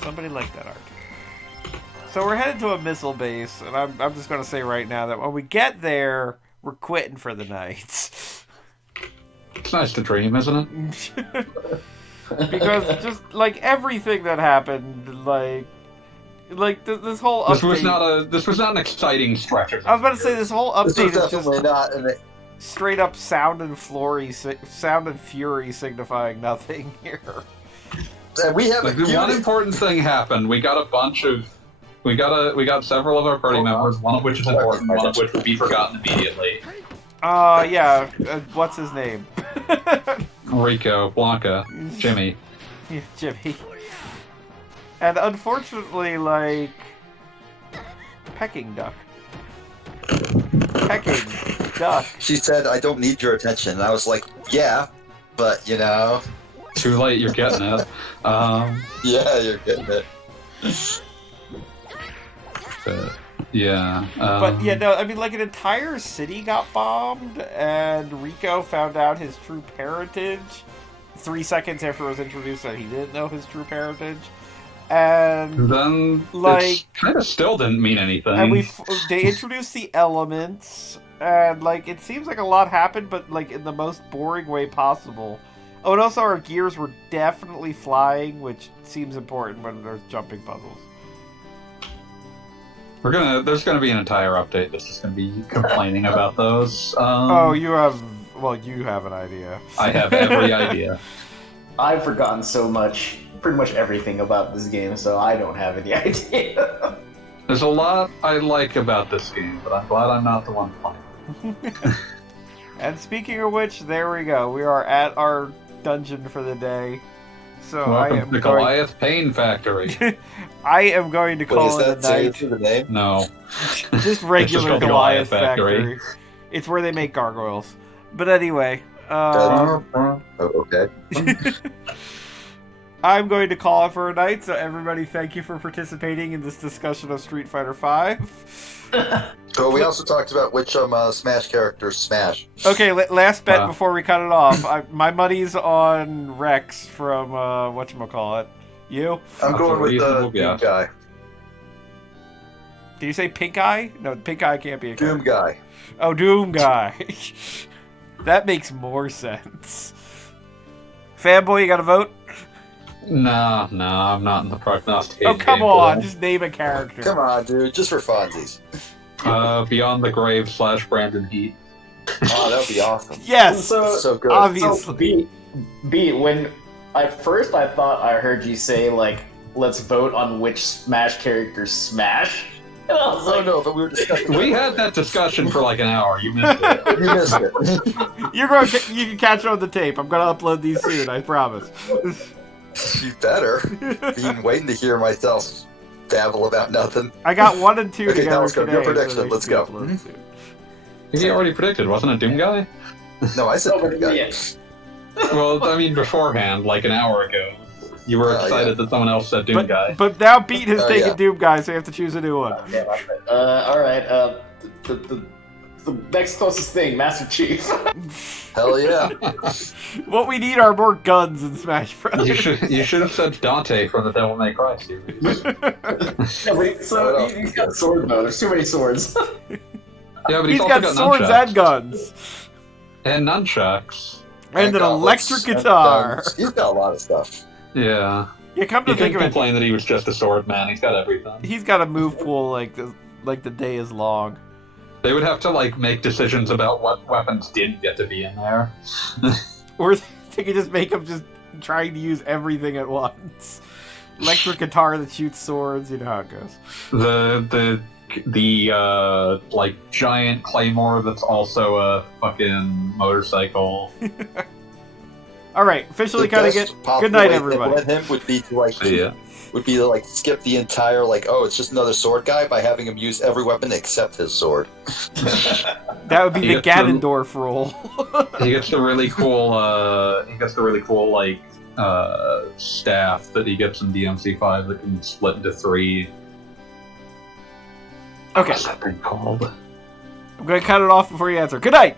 Somebody liked that art. So we're headed to a missile base, and I'm just going to say right now that when we get there, we're quitting for the night. It's nice to dream, isn't it? Because just, like, everything that happened, like this whole update... This was not an exciting stretch of I was about to say, this whole This was update is definitely just not an straight up sound and fury signifying nothing here. and we have Like, a the one unit. important thing happened. We got several of our party members, one of which is important, one of which will be forgotten immediately. Yeah, what's his name? Rico, Blanka, Jimmy. Yeah, Jimmy. And unfortunately, like... Peking duck. Peking duck. She said, "I don't need your attention." And I was like, "Yeah, but you know." Too late, you're getting it. Yeah, you're getting it. Yeah. But yeah, no, I mean, like an entire city got bombed, and Rico found out his true parentage 3 seconds after it was introduced that he didn't know his true parentage, and then like kind of still didn't mean anything. and they introduced the elements, and like it seems like a lot happened, but like in the most boring way possible. Oh, and also our gears were definitely flying, which seems important when there's jumping puzzles. There's gonna be an entire update that's just gonna be complaining about those. You have an idea. I have every idea. I've forgotten so much, pretty much everything about this game, so I don't have any idea. There's a lot I like about this game, but I'm glad I'm not the one playing. And speaking of which, there we go. We are at our dungeon for the day. So Welcome to the Goliath Pain Factory. I am going to call Wait, it is a that night. for the name? No. Just regular called the Goliath Goliath Factory. It's where they make gargoyles. But anyway, Oh, okay. I'm going to call it for a night. So everybody, thank you for participating in this discussion of Street Fighter V. So we also talked about which Smash characters smash. Okay, last bet Wow. before we cut it off. My money's on Rex from whatchamacallit. You? I'm going with the Unbelievable, yeah. Doom guy. Did you say Pink Eye? No, Pink Eye can't be a character. Doom guy. Oh, Doom Guy. That makes more sense. Fanboy, you got a vote? Nah, I'm not in the prognostication. Oh, come game for on, that. just name a character. Come on, dude. Just for funsies. Beyond the Grave / Brandon Heat. Oh, that would be awesome. Yes, That's so good. obviously. So, B, when at first I thought I heard you say, like, let's vote on which Smash characters smash. And I was Oh like, no, but we were discussing. We had that discussion for like an hour. You missed it. You missed it. You can catch it on the tape. I'm gonna upload these soon, I promise. You better. Been waiting to hear myself babble about nothing. I got 1 and 2 Okay, together now let's go. today. Your prediction, so they let's should be go. uploaded soon. He already predicted, wasn't it Doom Guy? No, I said oh, Doom guy. yeah. Well, I mean beforehand, like an hour ago. You were Oh, excited that someone else said Doom Guy. But now Pete has Oh, taken yeah. Doom Guy, so you have to choose a new one. All right. The next closest thing, Master Chief. Hell yeah. What we need are more guns in Smash Bros. You should have said Dante from the Devil May Cry series. So he's got sword mode. There's too many swords. Yeah, but He's also got swords nunchucks. and guns. And nunchucks. And an gauntlets, electric and guitar. guns. He's got a lot of stuff. Yeah. Yeah, come to You think couldn't of it, complain that he was just a sword man. He's got everything. he's got a move pool like the day is long. They would have to like make decisions about what weapons didn't get to be in there. Or they could just make him just trying to use everything at once. Electric guitar that shoots swords, you know how it goes. The like giant claymore that's also a fucking motorcycle. Alright, officially The cutting best it. possible Good night, way to everybody. implement him would be to like Yeah. skip the entire it's just another sword guy by having him use every weapon except his sword. That would be He the gets them- Ganondorf rule. He gets the really cool like staff that he gets in DMC5 that can split into 3. Okay, What's that thing called? I'm going to cut it off before you answer. Good night!